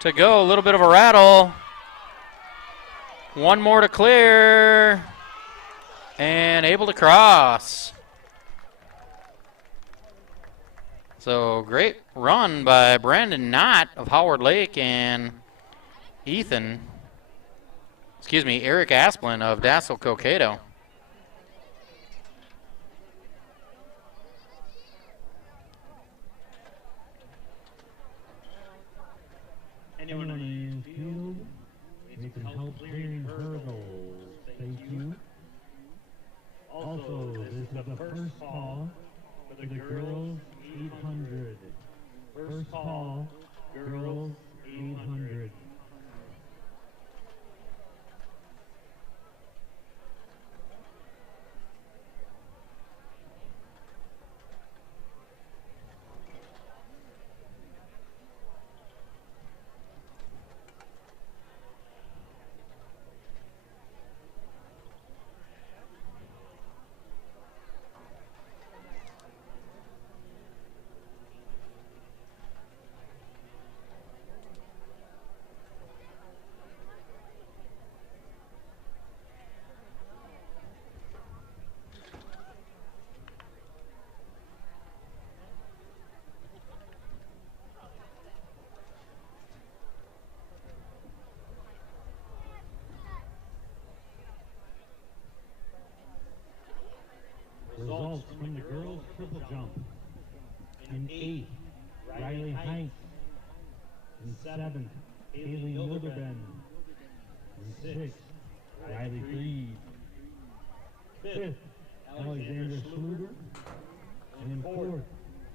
to go, a little bit of a rattle. One more to clear. And able to cross. So great run by Brandon Knott of Howard Lake and Eric Asplin of Dassel Cokato. Anyone in the field, need some help clearing hurdles. Thank you. Also, this is the first call for the girls 800. First call, girls 800. Results from the girls' triple jump. In 8th, Riley Heinz. In 7th, Haley Milderben. In 6th, Riley Freed. 5th, Alexander Schluter. And in 4th,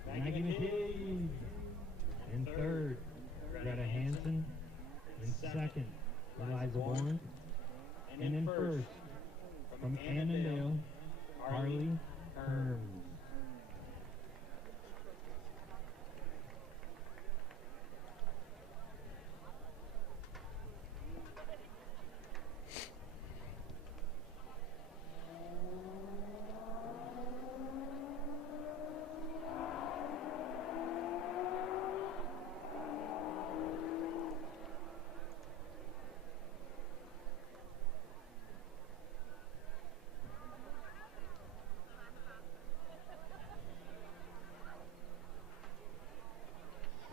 Maggie McCabe. In 3rd, Greta Hansen. In 2nd, Eliza Warren. And in 1st, from Annandale, Harley Herms.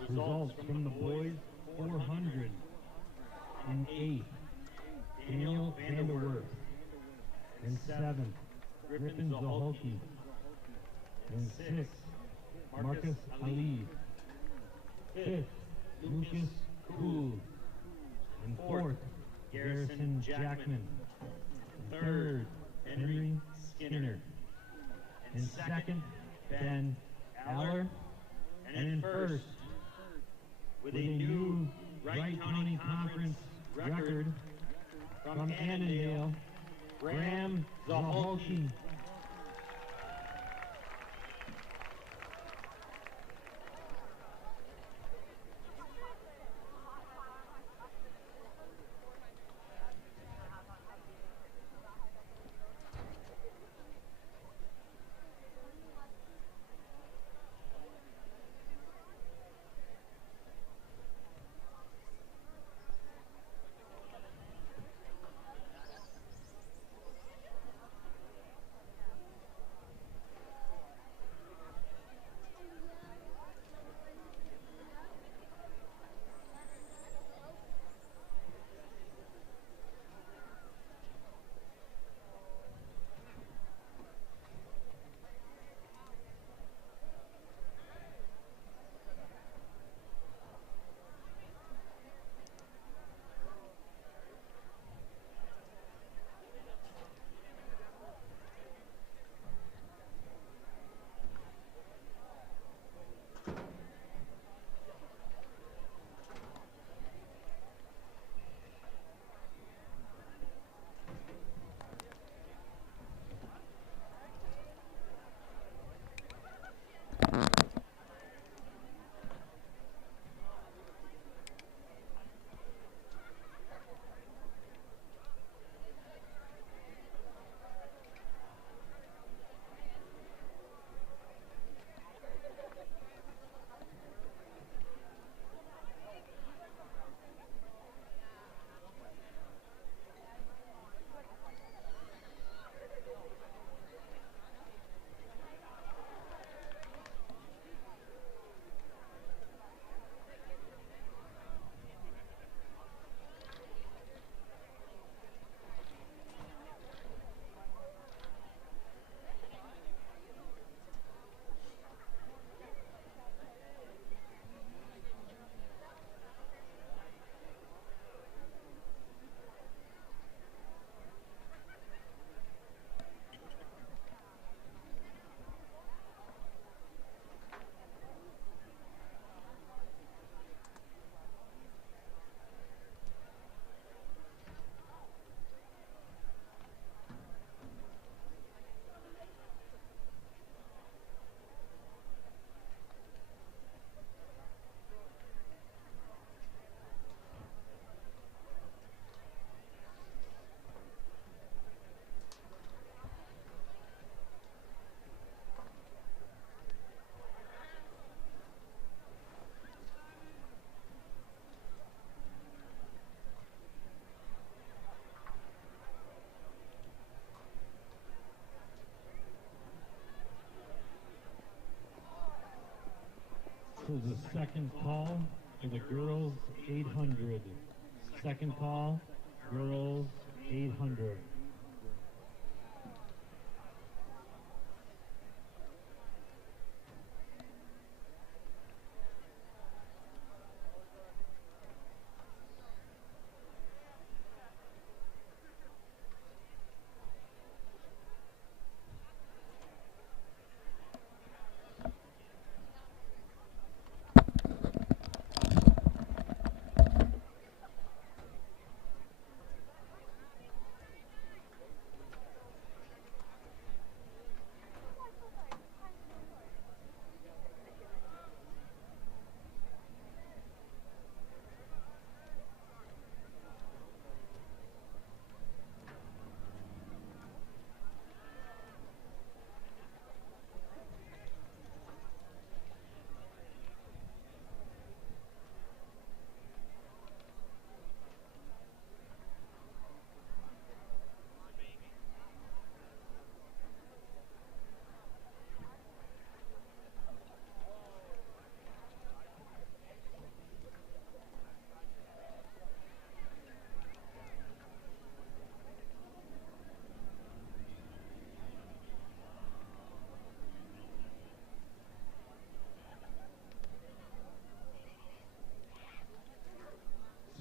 Results from the boys 400. In 8th, Daniel Vanderwerf. In 7th, Griffin Zaholke. In 6th, Marcus Ali. 5th, Lucas Kuhl. In 4th, Garrison Jackman. In 3rd, Henry Skinner. In 2nd, Ben Aller. And in 1st, with a new Wright County Conference record from Annandale, Graham Zaholke. is the second call for the girls 800. Second call, girls 800.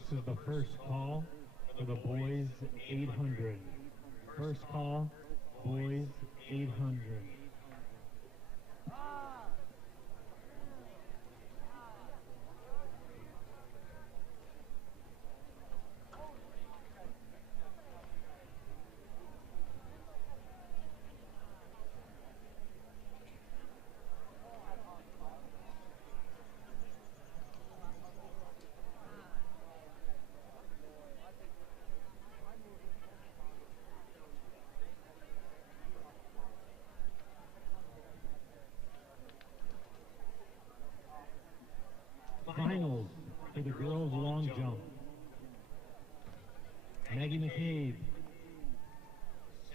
This is the first call for the boys 800. First call, boys 800. Finals for the girls long jump. Maggie McCabe,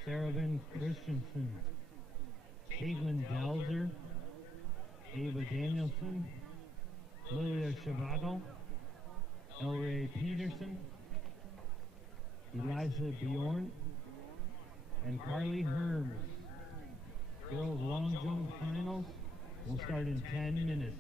Sarah-Vin Christensen, Caitlin Delzer, Ava Danielson, Lilia Chavago, Elray Peterson, Eliza Bjorn, and Carly Herms. Girls long jump finals will start in 10 minutes.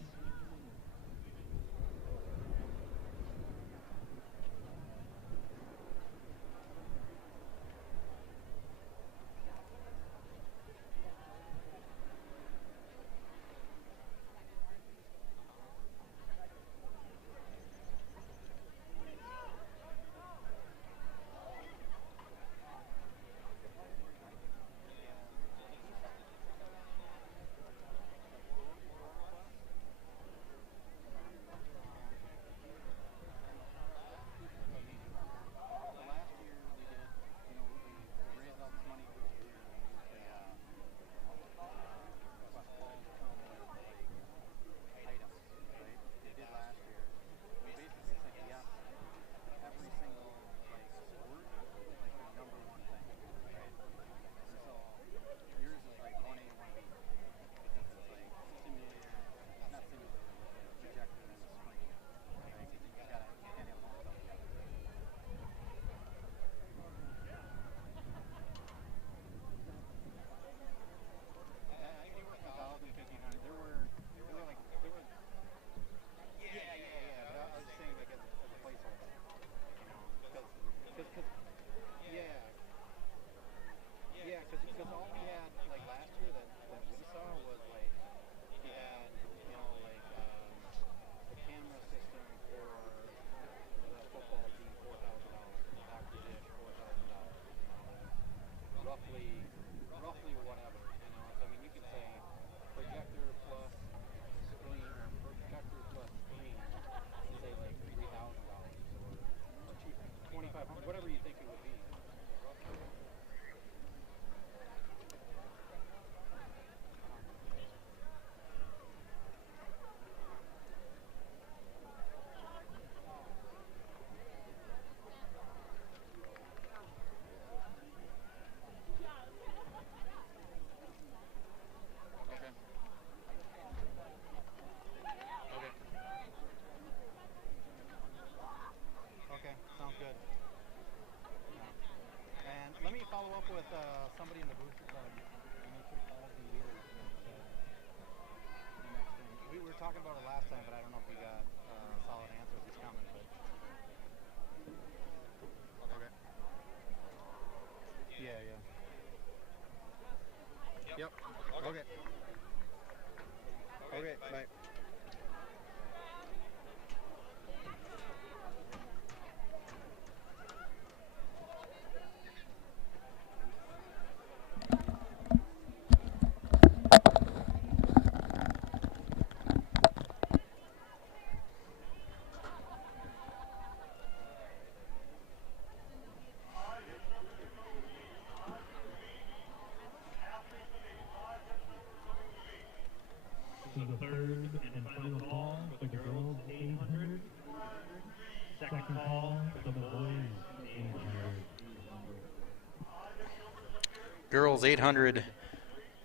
Okay. Okay, bye. This is the third and final call for the girls 800. Second call for the boys 800. Girls 800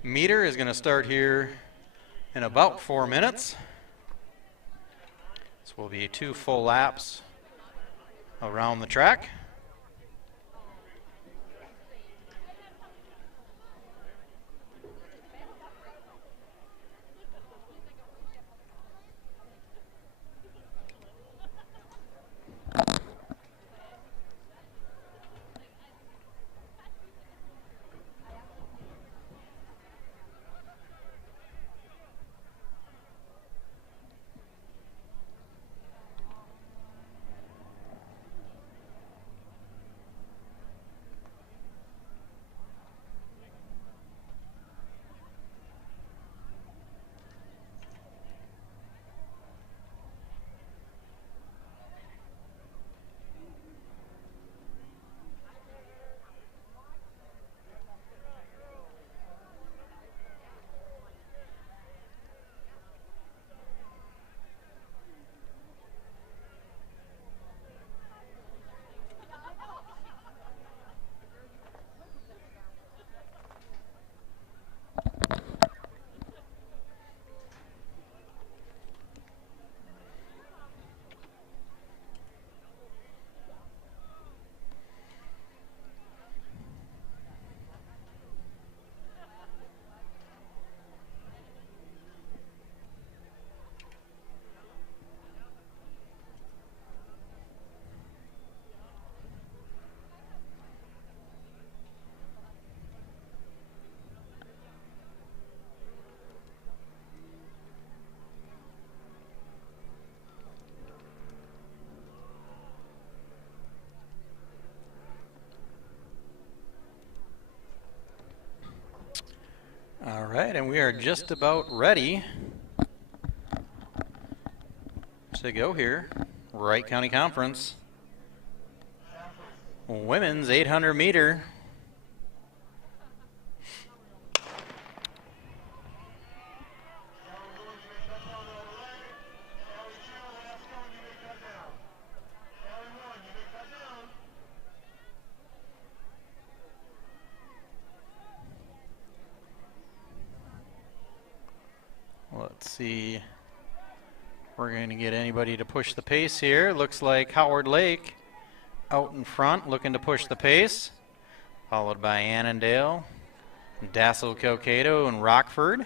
meter is going to start here in about 4 minutes. This will be 2 full laps around the track. All right, and we are just about ready to go here. Wright County Conference. Women's 800 meter. Let's see. We're going to get anybody to push the pace here. Looks like Howard Lake out in front looking to push the pace, followed by Annandale, Dassel, Cokato, and Rockford.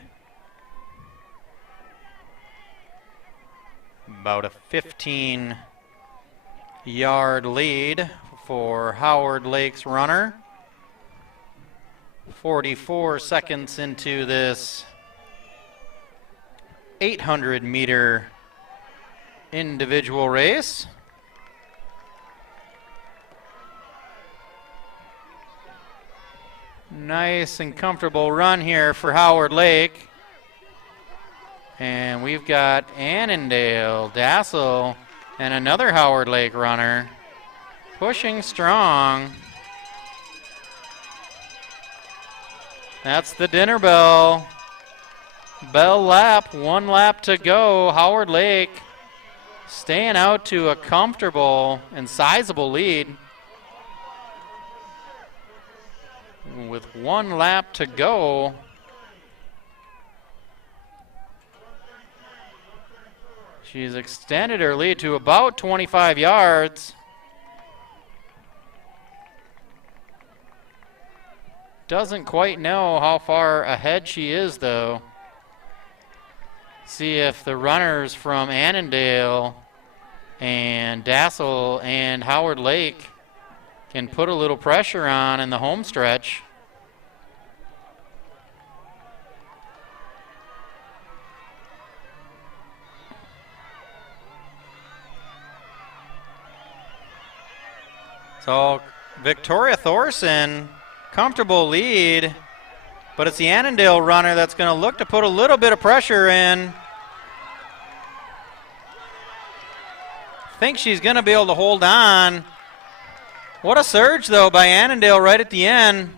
About a 15-yard lead for Howard Lake's runner. 44 seconds into this 800-meter individual race. Nice and comfortable run here for Howard Lake. And we've got Annandale, Dassel, and another Howard Lake runner pushing strong. That's the dinner bell. Bell lap, 1 lap to go. Howard Lake staying out to a comfortable and sizable lead. With 1 lap to go. She's extended her lead to about 25 yards. Doesn't quite know how far ahead she is, though. See if the runners from Annandale and Dassel and Howard Lake can put a little pressure on in the home stretch. So Victoria Thorson, comfortable lead, but it's the Annandale runner that's going to look to put a little bit of pressure in. Think she's going to be able to hold on. What a surge, though, by Annandale right at the end.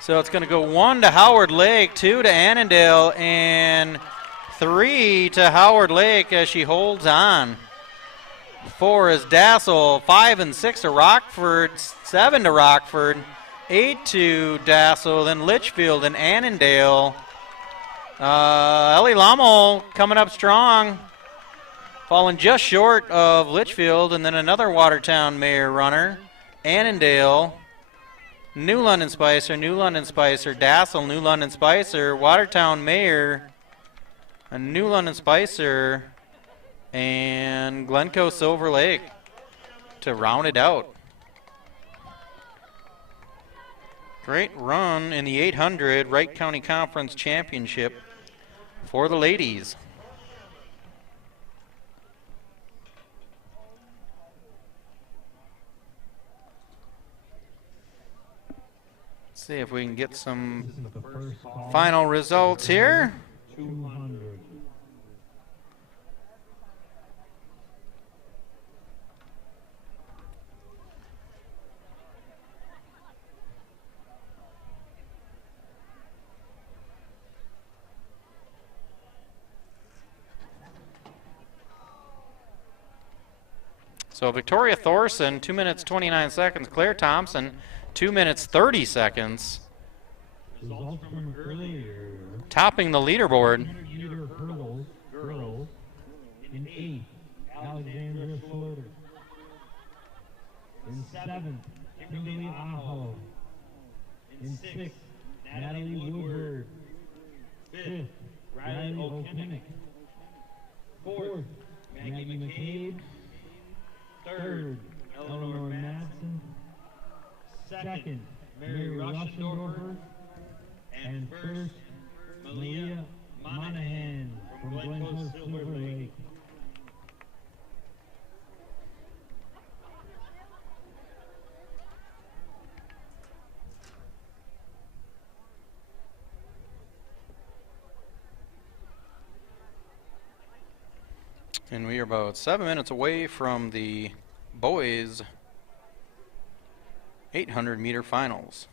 So it's going to go 1 to Howard Lake, 2 to Annandale, and 3 to Howard Lake as she holds on. 4 is Dassel, 5 and 6 to Rockford, 7 to Rockford, 8 to Dassel, then Litchfield and Annandale. Ellie Lommel coming up strong, falling just short of Litchfield, and then another Watertown Mayor runner, Annandale, New London Spicer, Dassel, New London Spicer, Watertown Mayor, a New London Spicer, and Glencoe Silver Lake to round it out. Great run in the 800 Wright County Conference Championship for the ladies. See if we can get some final results here. 200. So Victoria Thorson, 2 minutes 29 seconds. Claire Thompson, 2 minutes 30 seconds. Results from earlier. Topping the leaderboard. 100-meter hurdles, girls. In 8th, Alexandra Schloter. In 7th, Kimberly Aho. In 6th, Natalie Woodward. 5th, Riley O'Kinnick. 4th, Maggie McCabe. 3rd, Eleanor Madsen. 2nd, Mary Ruschendorfer. And 1st, Malia Monahan from Glencoe Silver Lake. And we are about 7 minutes away from the boys 800-meter finals.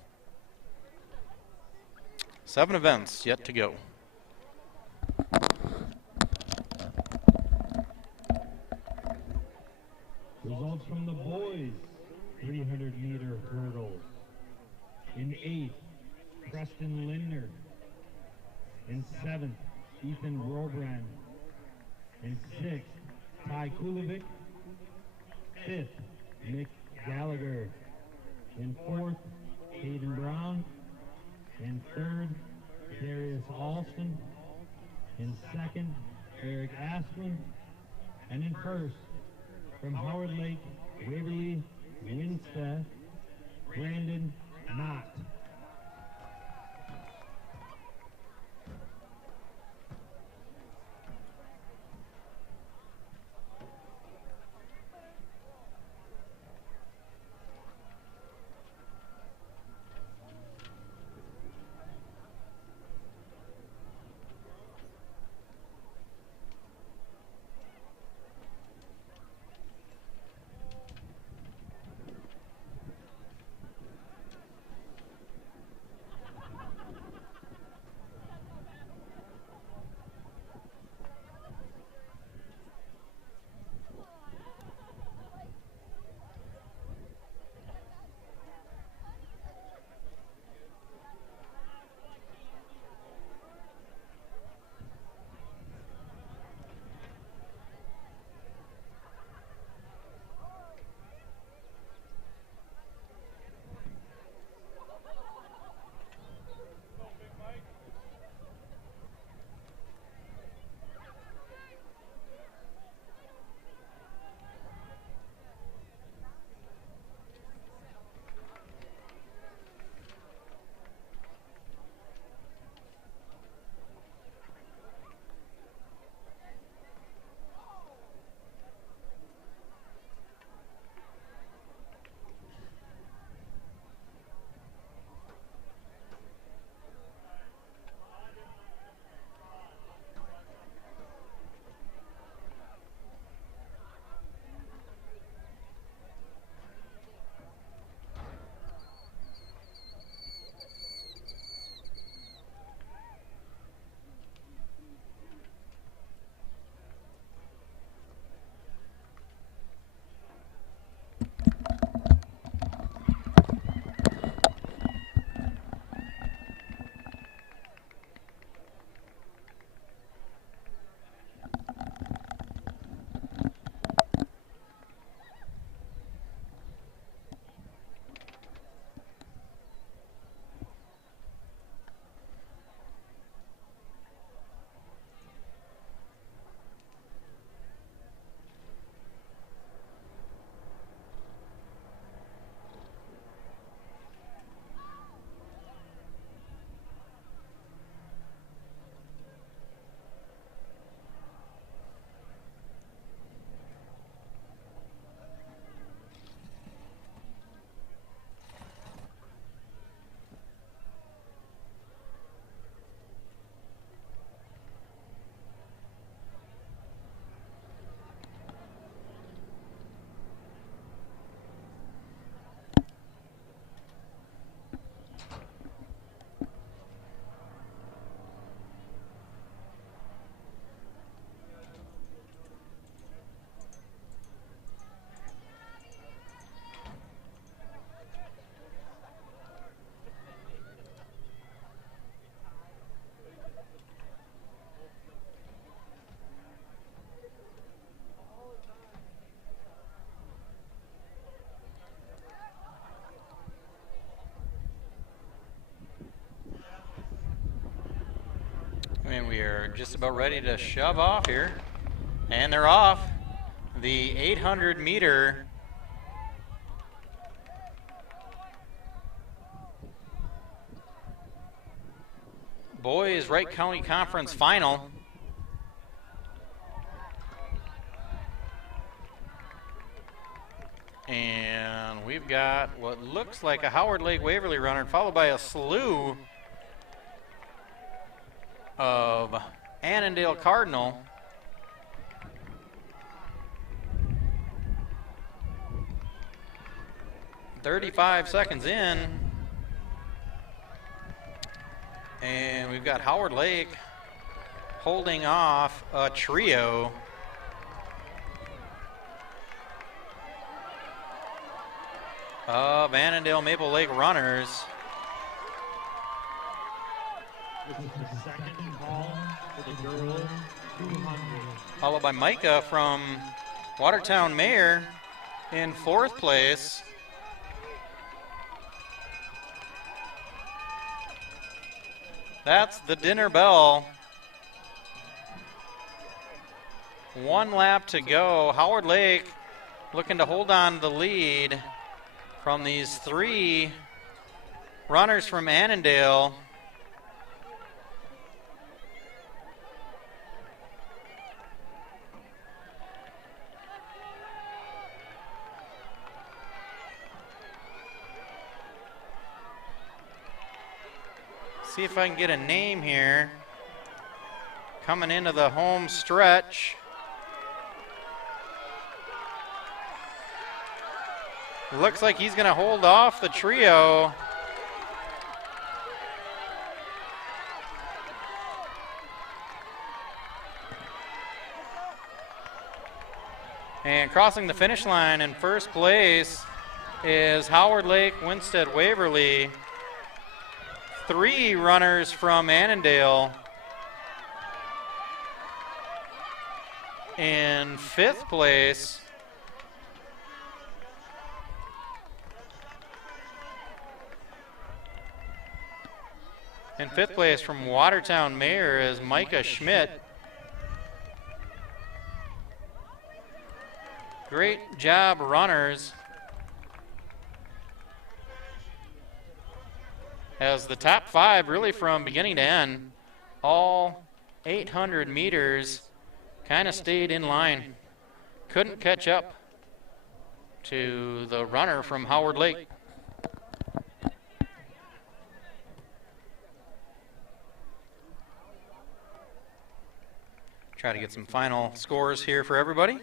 7 events yet to go. Results from the boys 300-meter hurdles. In 8th, Preston Lindner. In 7th, Ethan Robrand. In 6th, Ty Kulovic. 5th, Nick Gallagher. In 4th, Hayden Brown. In 3rd, Darius Alston. In 2nd, Eric Asplin. And in 1st, from Howard Lake, Waverly Winstead, Brandon Knott. And we are just about ready to shove off here. And they're off. The 800 meter boys Wright County Conference final. And we've got what looks like a Howard Lake Waverly runner, followed by a slew of Annandale Cardinal. "35 seconds in, and we've got Howard Lake holding off a trio of Annandale Maple Lake runners. This is the second call for the girls 200. Followed by Micah from Watertown Mayor in 4th place. That's the dinner bell. 1 lap to go. Howard Lake looking to hold on to the lead from these 3 runners from Annandale. See if I can get a name here. Coming into the home stretch. Looks like he's going to hold off the trio. And crossing the finish line in 1st place is Howard Lake Winsted Waverly. 3 runners from Annandale. In 5th place, from Watertown Mayor is Micah Schmidt. Great job, runners. As the top 5 really from beginning to end, all 800 meters kind of stayed in line. Couldn't catch up to the runner from Howard Lake. Try to get some final scores here for everybody.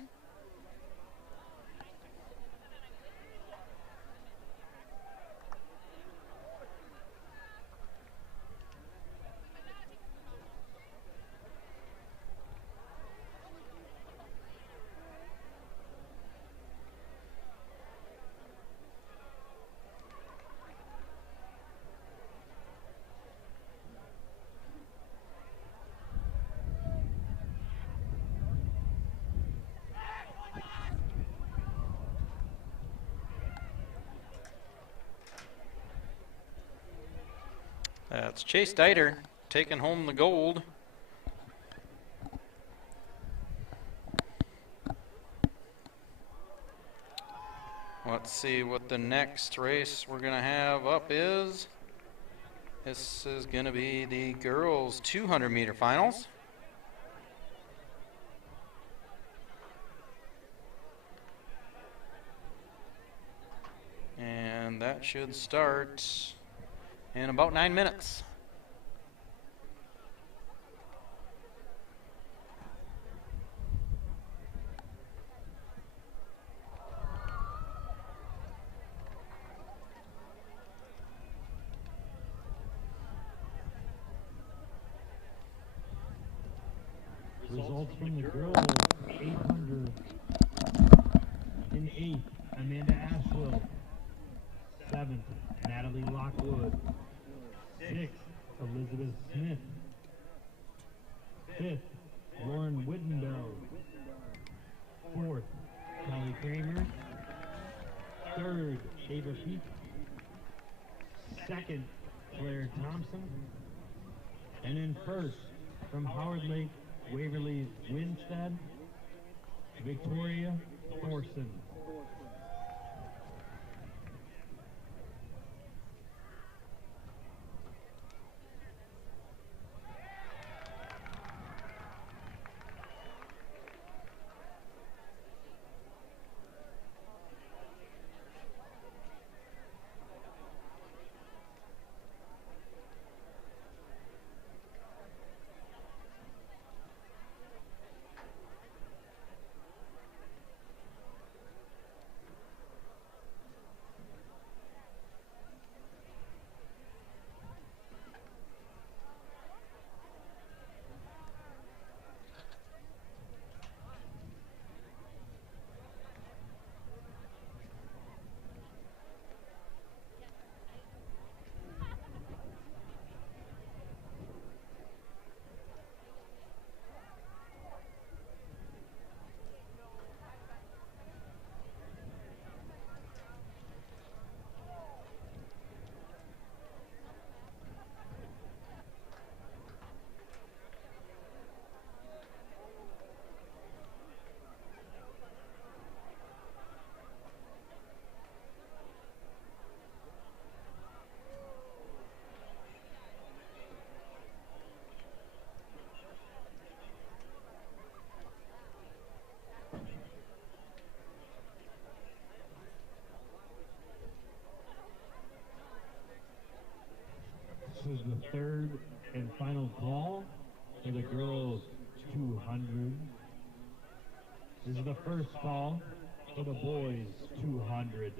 That's Chase Dieter taking home the gold. Let's see what the next race we're going to have up is. This is going to be the girls 200 meter finals. And that should start in about 9 minutes. Results from the girls 800. In 8th, Amanda Ashwell. 7th, Natalie Lockwood. 6th, Elizabeth Smith. 5th, Lauren Wittenbell. 4th, Kelly Kramer. 3rd, Ava Peak. 2nd, Claire Thompson. And in 1st, From Howard Lake, Waverly's Winstead, Victoria Thorson. This is the third and final call for the girls 200. This is the first call for the boys 200.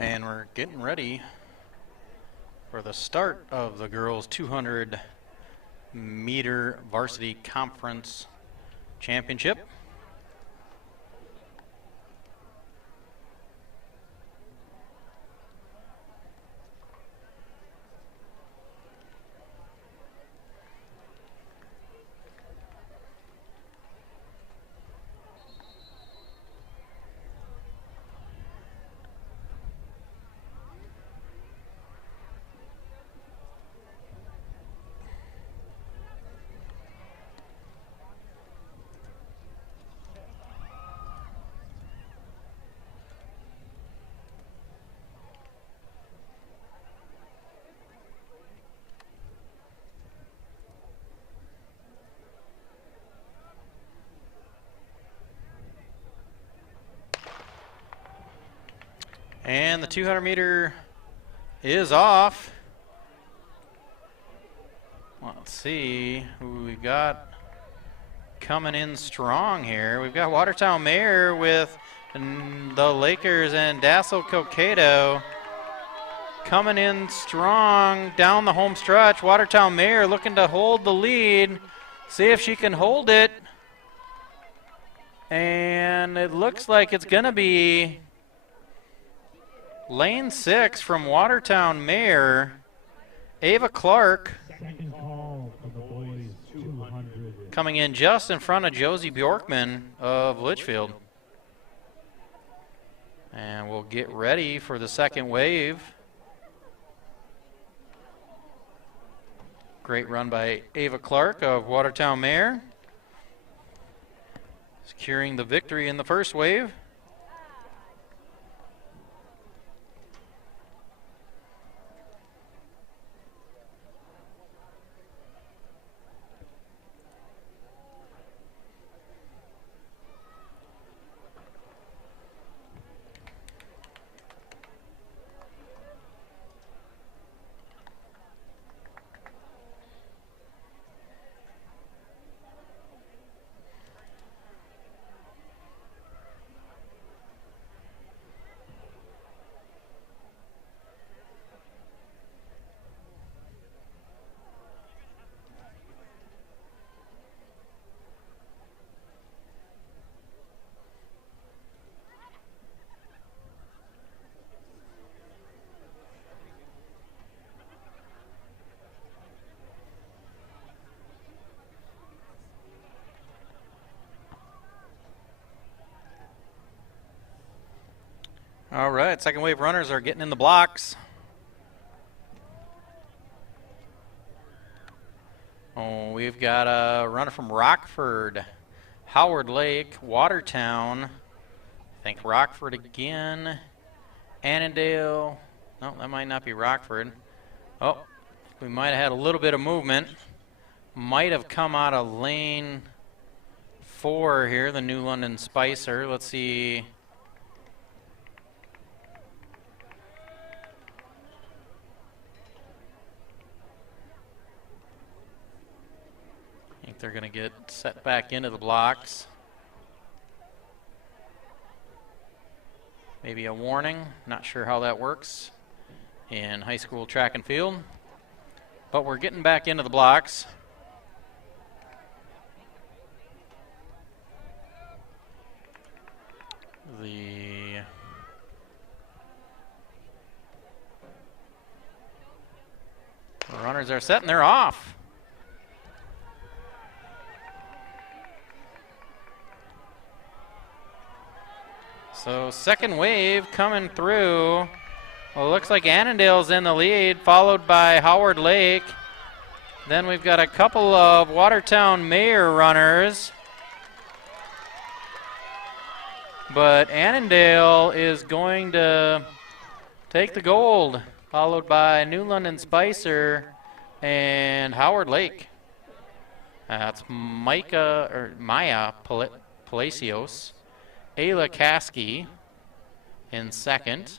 And we're getting ready for the start of the girls 200 meter varsity conference championship. And the 200 meter is off. Let's see who we got coming in strong here. We've got Watertown Mayor with the Lakers and Dassel Cokato coming in strong down the home stretch. Watertown Mayor looking to hold the lead. See if she can hold it. And it looks like it's going to be lane 6 from Watertown Mayor, Ava Clark, Second call for the boys 200. coming in just in front of Josie Bjorkman of Litchfield. And we'll get ready for the second wave. Great run by Ava Clark of Watertown Mayor, securing the victory in the first wave. All right, second wave runners are getting in the blocks. Oh, we've got a runner from Rockford, Howard Lake, Watertown. I think Rockford again. Annandale. No, that might not be Rockford. Oh, we might have had a little bit of movement. Might have come out of lane 4 here, the New London Spicer. Let's see. I think they're going to get set back into the blocks. Maybe a warning. Not sure how that works in high school track and field. But we're getting back into the blocks. The runners are set and they're off. So second wave coming through. Well, it looks like Annandale's in the lead, followed by Howard Lake. Then we've got a couple of Watertown Mayor runners. But Annandale is going to take the gold, followed by New London Spicer and Howard Lake. That's Maya Palacios, Ayla Kasky in second,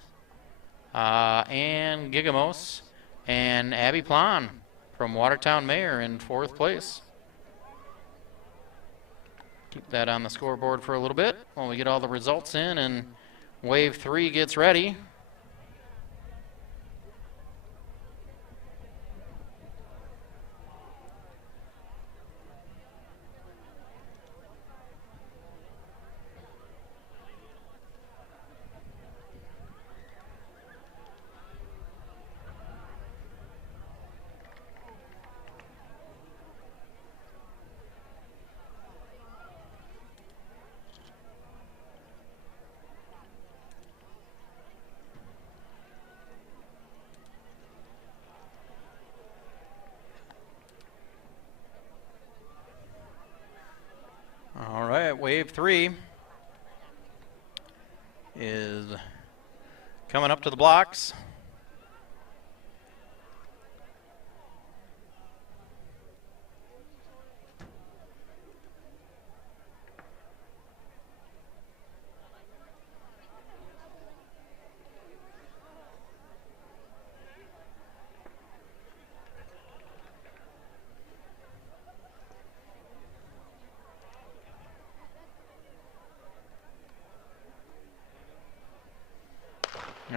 and Gigamos and Abby Plan from Watertown Mayor in fourth place. Keep that on the scoreboard for a little bit while we get all the results in and wave 3 gets ready. All right, wave 3 is coming up to the blocks.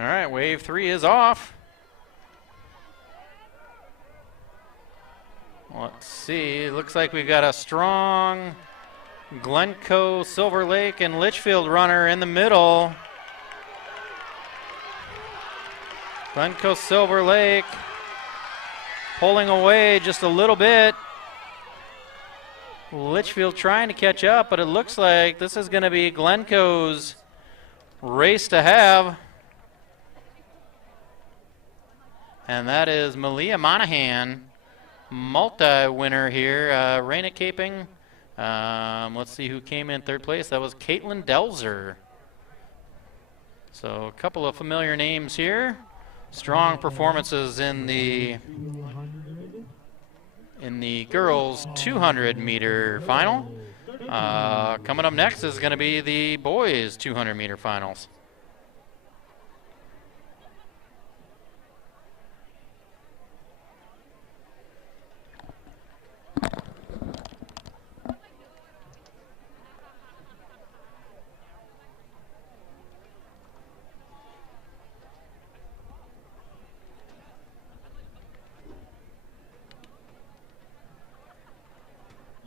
right, wave 3 is off. Let's see. Looks like we've got a strong Glencoe, Silver Lake, and Litchfield runner in the middle. Glencoe, Silver Lake pulling away just a little bit. Litchfield trying to catch up, but it looks like this is going to be Glencoe's race to have. And that is Malia Monahan, multi-winner here. Raina Caping. Let's see who came in third place. That was Caitlin Delzer. So a couple of familiar names here. Strong performances in the girls 200 meter final. Coming up next is going to be the boys 200 meter finals.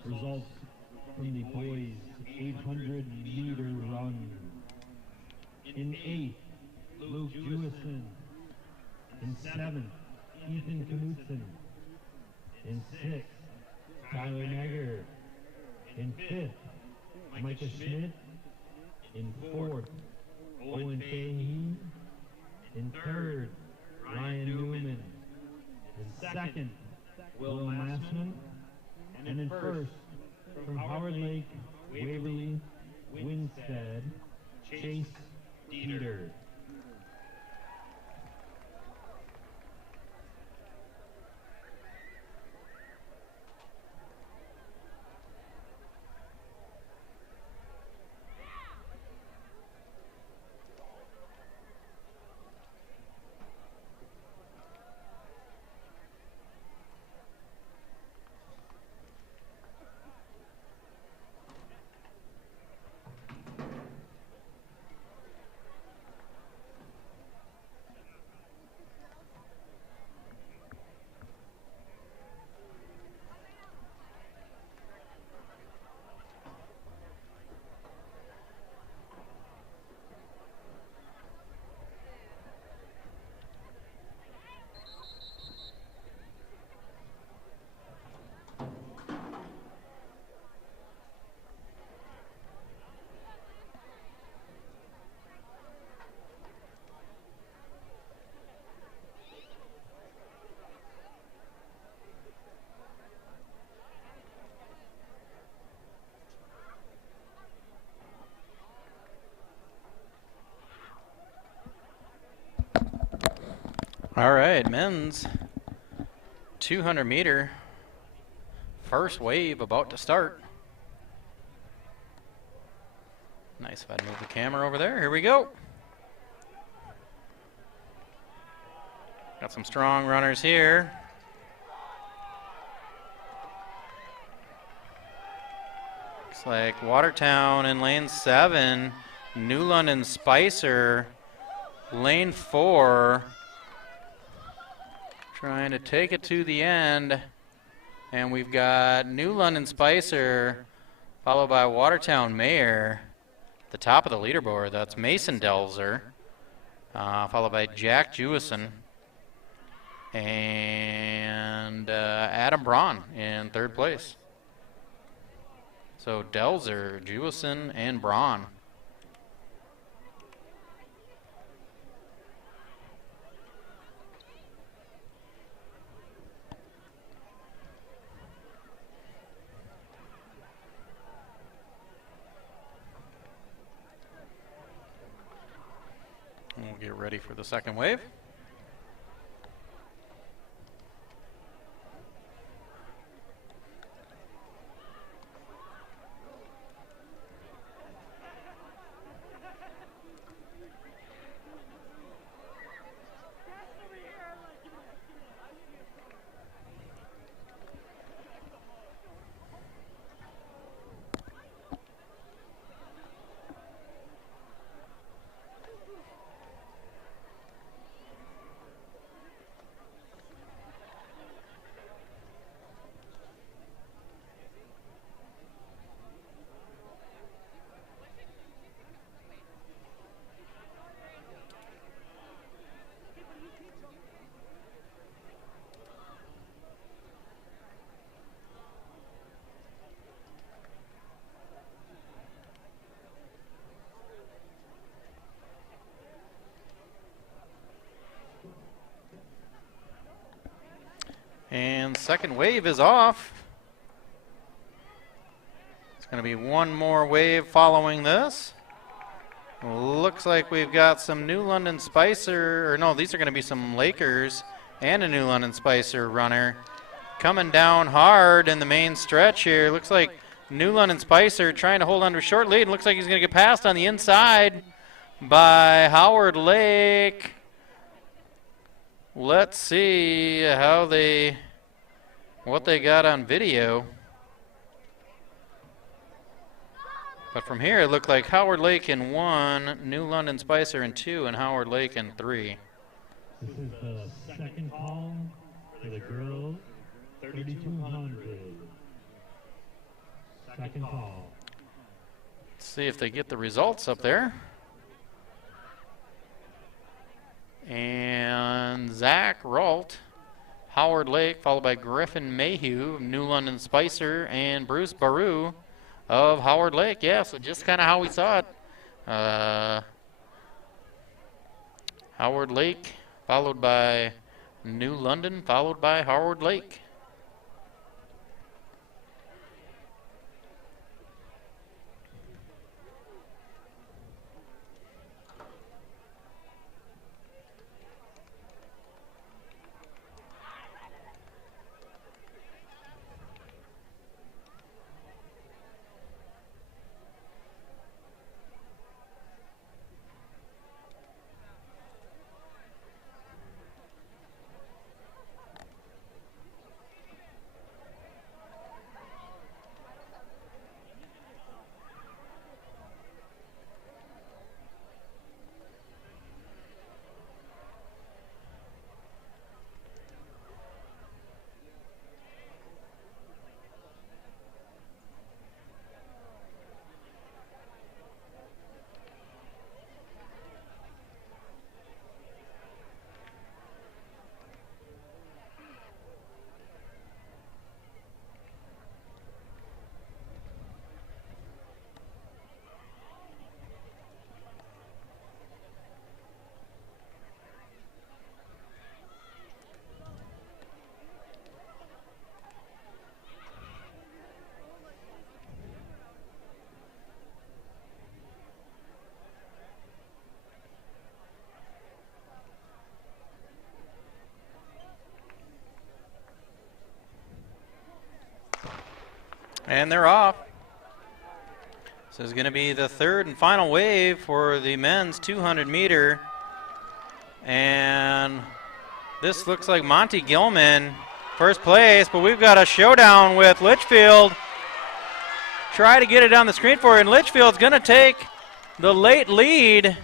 Results from the boys 800 meter run. In 8th, Luke Jewison. In 7th, Ethan Knudsen. In 6th, Tyler Negger. In 5th, Micah Schmidt. In 4th, Owen Fahey. In 3rd, Ryan Newman. In 2nd, Will Massman. And in 1st, from Howard Lake, Waverly, Winstead, Chase Dieter. All right, men's 200 meter first wave about to start. Nice if I'd move the camera over there. Here we go. Got some strong runners here. Looks like Watertown in lane 7, New London Spicer, lane 4. Trying to take it to the end, and we've got New London Spicer followed by Watertown Mayor. At the top of the leaderboard, that's Mason Delzer, followed by Jack Jewison and Adam Braun in third place. So Delzer, Jewison, and Braun. We'll get ready for the second wave. And second wave is off. It's going to be one more wave following this. Looks like we've got some New London Spicer, or no, these are going to be some Lakers and a New London Spicer runner coming down hard in the main stretch here. Looks like New London Spicer trying to hold on to a short lead. Looks like he's going to get passed on the inside by Howard Lake. Let's see what they got on video. But from here, it looked like Howard Lake in 1, New London Spicer in 2, and Howard Lake in 3. This is the second call for the girls, 3,200. Second call. Let's see if they get the results up there. And Zach Ralt, Howard Lake, followed by Griffin Mayhew of New London Spicer, and Bruce Baru of Howard Lake. Yeah, so just kind of how we saw it. Howard Lake, followed by New London, followed by Howard Lake. And they're off. This is going to be the third and final wave for the men's 200 meter. And this looks like Monty Gilman, first place, but we've got a showdown with Litchfield. Try to get it on the screen for you, and Litchfield's going to take the late lead.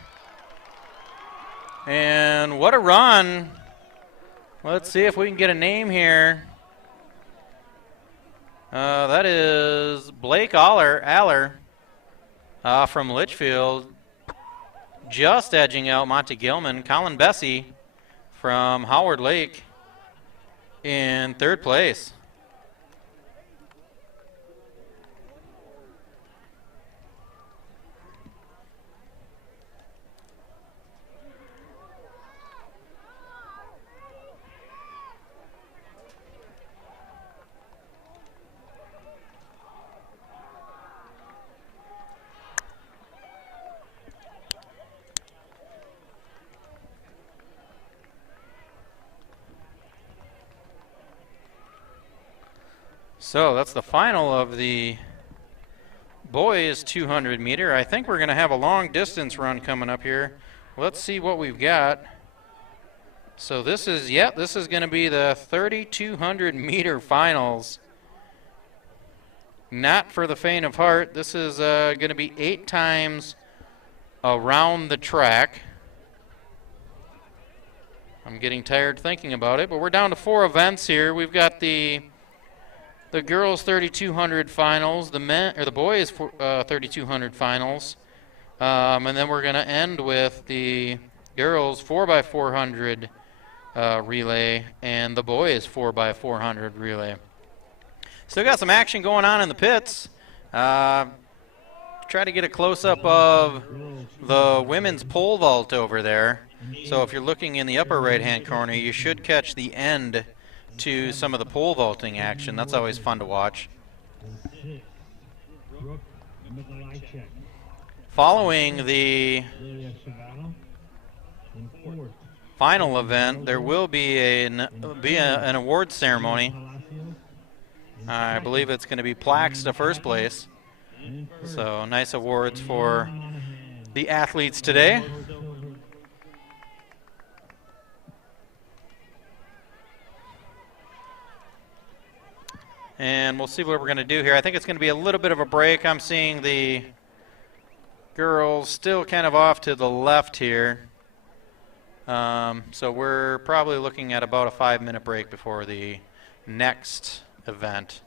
And what a run. Let's see if we can get a name here. That is Blake Aller from Litchfield, just edging out Monty Gilman. Colin Bessie from Howard Lake in third place. So that's the final of the boys 200 meter. I think we're going to have a long distance run coming up here. Let's see what we've got. So this is going to be the 3,200 meter finals. Not for the faint of heart. This is going to be 8 times around the track. I'm getting tired thinking about it, but we're down to 4 events here. We've got the girls 3,200 finals, the boys 3,200 finals, and then we're going to end with the girls 4x400 relay and the boys 4x400 relay. Still got some action going on in the pits. Try to get a close-up of the women's pole vault over there. So if you're looking in the upper right-hand corner, you should catch the end to some of the pole vaulting action. That's always fun to watch. And 6, Brooke Mikolajczyk. Following the Lilia Savano. And 4th, final event, there will be an award ceremony. Palacios. I believe it's going to be plaques to first place. And first, So nice awards for Monahan. the athletes today. Silver. And we'll see what we're going to do here. I think it's going to be a little bit of a break. I'm seeing the girls still kind of off to the left here. So we're probably looking at about a 5-minute break before the next event.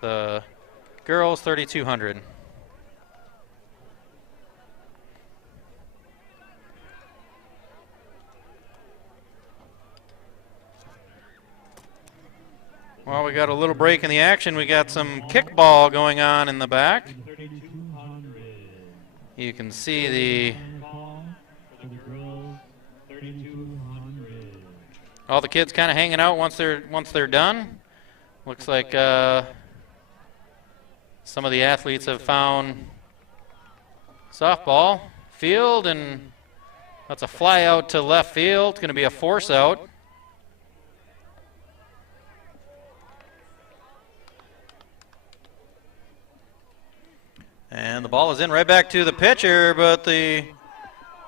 The girls 3200. Well, we got a little break in the action. We got some kickball going on in the back. 3200. You can see the Call for the girls. 3200. all the kids kind of hanging out once they're done. Looks like some of the athletes have found softball field, and that's a fly out to left field. It's going to be a force out. And the ball is in right back to the pitcher, but the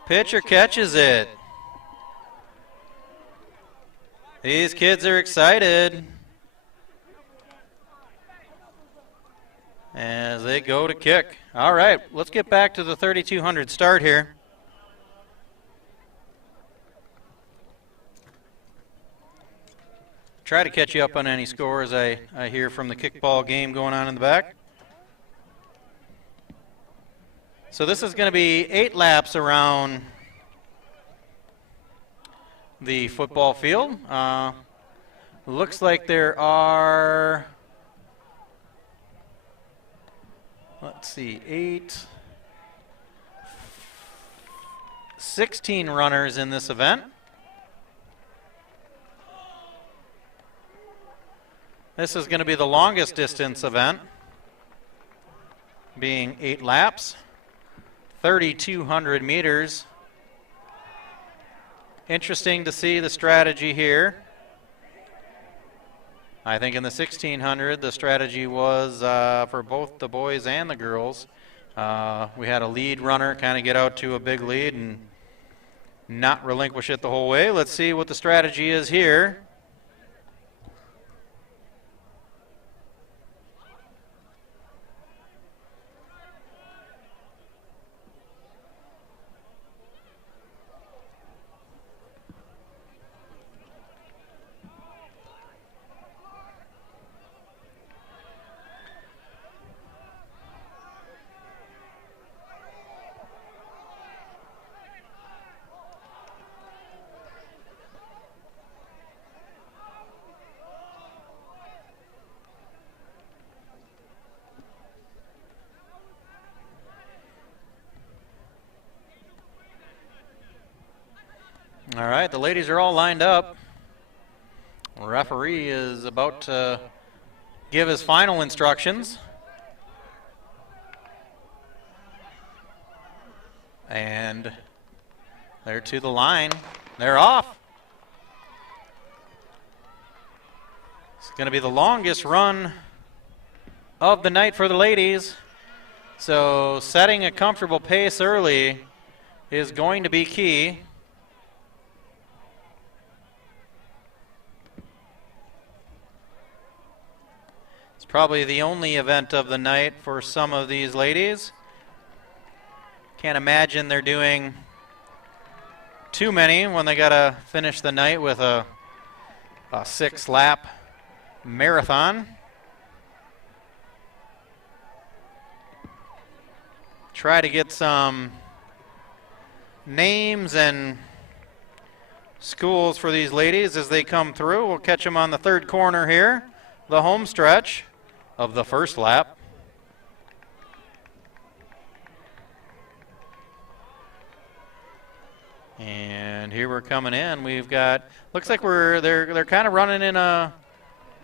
pitcher catches it. These kids are excited as they go to kick. All right, let's get back to the 3200 start here. Try to catch you up on any scores I hear from the kickball game going on in the back. So this is going to be 8 laps around the football field. Looks like there are, let's see, 16 runners in this event. This is going to be the longest distance event, being 8 laps. 3,200 meters. Interesting to see the strategy here. I think in the 1,600, the strategy was for both the boys and the girls. We had a lead runner kind of get out to a big lead and not relinquish it the whole way. Let's see what the strategy is here. All right, the ladies are all lined up. The referee is about to give his final instructions. And they're to the line. They're off. It's going to be the longest run of the night for the ladies. So setting a comfortable pace early is going to be key. Probably the only event of the night for some of these ladies. Can't imagine they're doing too many when they got to finish the night with a 6-lap marathon. Try to get some names and schools for these ladies as they come through. We'll catch them on the third corner here, the home stretch of the first lap. And here we're coming in. We've got, looks like they're kind of running in a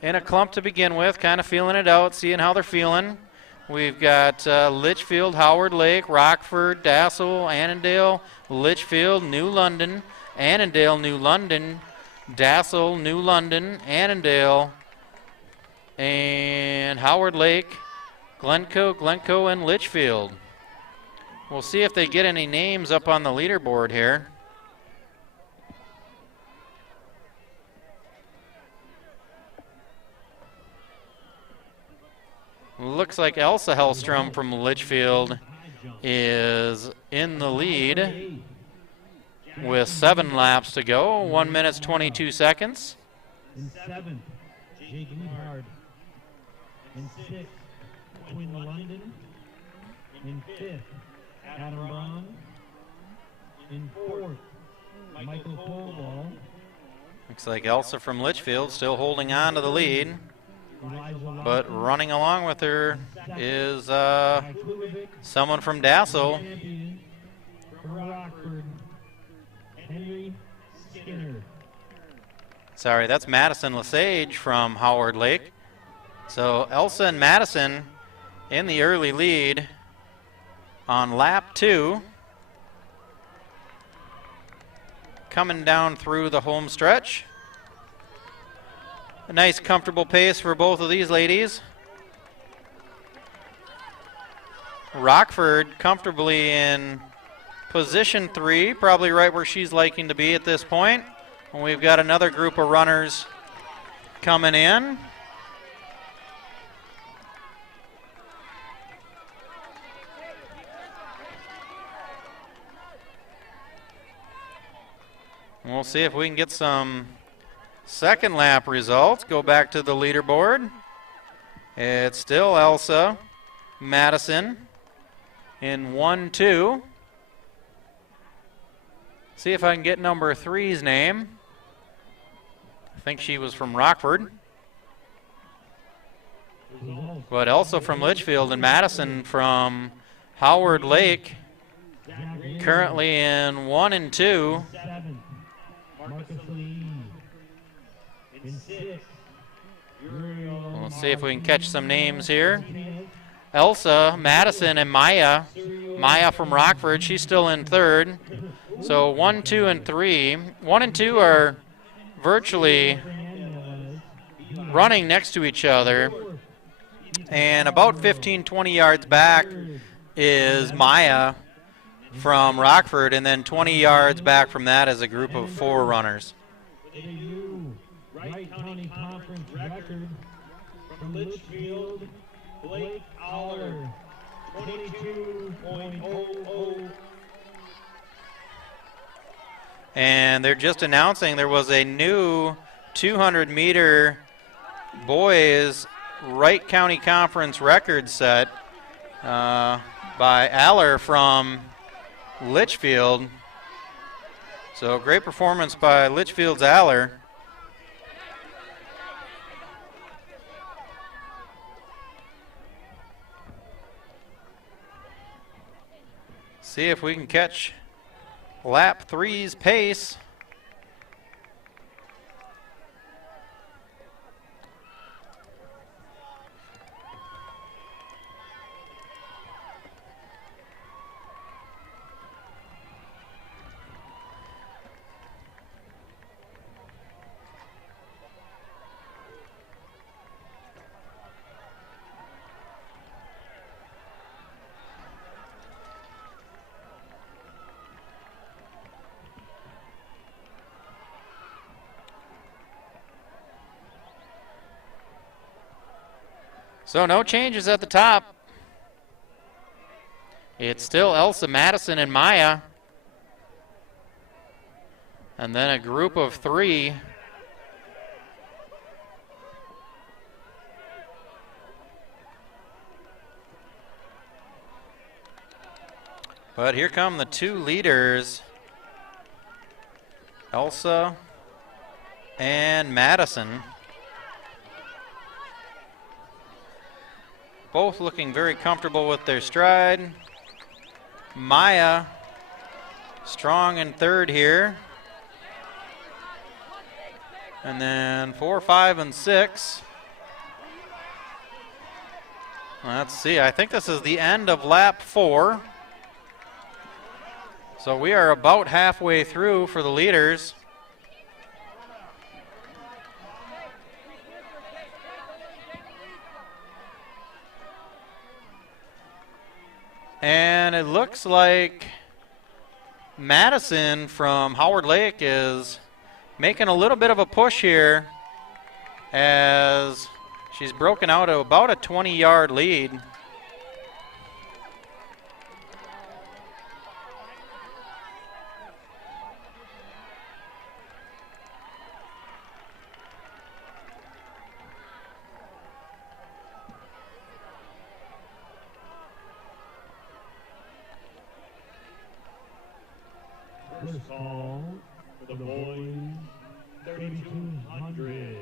in a clump to begin with, kind of feeling it out, seeing how they're feeling. We've got Litchfield, Howard Lake, Rockford, Dassel, Annandale, Litchfield, New London, Annandale, New London, Dassel, New London, Annandale, and Howard Lake, Glencoe, and Litchfield. We'll see if they get any names up on the leaderboard here. Looks like Elsa Hellstrom from Litchfield is in the lead with 7 laps to go, 1 minute 22 seconds. In 7th, Jake Newhard. In 6th, Quinn London. In 5th, Adam Braun. In 4th, Michael Colwell. Looks like Elsa from Litchfield still holding on to the lead, but running along with her is someone from Dassel. Henry Skinner. Sorry, that's Madison Lesage from Howard Lake. So Elsa and Madison in the early lead on lap 2. Coming down through the home stretch. A nice comfortable pace for both of these ladies. Rockford comfortably in position 3, probably right where she's liking to be at this point. And we've got another group of runners coming in. We'll see if we can get some second lap results. Go back to the leaderboard. It's still Elsa Madison in 1-2. See if I can get number 3's name. I think she was from Rockford. But also from Litchfield, and Madison from Howard Lake. Currently in 1 and 2. We'll see if we can catch some names here. Elsa, Madison, and Maya. Maya from Rockford, she's still in 3rd. So 1, 2, and 3. 1 and 2 are virtually running next to each other. And about 15, 20 yards back is Maya from Rockford, and then 20 yards back from that is a group of 4 runners. Wright County Conference record from Litchfield, Blake Aller, 22.00. And they're just announcing there was a new 200-meter boys Wright County Conference record set by Aller from Litchfield. So great performance by Litchfield's Aller. See if we can catch lap 3's pace. So no changes at the top. It's still Elsa, Madison, and Maya. And then a group of 3. But here come the 2 leaders, Elsa and Madison. Both looking very comfortable with their stride. Maya strong in 3rd here. And then 4, 5, and 6 Let's see. I think this is the end of lap 4. So we are about halfway through for the leaders. And it looks like Madison from Howard Lake is making a little bit of a push here as she's broken out to about a 20-yard lead. First call for the boys, 3,200.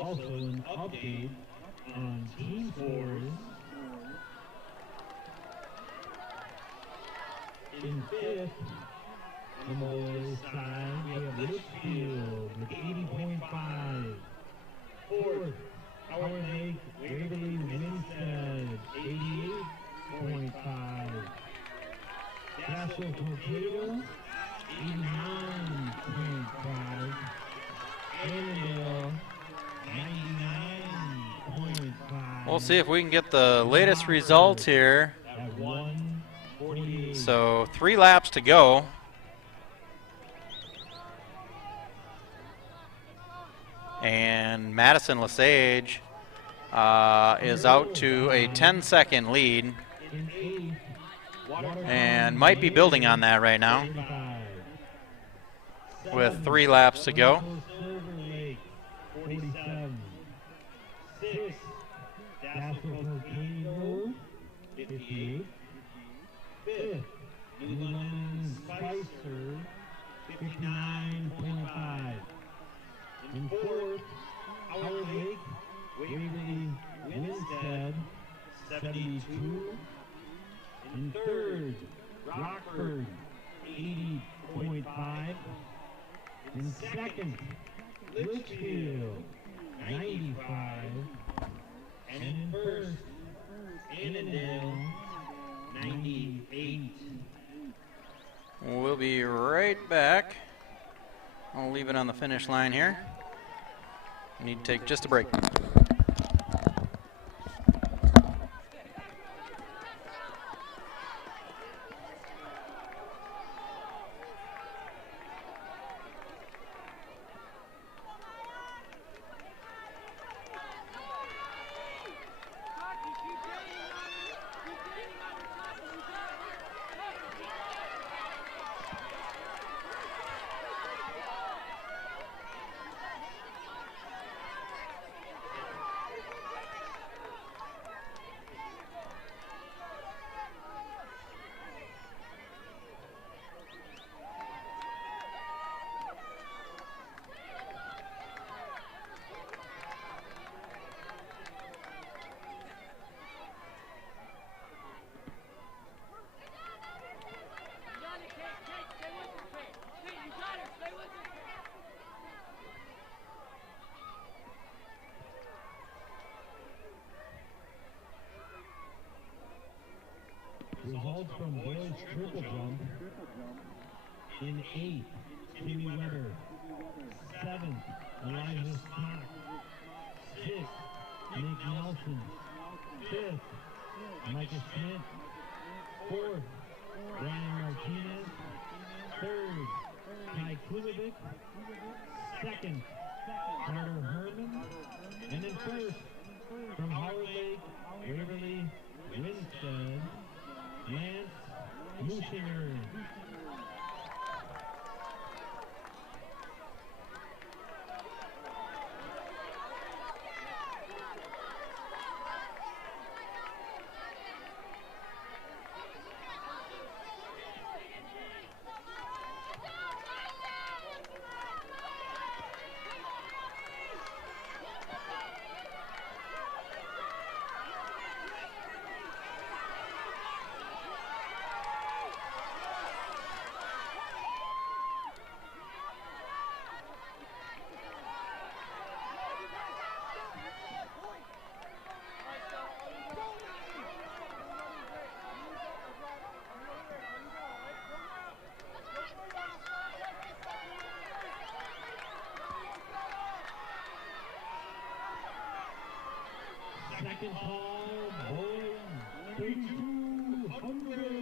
Also an update on team scores. In fifth, on the boys' side, we have Litchfield with 80.5. Fourth, Howard Lake, Waverly, Winstead, 88.5. Castle Torpedo, 89.5. Annandale, 99.5. We'll see if we can get the latest results here. At 1:48. So 3 laps to go. And Madison Lesage is out to a 10-second lead In eighth, and might be building on that right now 45. with 3 laps to go. Silver Lake, 47. Sixth, Castle Torpedo, 58. Fifth, New London Spicer, 59.5. In fourth, Howard Lake, Waverly, Winstead, 72. In third, Rockford, 80.5. In second, Litchfield, 95. And in first, Annandale, 98. We'll be right back. I'll leave it on the finish line here. Need to take just a break. Results from boys triple jump. In eighth, Timmy Weber. Seventh, Elijah Smock. Sixth, Nick Nelson. Fifth, Micah Smith. Fourth, Ryan Martinez. Third, Kai Kulovic. Second, Carter Herman. And in first, from Howard Lake, Waverly, Winstead, Lance Mushinger. second call, boys, 3,200.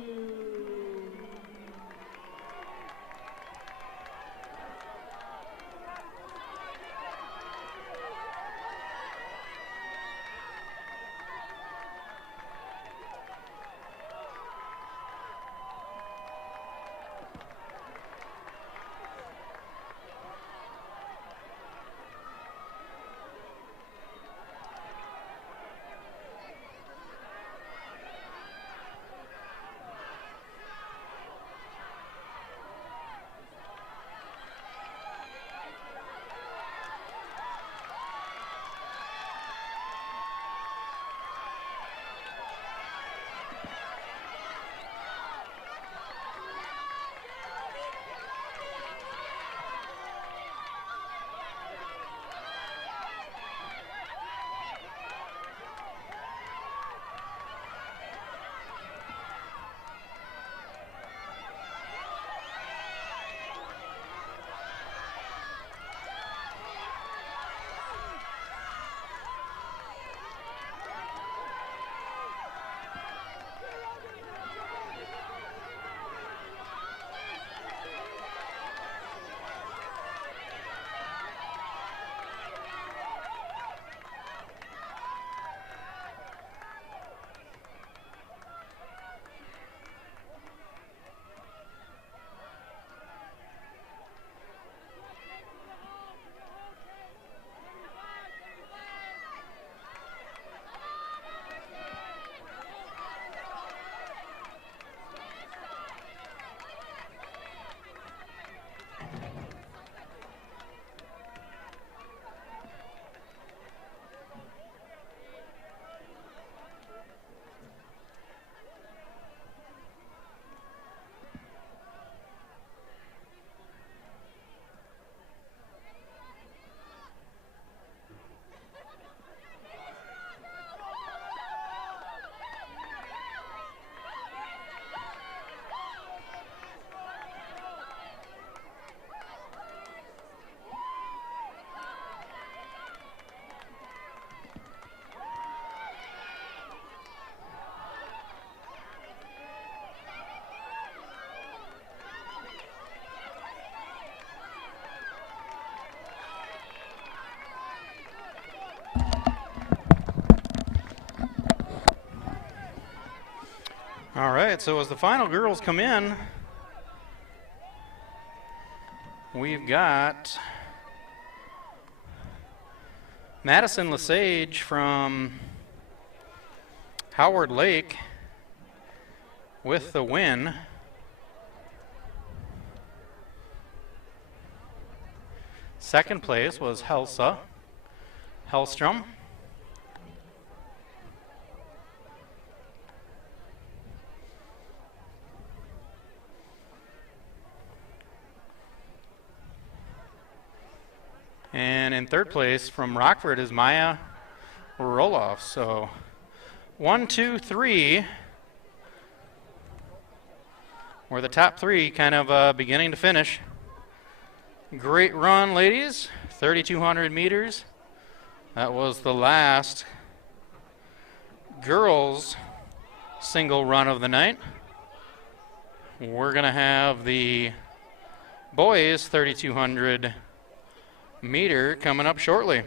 All right, so as the final girls come in, we've got Madison Lesage from Howard Lake with the win. Second place was Helsa Hellstrom. And in third place from Rockford is Maya Roloff. So 1, 2, 3 were the top three, kind of beginning to finish. Great run, ladies. 3,200 meters. That was the last girls' single run of the night. We're going to have the boys' 3,200 meter coming up shortly.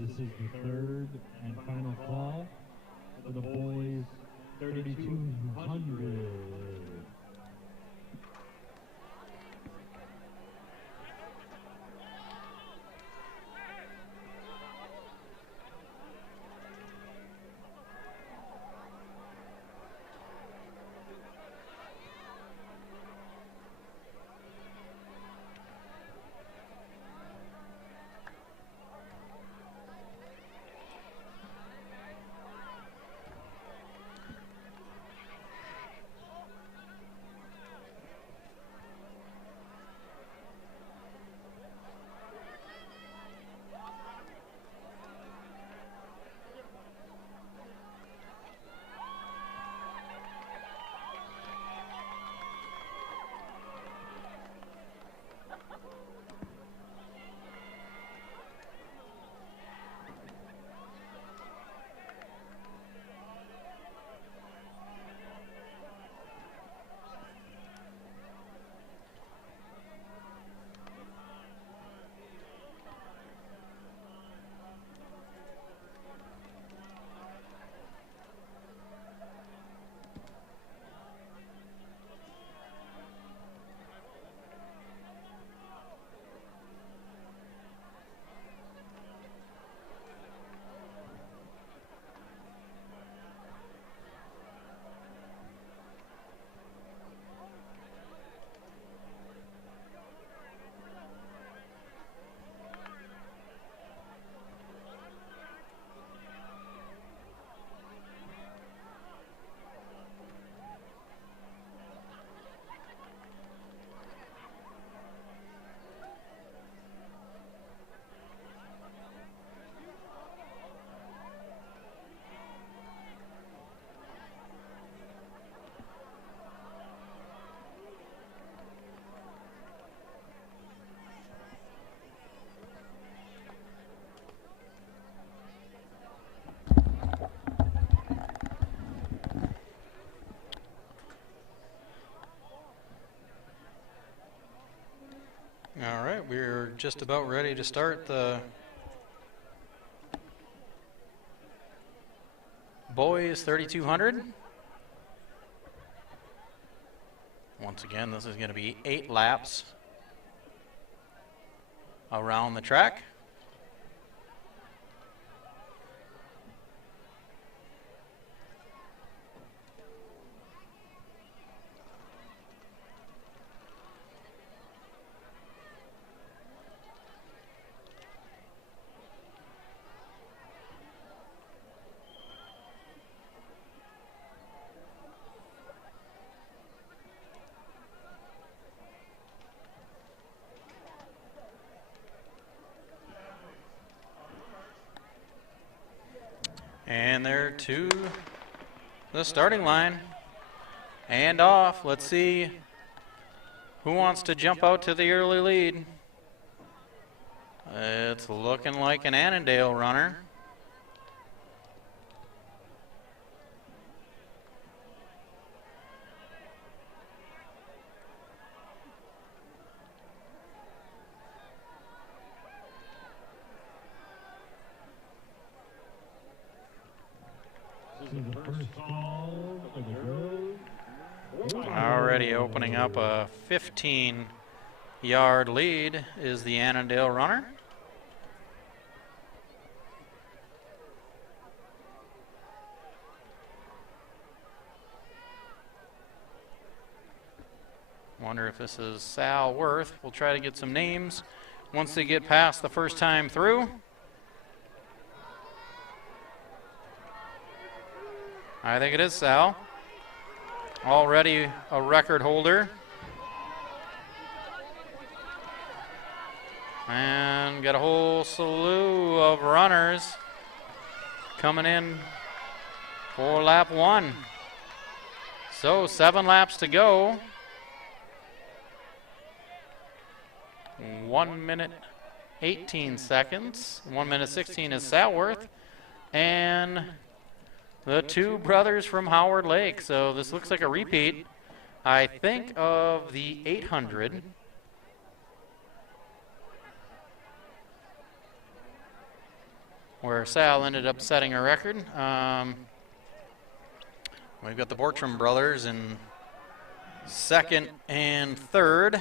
This is the third and final call for the boys 3200. All right, we're just about ready to start the boys 3200. Once again, this is going to be 8 laps around the track. And they're to the starting line and off. Let's see who wants to jump out to the early lead. It's looking like an Annandale runner. Already opening up a 15-yard lead is the Annandale runner. Wonder if this is Sal Worth. We'll try to get some names once they get past the first time through. I think it is Sal. Already a record holder. And got a whole slew of runners coming in for lap 1. So 7 laps to go. 1 minute 18 seconds. 1 minute 16 is Salworth. And the two brothers from Howard Lake. So this looks like a repeat, I think, of the 800. where Sal ended up setting a record. We've got the Bortram brothers in second and third,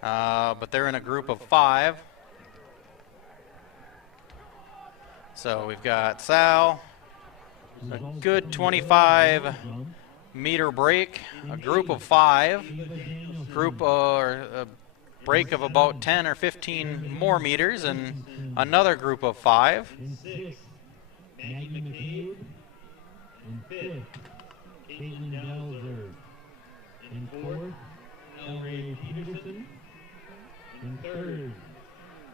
but they're in a group of 5. So we've got Sal, a good 25-meter break, a group of 5, group or a break of about 10 or 15 more meters, and another group of 5. In 6th, Maggie McCabe. In 5th, Caitlin Delzer. In 4th, Elray Peterson. In 3rd,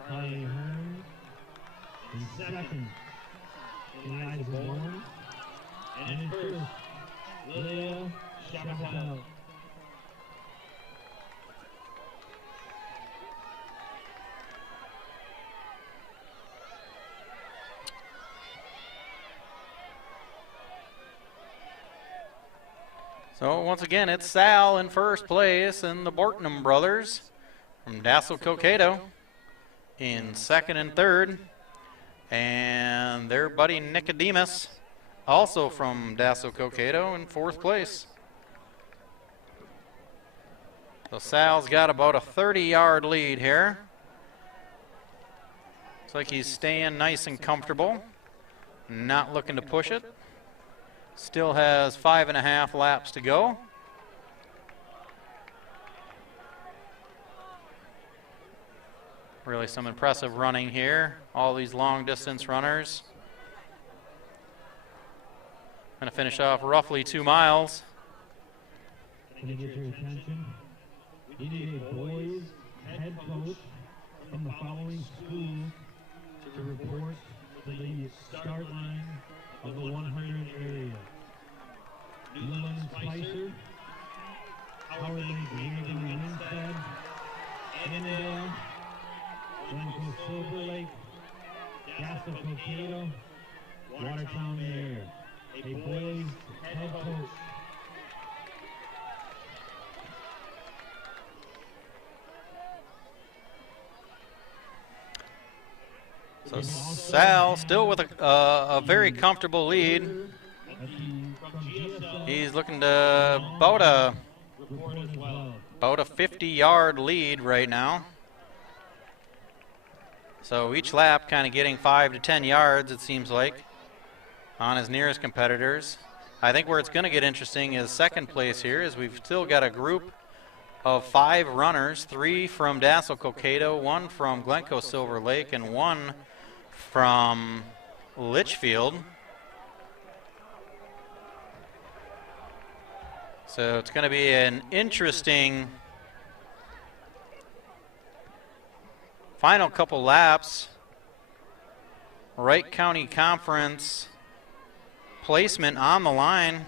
Carly Hearns. In 2nd, Eliza Warren. And in 1st, Leah Chappelle. So once again, it's Sal in first place and the Bortnam brothers from Dassel-Cokato in second and third. And their buddy Nicodemus, also from Dassel-Cokato, in 4th place. So Sal's got about a 30-yard lead here. Looks like he's staying nice and comfortable, not looking to push it. Still has 5.5 laps to go. Really some impressive running here. All these long distance runners. Going to finish off roughly 2 miles. Can I get your attention? We need a boys head coach from the following schools to report to the start line of the 100 area. Newland Spicer, Howard Lake Unity Winstead, Annandale, Glencoe Silver Lake, Dassel-Cokato, Watertown Air. A boys head coach. So Sal still with a very comfortable lead. He's looking to about a 50-yard lead right now. So each lap kind of getting 5 to 10 yards, it seems like, on his nearest competitors. I think where it's going to get interesting is second place here, as we've still got a group of 5 runners, 3 from Dassel-Cokato, 1 from Glencoe Silver Lake, and 1 from Litchfield. So it's going to be an interesting final couple laps. Wright County Conference placement on the line.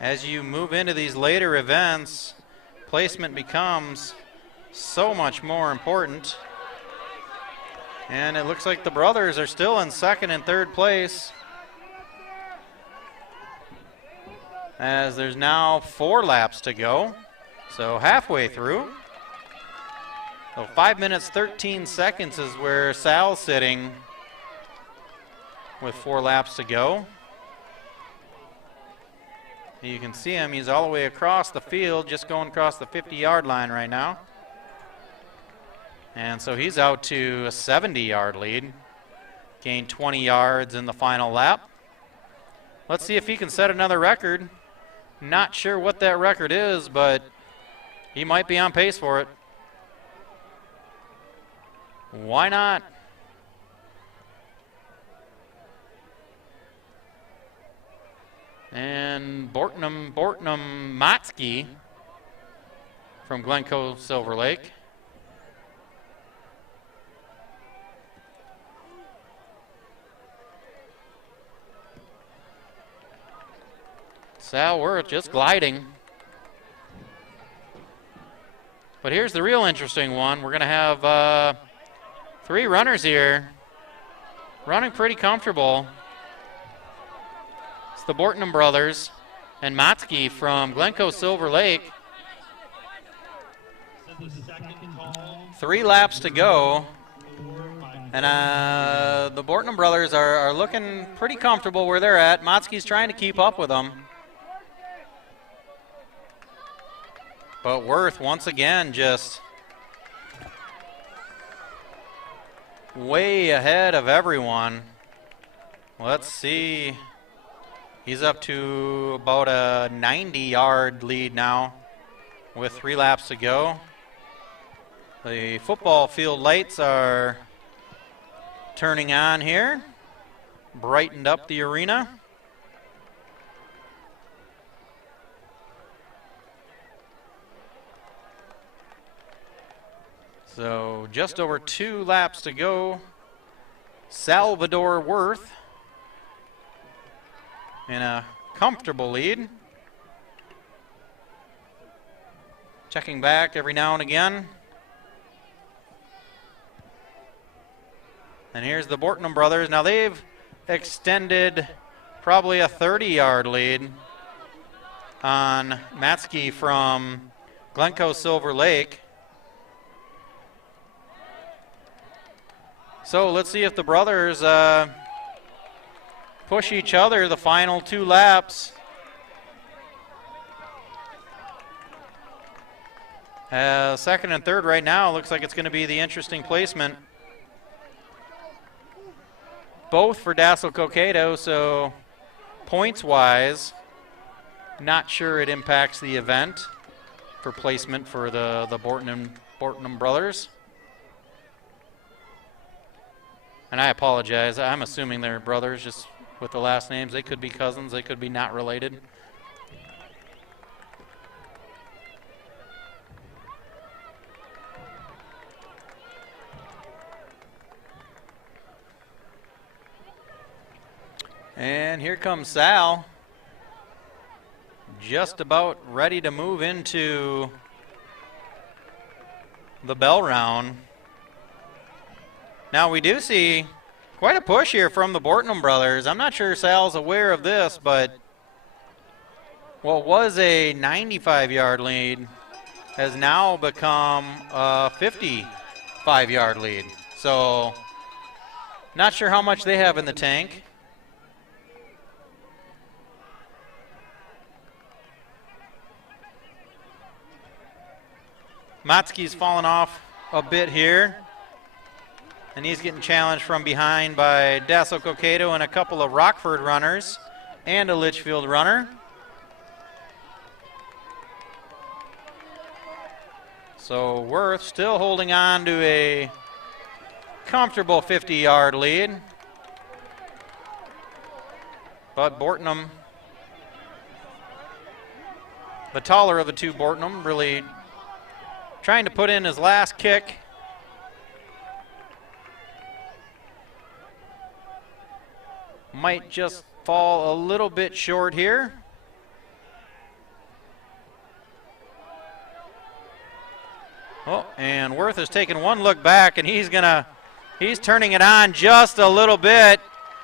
As you move into these later events, placement becomes so much more important. And it looks like the brothers are still in second and third place, as there's now 4 laps to go. So halfway through. So 5 minutes, 13 seconds is where Sal's sitting with 4 laps to go. You can see him, he's all the way across the field, just going across the 50-yard line right now. And so he's out to a 70-yard lead. Gained 20 yards in the final lap. Let's see if he can set another record. Not sure what that record is, but he might be on pace for it. Why not? And Bortnam Motzke from Glencoe Silver Lake. Sal, we're just gliding. But here's the real interesting one. We're going to have 3 runners here running pretty comfortable. It's the Bortnam brothers and Motzke from Glencoe Silver Lake. 3 laps to go. And the Bortnum brothers are looking pretty comfortable where they're at. Motzke's trying to keep up with them. But Worth, once again, just way ahead of everyone. Let's see. He's up to about a 90-yard lead now with 3 laps to go. The football field lights are turning on here, brightened up the arena. So just over 2 laps to go. Salvador Worth in a comfortable lead. Checking back every now and again. And here's the Bortnum brothers. Now they've extended probably a 30-yard lead on Matzke from Glencoe Silver Lake. So let's see if the brothers push each other the final 2 laps. Second and third right now looks like it's going to be the interesting placement. Both for Dassel Cokato, so points-wise, not sure it impacts the event for placement for the Bortnum brothers. And I apologize. I'm assuming they're brothers just with the last names. They could be cousins. They could be not related. And here comes Sal. Just about ready to move into the bell round. Now we do see quite a push here from the Bortnum brothers. I'm not sure Sal's aware of this, but what was a 95-yard lead has now become a 55-yard lead. So not sure how much they have in the tank. Motzke's fallen off a bit here. And he's getting challenged from behind by Dassel Cokato and a couple of Rockford runners and a Litchfield runner. So Worth still holding on to a comfortable 50-yard lead. But Bortnum, the taller of the two Bortnum, really trying to put in his last kick. Might just fall a little bit short here. Oh, and Worth has taken one look back, and he's turning it on just a little bit,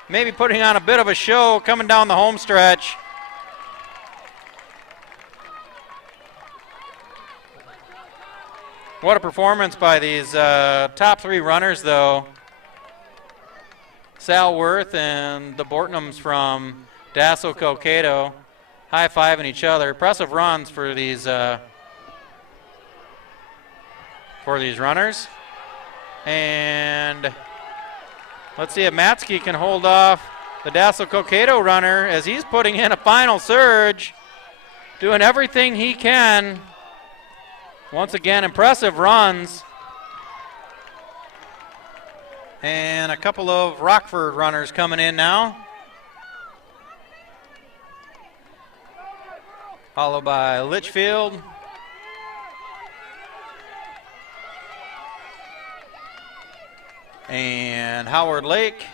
maybe putting on a bit of a show coming down the home stretch. What a performance by these top 3 runners, though. Sal Worth and the Bortnums from Dassel Cokato high-fiving each other. Impressive runs for these runners. And let's see if Matzke can hold off the Dassel Cokato runner as he's putting in a final surge, doing everything he can. Once again, impressive runs. And a couple of Rockford runners coming in now. Followed by Litchfield. And Howard Lake.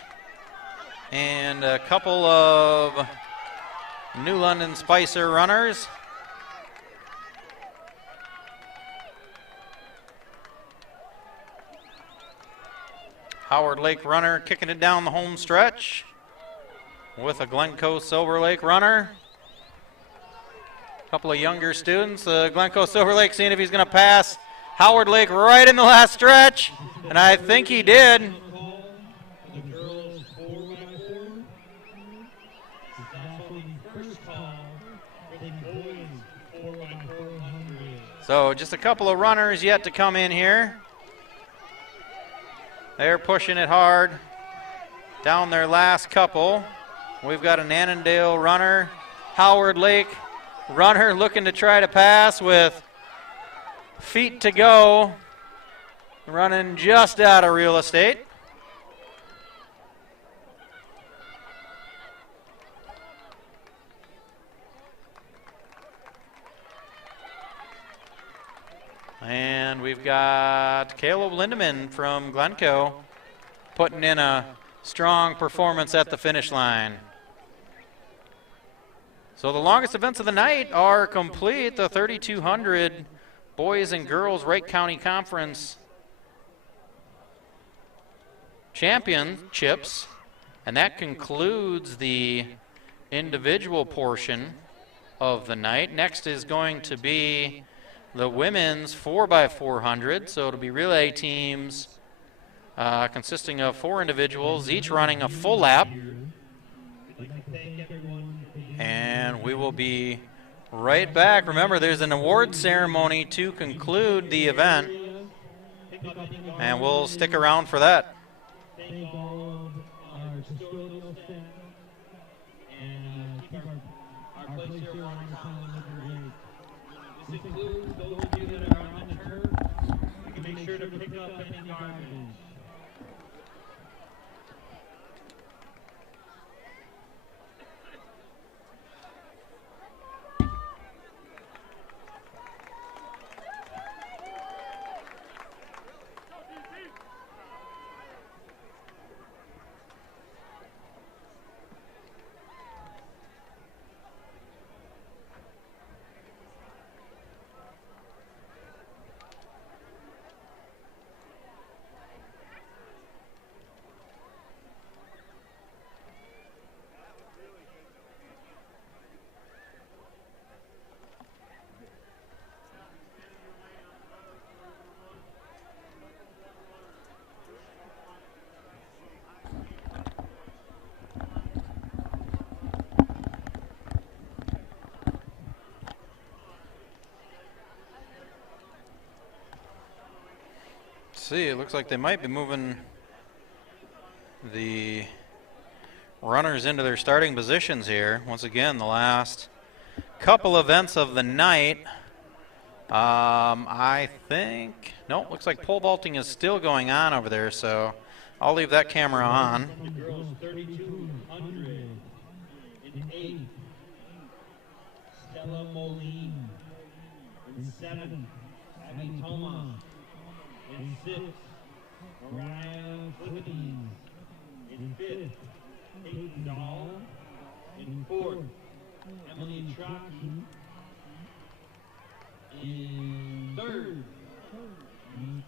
And a couple of New London Spicer runners. Howard Lake runner kicking it down the home stretch with a Glencoe Silver Lake runner. A couple of younger students. Glencoe Silver Lake seeing if he's going to pass Howard Lake right in the last stretch, and I think he did. The girls 4x4. This is also the first call for the boys 4x400. So just a couple of runners yet to come in here. They're pushing it hard down their last couple. We've got an Annandale runner, Howard Lake runner looking to try to pass with feet to go, running just out of real estate. And we've got Caleb Lindemann from Glencoe putting in a strong performance at the finish line. So the longest events of the night are complete. The 3,200 boys and girls Wright County Conference championships. And that concludes the individual portion of the night. Next is going to be the women's 4x400. So it'll be relay teams consisting of 4 individuals, each running a full lap. And we will be right back. Remember, there's an award ceremony to conclude the event, and we'll stick around for that. Thank all of our custodial staff and keep our place here on the Lake. This includes those of you that are on the turf. You can make sure to pick up any garbage. See, it looks like they might be moving the runners into their starting positions here. Once again, the last couple events of the night. I think, nope, looks like pole vaulting is still going on over there, so I'll leave that camera on. The girls 3,200 in 8th, Stella Moline. In 7th, Abby Thomas. In 6th, Mariah Clippings. In 5th, Kate Dahl. In 4th, Emily Trotsky. In 3rd, In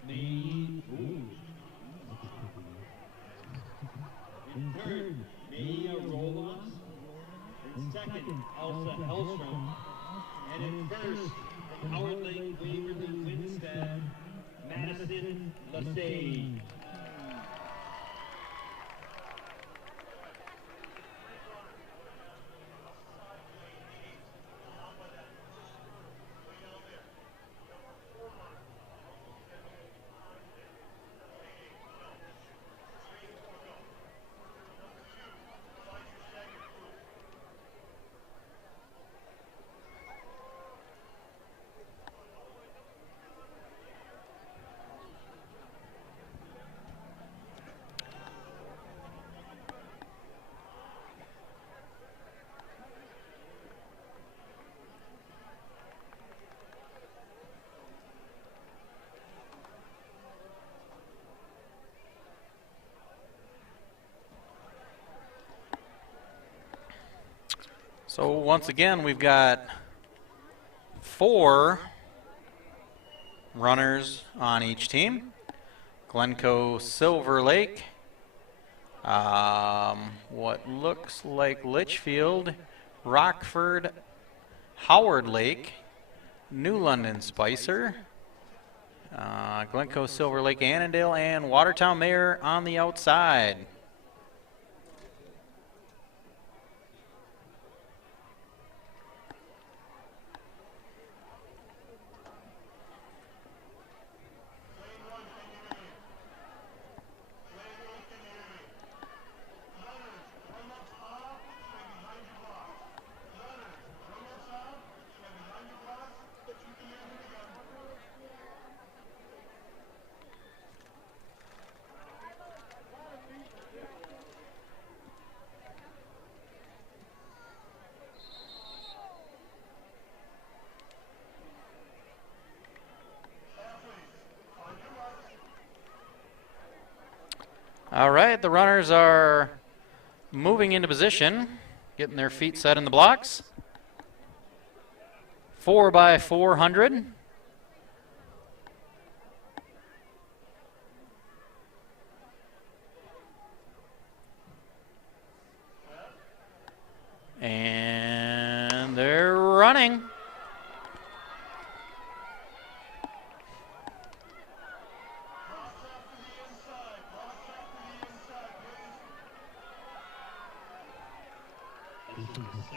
3rd, Maya Rolas. In 2nd, Elsa Hellstrom. And in 1st, from Howard Lake, Waverly, Winstead, Madison Lasage. So once again, we've got 4 runners on each team. Glencoe Silver Lake, what looks like Litchfield, Rockford, Howard Lake, New London Spicer, Glencoe, Silver Lake, Annandale, and Watertown Mayor on the outside. All right, the runners are moving into position, getting their feet set in the blocks. 4x400. And they're running.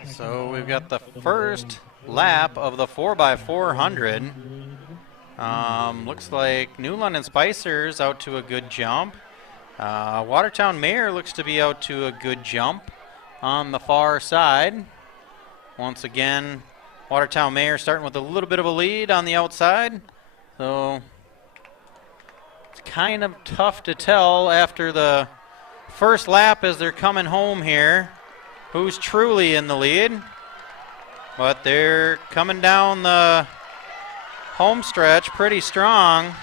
So we've got the first lap of the 4x400. Looks like New London Spicer's out to a good jump. Watertown Mayor looks to be out to a good jump on the far side. Once again, Watertown Mayor starting with a little bit of a lead on the outside. So it's kind of tough to tell after the first lap as they're coming home here who's truly in the lead. But they're coming down the home stretch pretty strong.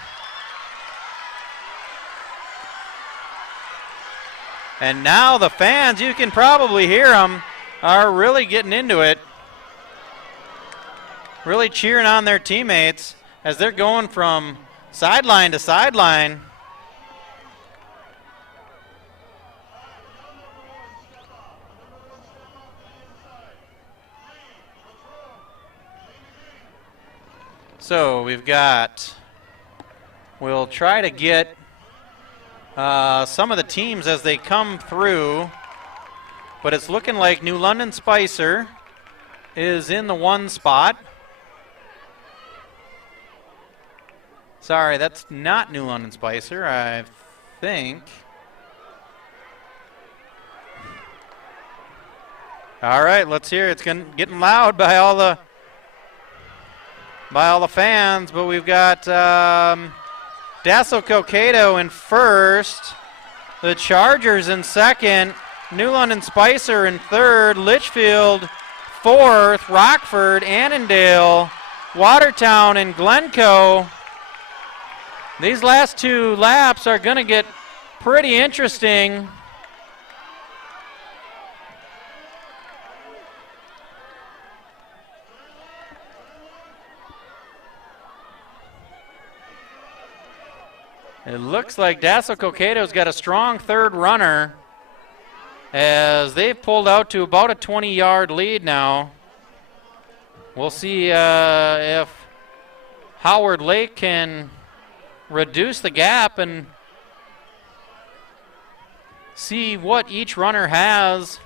And now the fans, you can probably hear them, are really getting into it. Really cheering on their teammates as they're going from sideline to sideline. So we'll try to get some of the teams as they come through, but it's looking like New London Spicer is in the one spot. Sorry, that's not New London Spicer, I think. All right, let's hear it. It's getting loud by all the fans, but we've got Dassel Cokato in first, the Chargers in second, New London Spicer in third, Litchfield fourth, Rockford, Annandale, Watertown, and Glencoe. These last two laps are going to get pretty interesting. It looks like Dassel Cocato's got a strong third runner as they've pulled out to about a 20-yard lead now. We'll see if Howard Lake can reduce the gap and see what each runner has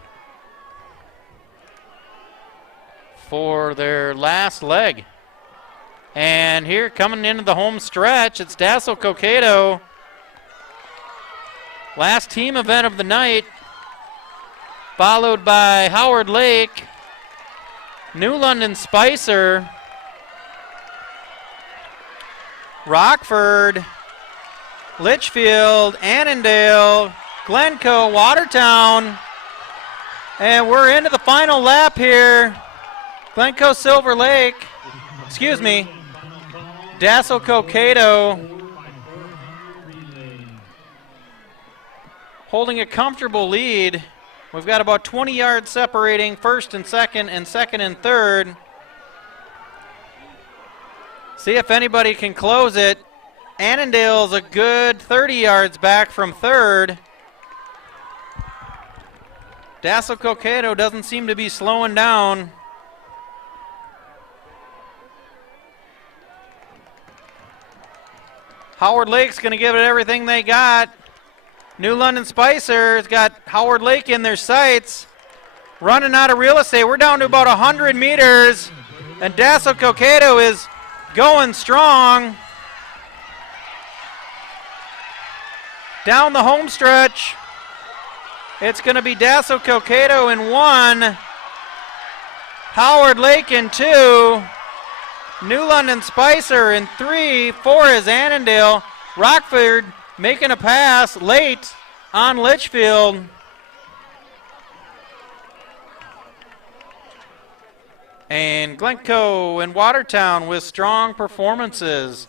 for their last leg. And here coming into the home stretch, it's Dassel Cokato. Last team event of the night, followed by Howard Lake, New London Spicer, Rockford, Litchfield, Annandale, Glencoe, Watertown. And we're into the final lap here. Glencoe, Silver Lake, Dassel Cokato holding a comfortable lead. We've got about 20 yards separating first and second and third. See if anybody can close it. Annandale's a good 30 yards back from third. Dassel Cokato doesn't seem to be slowing down. Howard Lake's going to give it everything they got. New London Spicer's got Howard Lake in their sights. Running out of real estate. We're down to about 100 meters. And Dassel Cokato is going strong. Down the home stretch. It's going to be Dassel Cokato in 1. Howard Lake in 2. New London Spicer in 3. 4 is Annandale. Rockford making a pass late on Litchfield. And Glencoe and Watertown with strong performances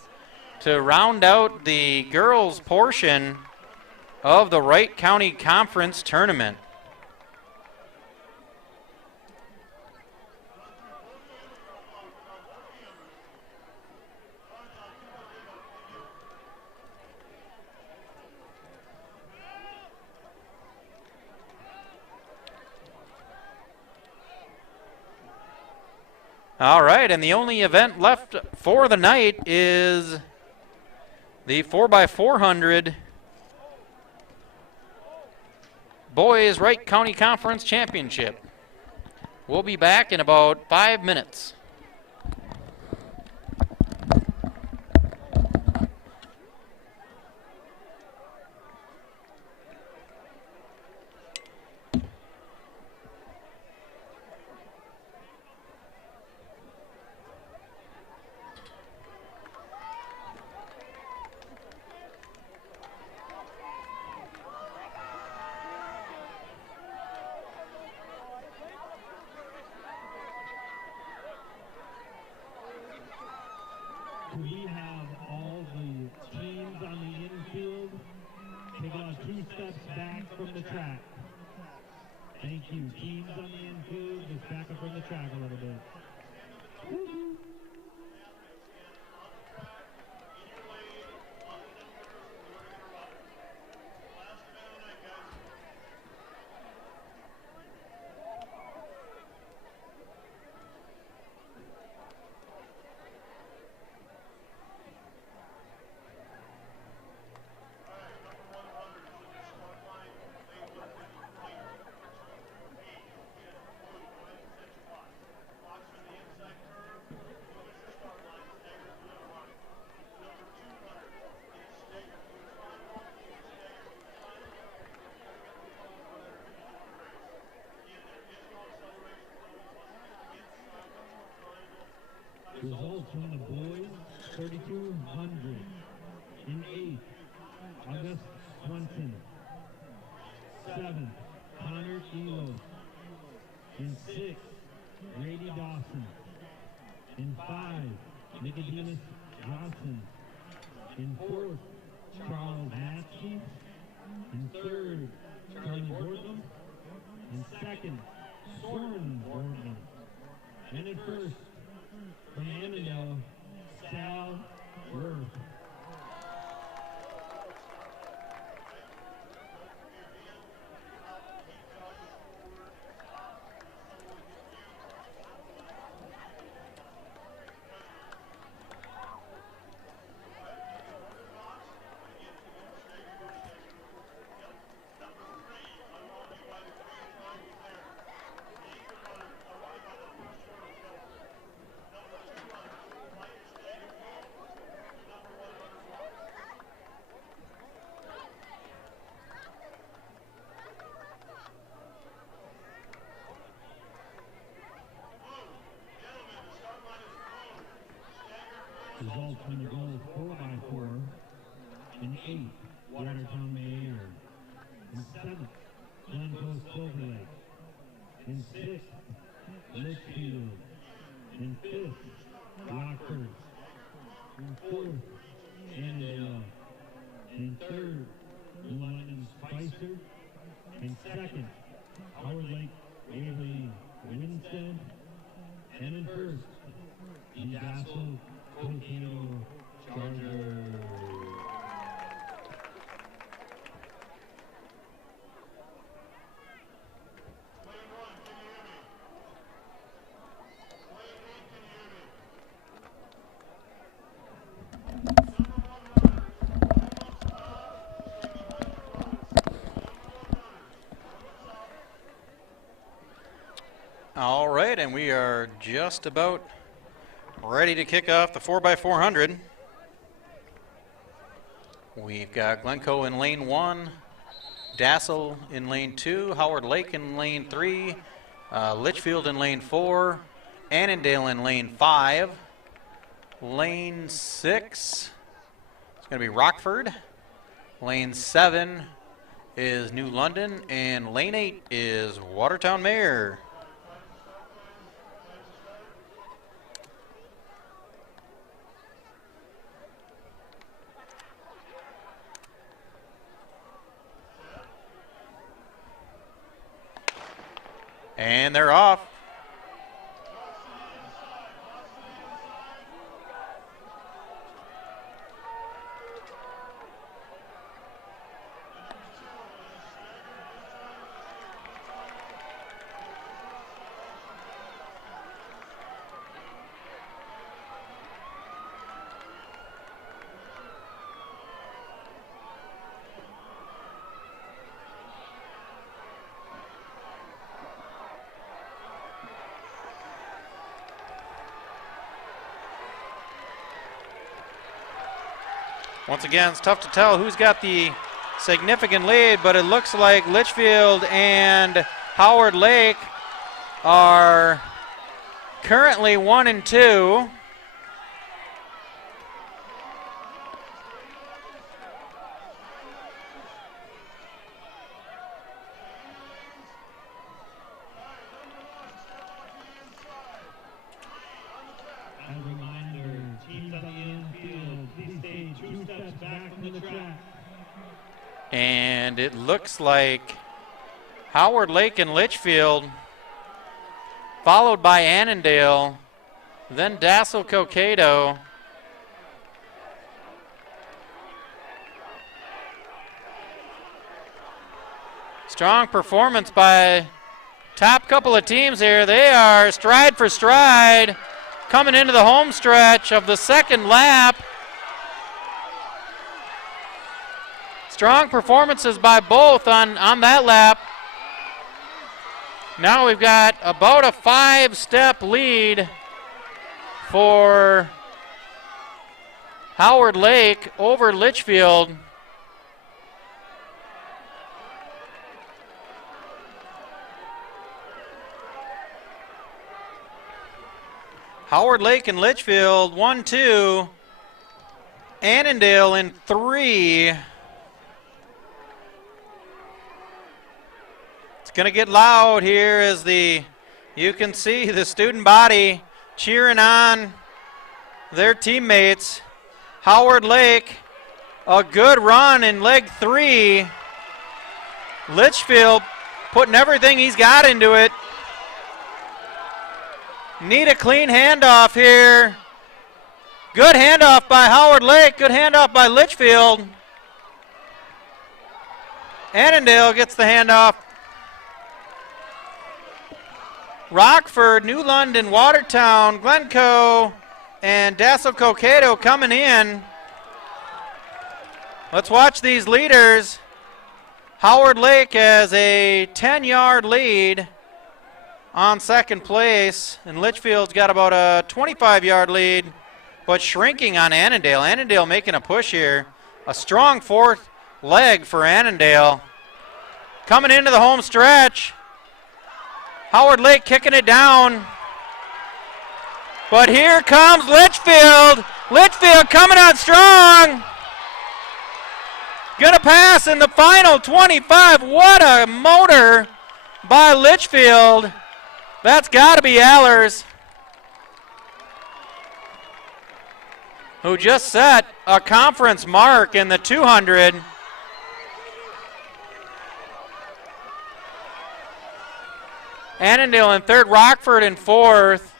to round out the girls' portion of the Wright County Conference Tournament. All right, and the only event left for the night is the 4x400 Boys Wright County Conference Championship. We'll be back in about 5 minutes. We have all the teams on the infield taking 2 steps back from the track. Thank you. Teams on the infield, just back up from the track a little bit. Results from the boys, 3,200. In 8th, August Swenson. 7th, Connor Elos. In 6th, Grady Dawson. In 5, Nicodemus Johnson. In 4th, Charles Atkins. In 3rd, Charlie Bortman. In 2nd, Soren Bortman. And in 1st, from Annandale, Sal Worth. Results from the girls 4x4. In 8th, Watertown Mayor. In 7th, Glencoe Silver Lake. In 6th, Litchfield. In 5th, Rockford. In 4th, Annandale. In 3rd, New London Spicer. In 2nd, Howard Lake Avery Winstead. And in 1st, the Dassel Cokato Chargers. are just about ready to kick off the 4x400. We've got Glencoe in lane 1, Dassel in lane 2, Howard Lake in lane 3, Litchfield in lane 4, Annandale in lane 5, lane 6 is going to be Rockford, lane 7 is New London, and lane 8 is Watertown Mayor. And they're off. Once again, it's tough to tell who's got the significant lead, but it looks like Litchfield and Howard Lake are currently 1 and 2. And it looks like Howard Lake and Litchfield, followed by Annandale, then Dassel Cokato. Strong performance by top couple of teams here. They are stride for stride coming into the home stretch of the second lap. Strong performances by both on that lap. Now we've got about a 5-step lead for Howard Lake over Litchfield. Howard Lake and Litchfield 1-2. Annandale in 3. Going to get loud here as you can see the student body cheering on their teammates. Howard Lake, a good run in leg 3. Litchfield putting everything he's got into it. Need a clean handoff here. Good handoff by Howard Lake, good handoff by Litchfield. Annandale gets the handoff. Rockford, New London, Watertown, Glencoe, and Dassel Cokato coming in. Let's watch these leaders. Howard Lake has a 10-yard lead on second place, and Litchfield's got about a 25-yard lead, but shrinking on Annandale. Annandale making a push here. A strong fourth leg for Annandale. Coming into the home stretch. Howard Lake kicking it down. But here comes Litchfield. Litchfield coming out strong. Gonna pass in the final 25. What a motor by Litchfield. That's got to be Allers, who just set a conference mark in the 200. Annandale in third, Rockford in fourth.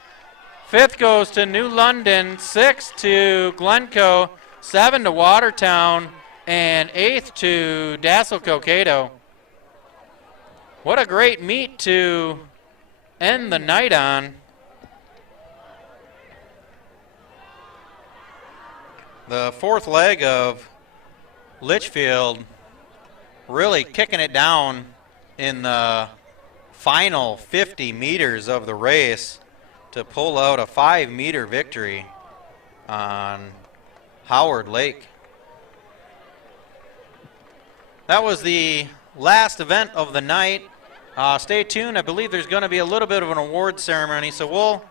Fifth goes to New London, sixth to Glencoe, 7 to Watertown, and 8th to Dassel Cokato. What a great meet to end the night on. The fourth leg of Litchfield really kicking it down in the final 50 meters of the race. to pull out a 5-meter victory on Howard Lake. That was the last event of the night. Stay tuned. I believe there's going to be a little bit of an award ceremony, so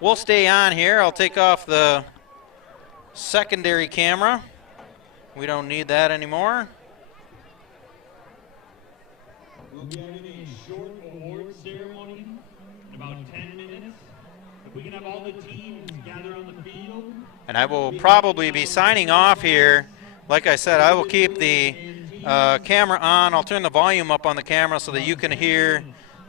we'll stay on here. I'll take off the secondary camera. We don't need that anymore. We'll be having a short award ceremony in about 10 minutes. If we can have all the teams gather on the field. And I will probably be signing off here. Like I said, I will keep the camera on. I'll turn the volume up on the camera so that you can hear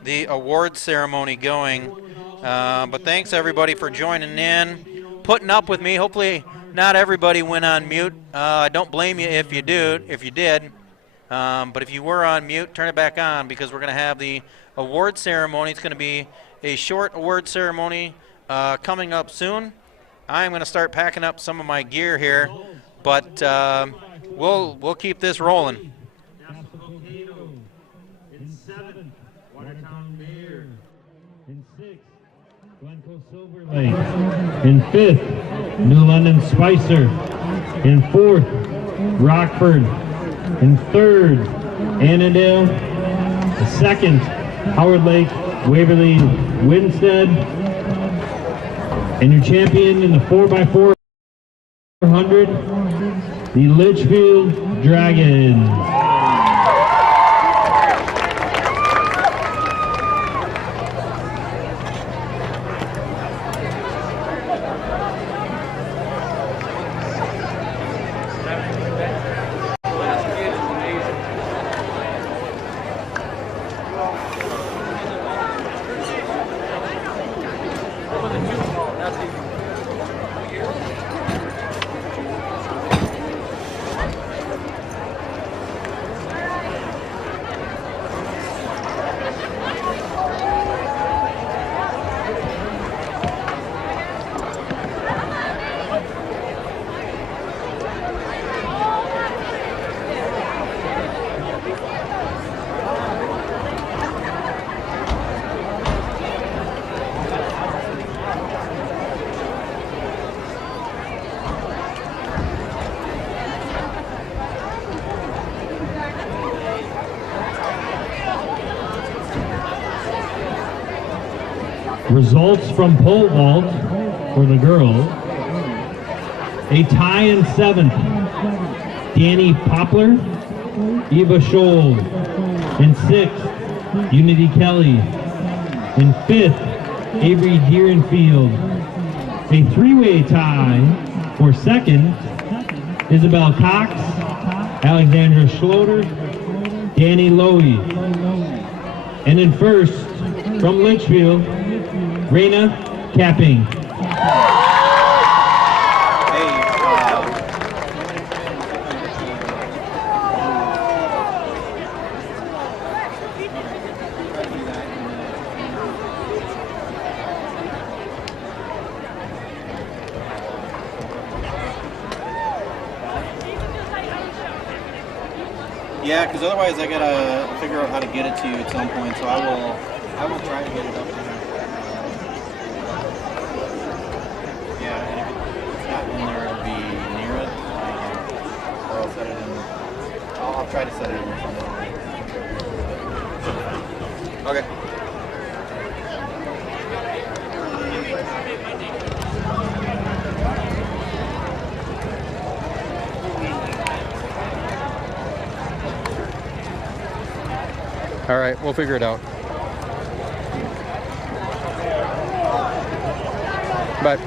the award ceremony going. But thanks everybody for joining in, putting up with me. Hopefully not everybody went on mute. I don't blame you if you did. But if you were on mute, turn it back on, because we're going to have the award ceremony. It's going to be a short award ceremony coming up soon. I'm going to start packing up some of my gear here, but we'll keep this rolling. In 7th, Watertown Mayor. In 6th, Glencoe Silver Lake. In 5th, New London Spicer. In 4th, Rockford. In 3rd, Annandale. The 2nd, Howard Lake, Waverly, Winstead. And your champion in the 4x400, the Litchfield Dragons. Results from pole vault for the girls. A tie in 7th, Danny Poplar, Eva Scholl. In 6th, Unity Kelly. In 5th, Avery Deerenfield. A 3-way tie for 2nd, Isabel Cox, Alexandra Schloter, Danny Lowy. And in 1st, from Litchfield, Raina Capping. Yeah, because otherwise I gotta figure out how to get it to you at some point. So I will try to get it up there. Yeah, and if it's not in there, it'll be near it, or I'll set it in. I'll try to set it in or something. Okay. All right, we'll figure it out. Bye.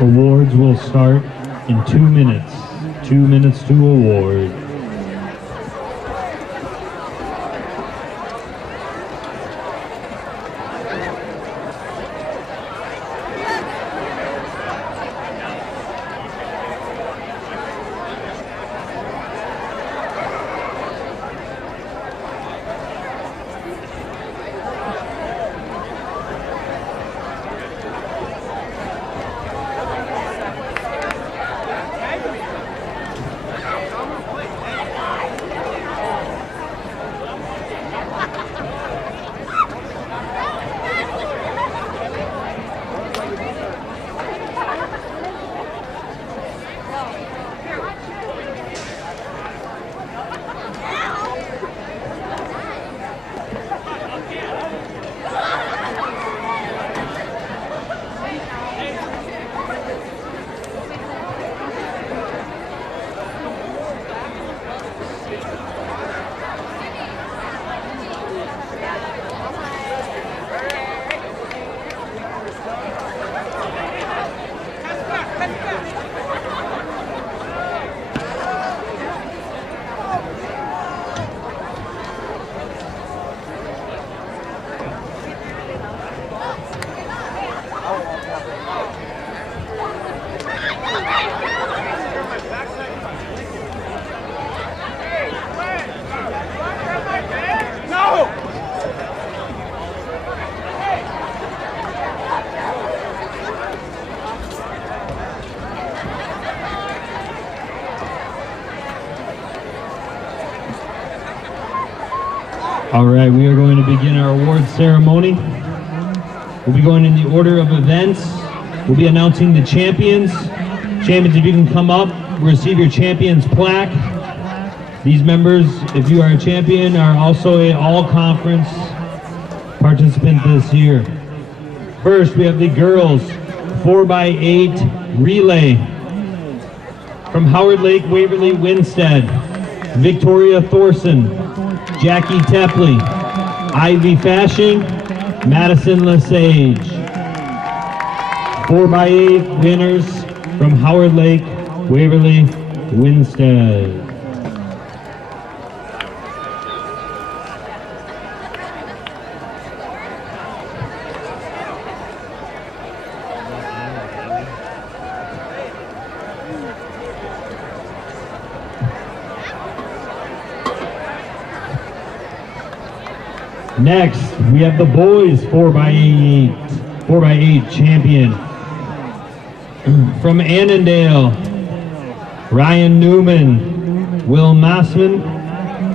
Awards will start in 2 minutes. 2 minutes to award. All right, we are going to begin our award ceremony. We'll be going in the order of events. We'll be announcing the champions. Champions, if you can come up, receive your champion's plaque. These members, if you are a champion, are also an all-conference participant this year. First, we have the girls 4x8 relay. From Howard Lake, Waverly, Winstead, Victoria Thorson, Jackie Tepley, Ivy Fashing, Madison Lesage. 4x8 winners from Howard Lake, Waverly, Winstead. Next, we have the boys 4x8 champion. From Annandale, Ryan Newman, Will Mossman,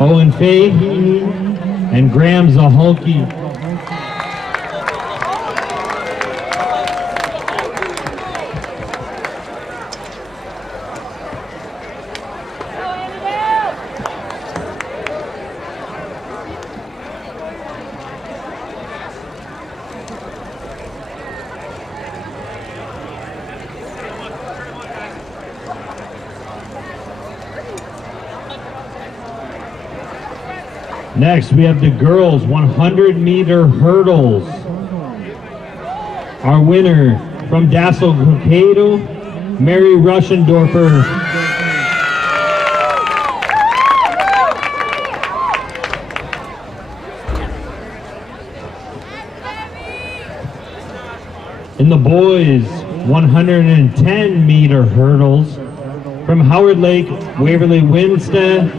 Owen Fahey, and Graham Zaholke. Next, we have the girls 100-meter hurdles. Our winner from Dassel Cokato, Mary Ruschendorfer. In the boys 110-meter hurdles, from Howard Lake, Waverly Winstead,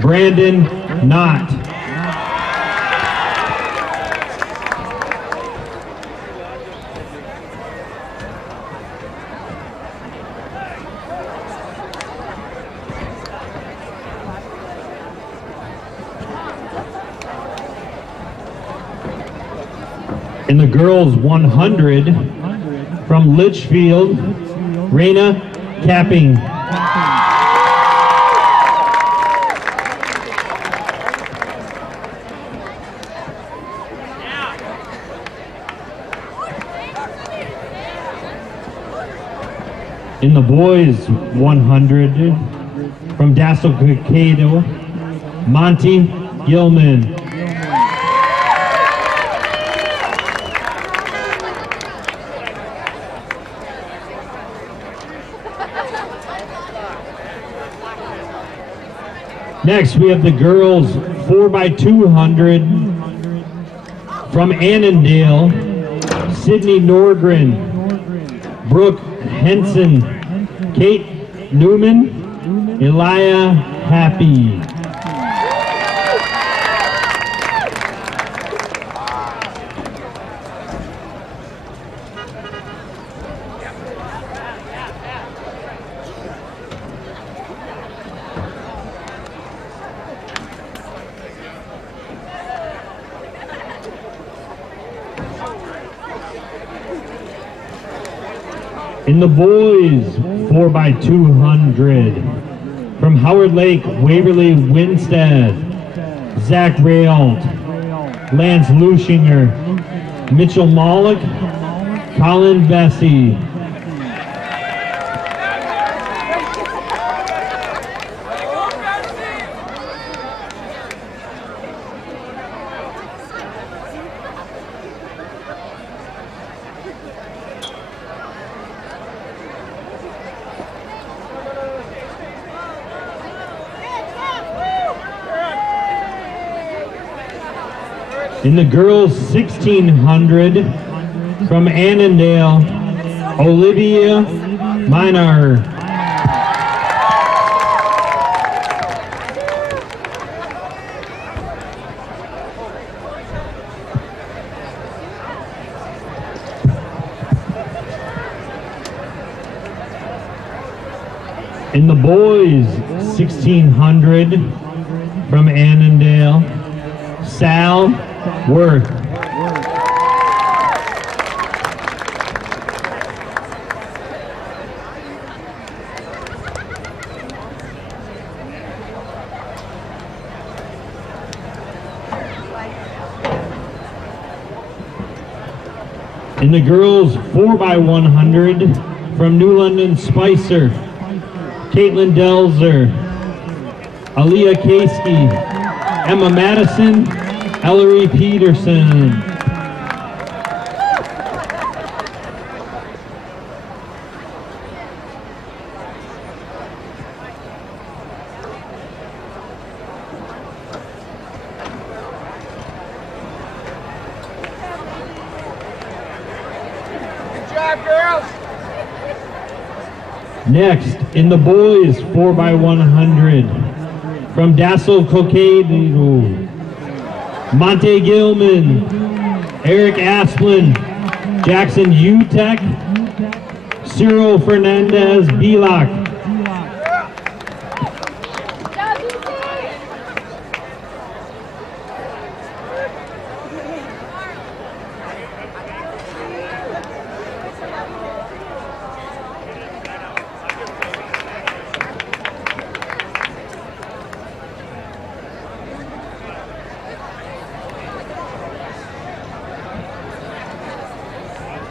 Brandon Knott. In the girls 100, from Litchfield, Raina Capping. In the boys 100, from Dassel Cokato, Monty Gilman. Next, we have the girls 4x200 from Annandale, Sydney Norgren, Brooke Henson, Kate Newman, Elia Happy. In the boys 4x200, from Howard Lake, Waverly Winstead, Zach Rayolt, Lance Lushinger, Mitchell Mollick, Colin Vesey. In the girls 1600, from Annandale, Olivia Minar. In the boys 1600, from Annandale, Sal Worth. In the girls 4x100, from New London Spicer, Caitlin Delzer, Aaliyah Kasky, Emma Madison, Ellery Peterson. Good job, girls. Next, in the boys 4x100, from Dassel Cokato, Monte Gilman, Eric Asplin, Jackson Utek, Cyril Fernandez Biloc.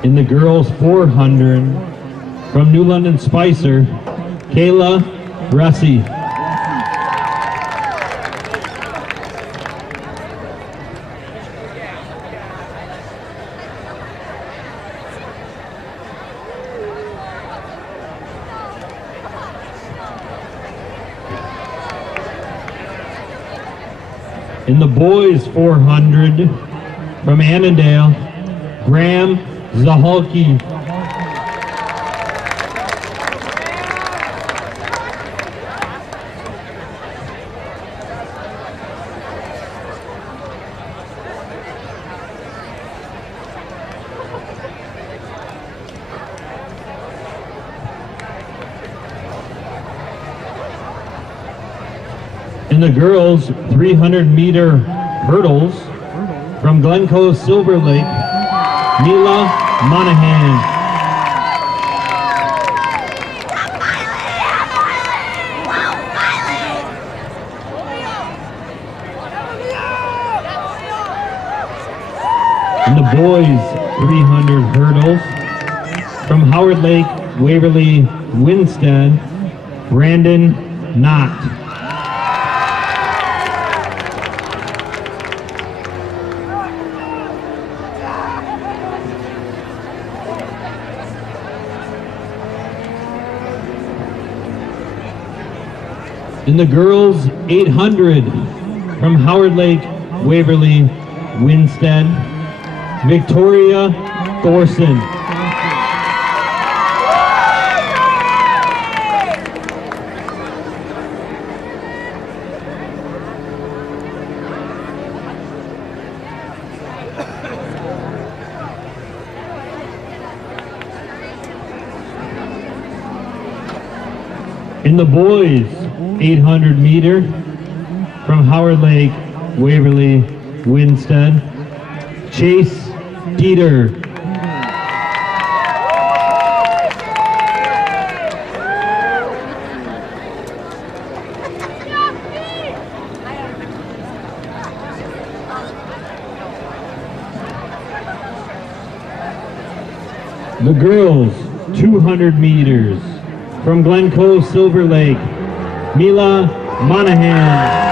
In the girls 400, from New London Spicer, Kayla Russi. In the boys 400, from Annandale, Graham Zahalki. In the girls 300-meter hurdles, from Glencoe Silver Lake, Mila Monahan. In the boys 300 hurdles, from Howard Lake, Waverly, Winstead, Brandon Knott. In the girls 800, from Howard Lake, Waverly, Winstead, Victoria Thorson. In the boys 800 meter, from Howard Lake, Waverly, Winstead, Chase Dieter. The girls 200 meters, from Glencoe Silver Lake, Mila Monahan.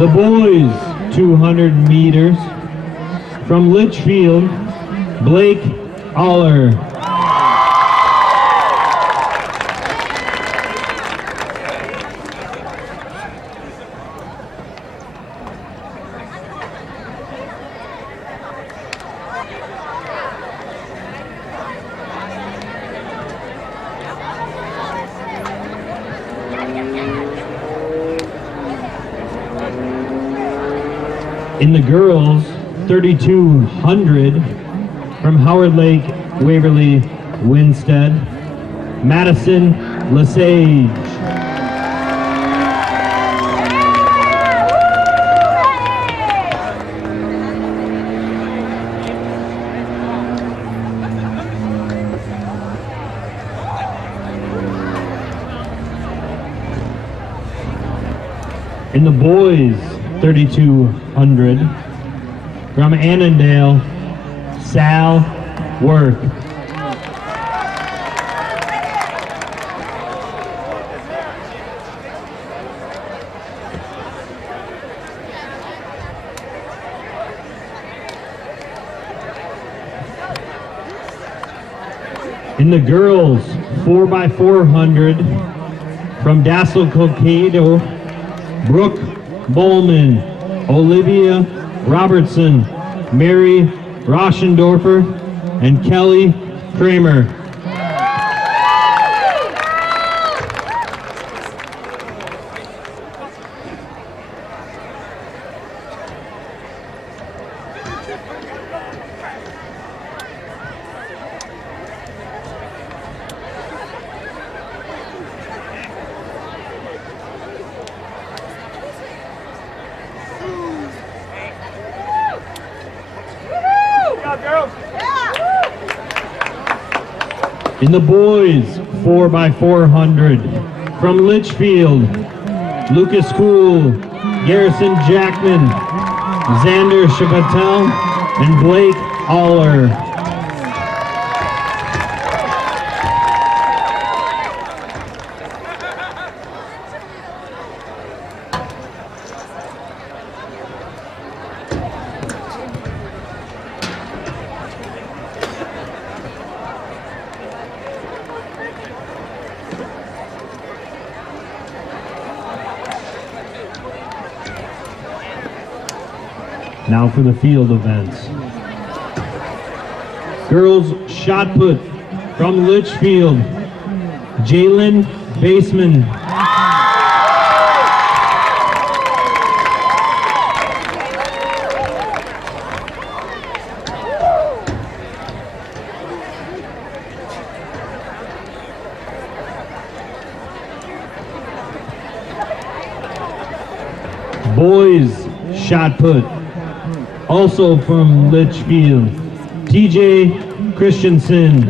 The boys 200 meters, from Litchfield, Blake Aller. In the girls 3200, from Howard Lake, Waverly, Winstead, Madison Lesage. In the boys 3200, from Annandale, Sal Worth. In the girls 4x400, from Dassel Colcado, Brooke Bowman, Olivia Robertson, Mary Rauschendorfer, and Kelly Kramer. In the boys 4x400, from Litchfield, Lucas Cool, Garrison Jackman, Xander Chavatel, and Blake Aller. Now for the field events. Girls shot put from Litchfield, Jalen Baseman. Boys shot put, also from Litchfield, TJ Christensen.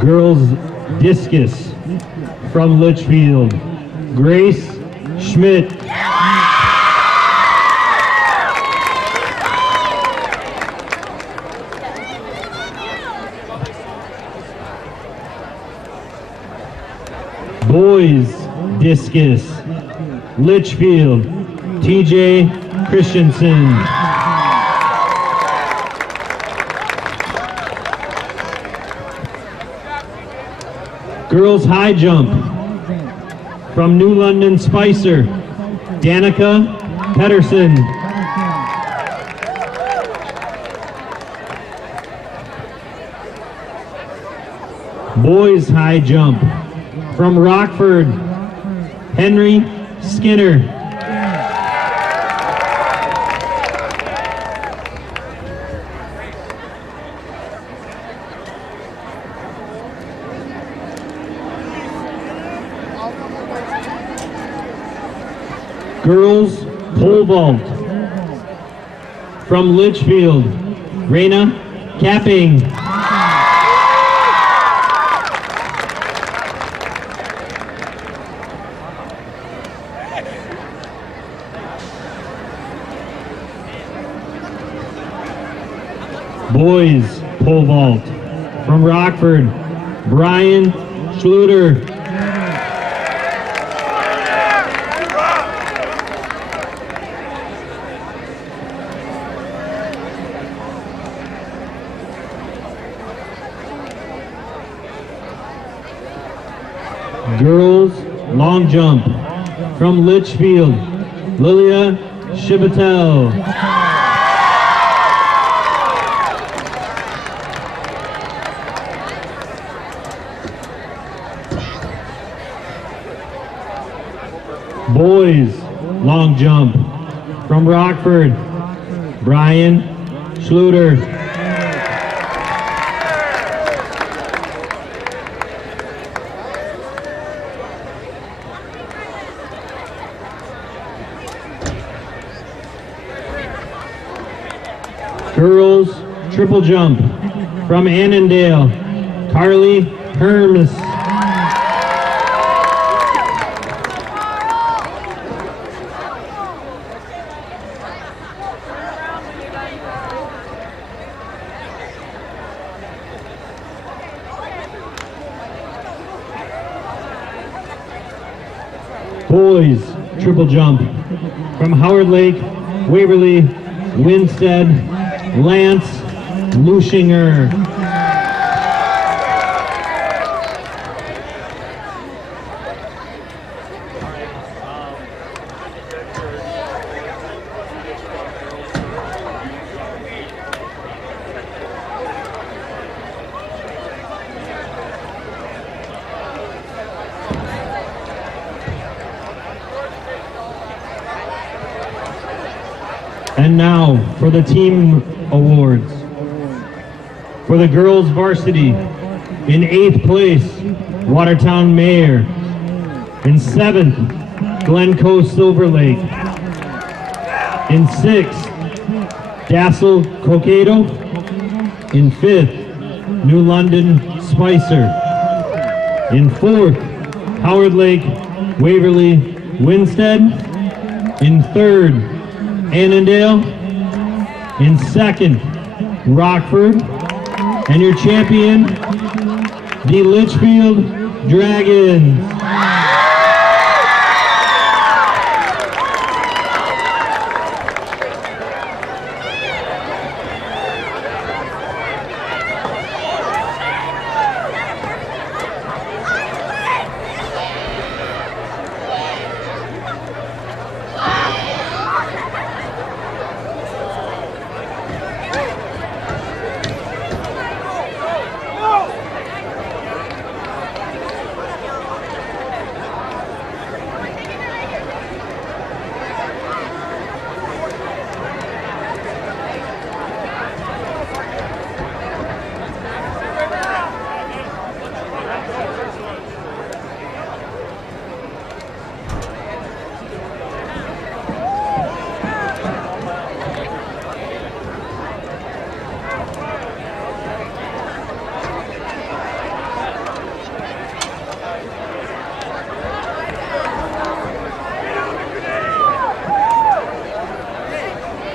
Girls discus from Litchfield, Grace Schmidt. Boys discus, Litchfield, TJ Christensen. Girls high jump, from New London Spicer, Danica Pedersen. Boys high jump, from Rockford, Henry Skinner. Girls pole vault, from Litchfield, Raina Capping. Boys pole vault, from Rockford, Brian Schluter. Girls long jump, from Litchfield, Lilia Chibatel. Boys long jump, from Rockford, Brian Schluter. Girls triple jump, from Annandale, Carly Hermes. Boys triple jump, from Howard Lake, Waverly, Winstead, Lance Lushinger. And now for the team awards. For the girls varsity, in 8th place, Watertown Mayor. In 7th, Glencoe Silver Lake. In 6th, Dassel Cokato. In 5th, New London Spicer. In 4th, Howard Lake Waverly Winstead. In 3rd, Annandale. In 2nd, Rockford. And your champion, the Litchfield Dragons.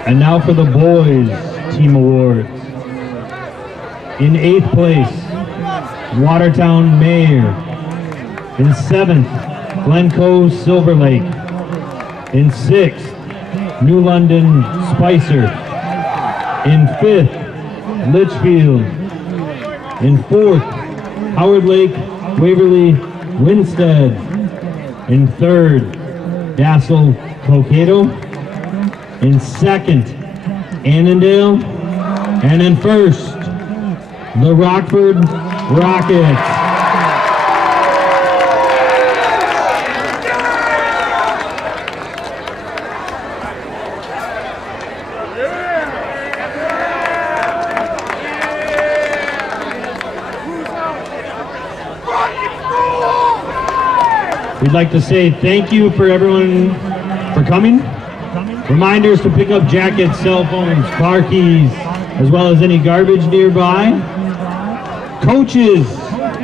And now for the boys team awards. In 8th place, Watertown Mayor. In 7th, Glencoe Silver Lake. In 6th, New London Spicer. In 5th, Litchfield. In 4th, Howard Lake Waverly Winstead. In 3rd, Dassel Cokato. In 2nd, Annandale. And in 1st, the Rockford Rockets. We'd like to say thank you for everyone for coming. Reminders to pick up jackets, cell phones, car keys, as well as any garbage nearby. Coaches,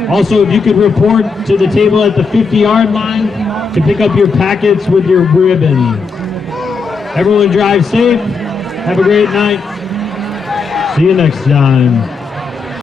also if you could report to the table at the 50-yard line to pick up your packets with your ribbons. Everyone drive safe. Have a great night. See you next time.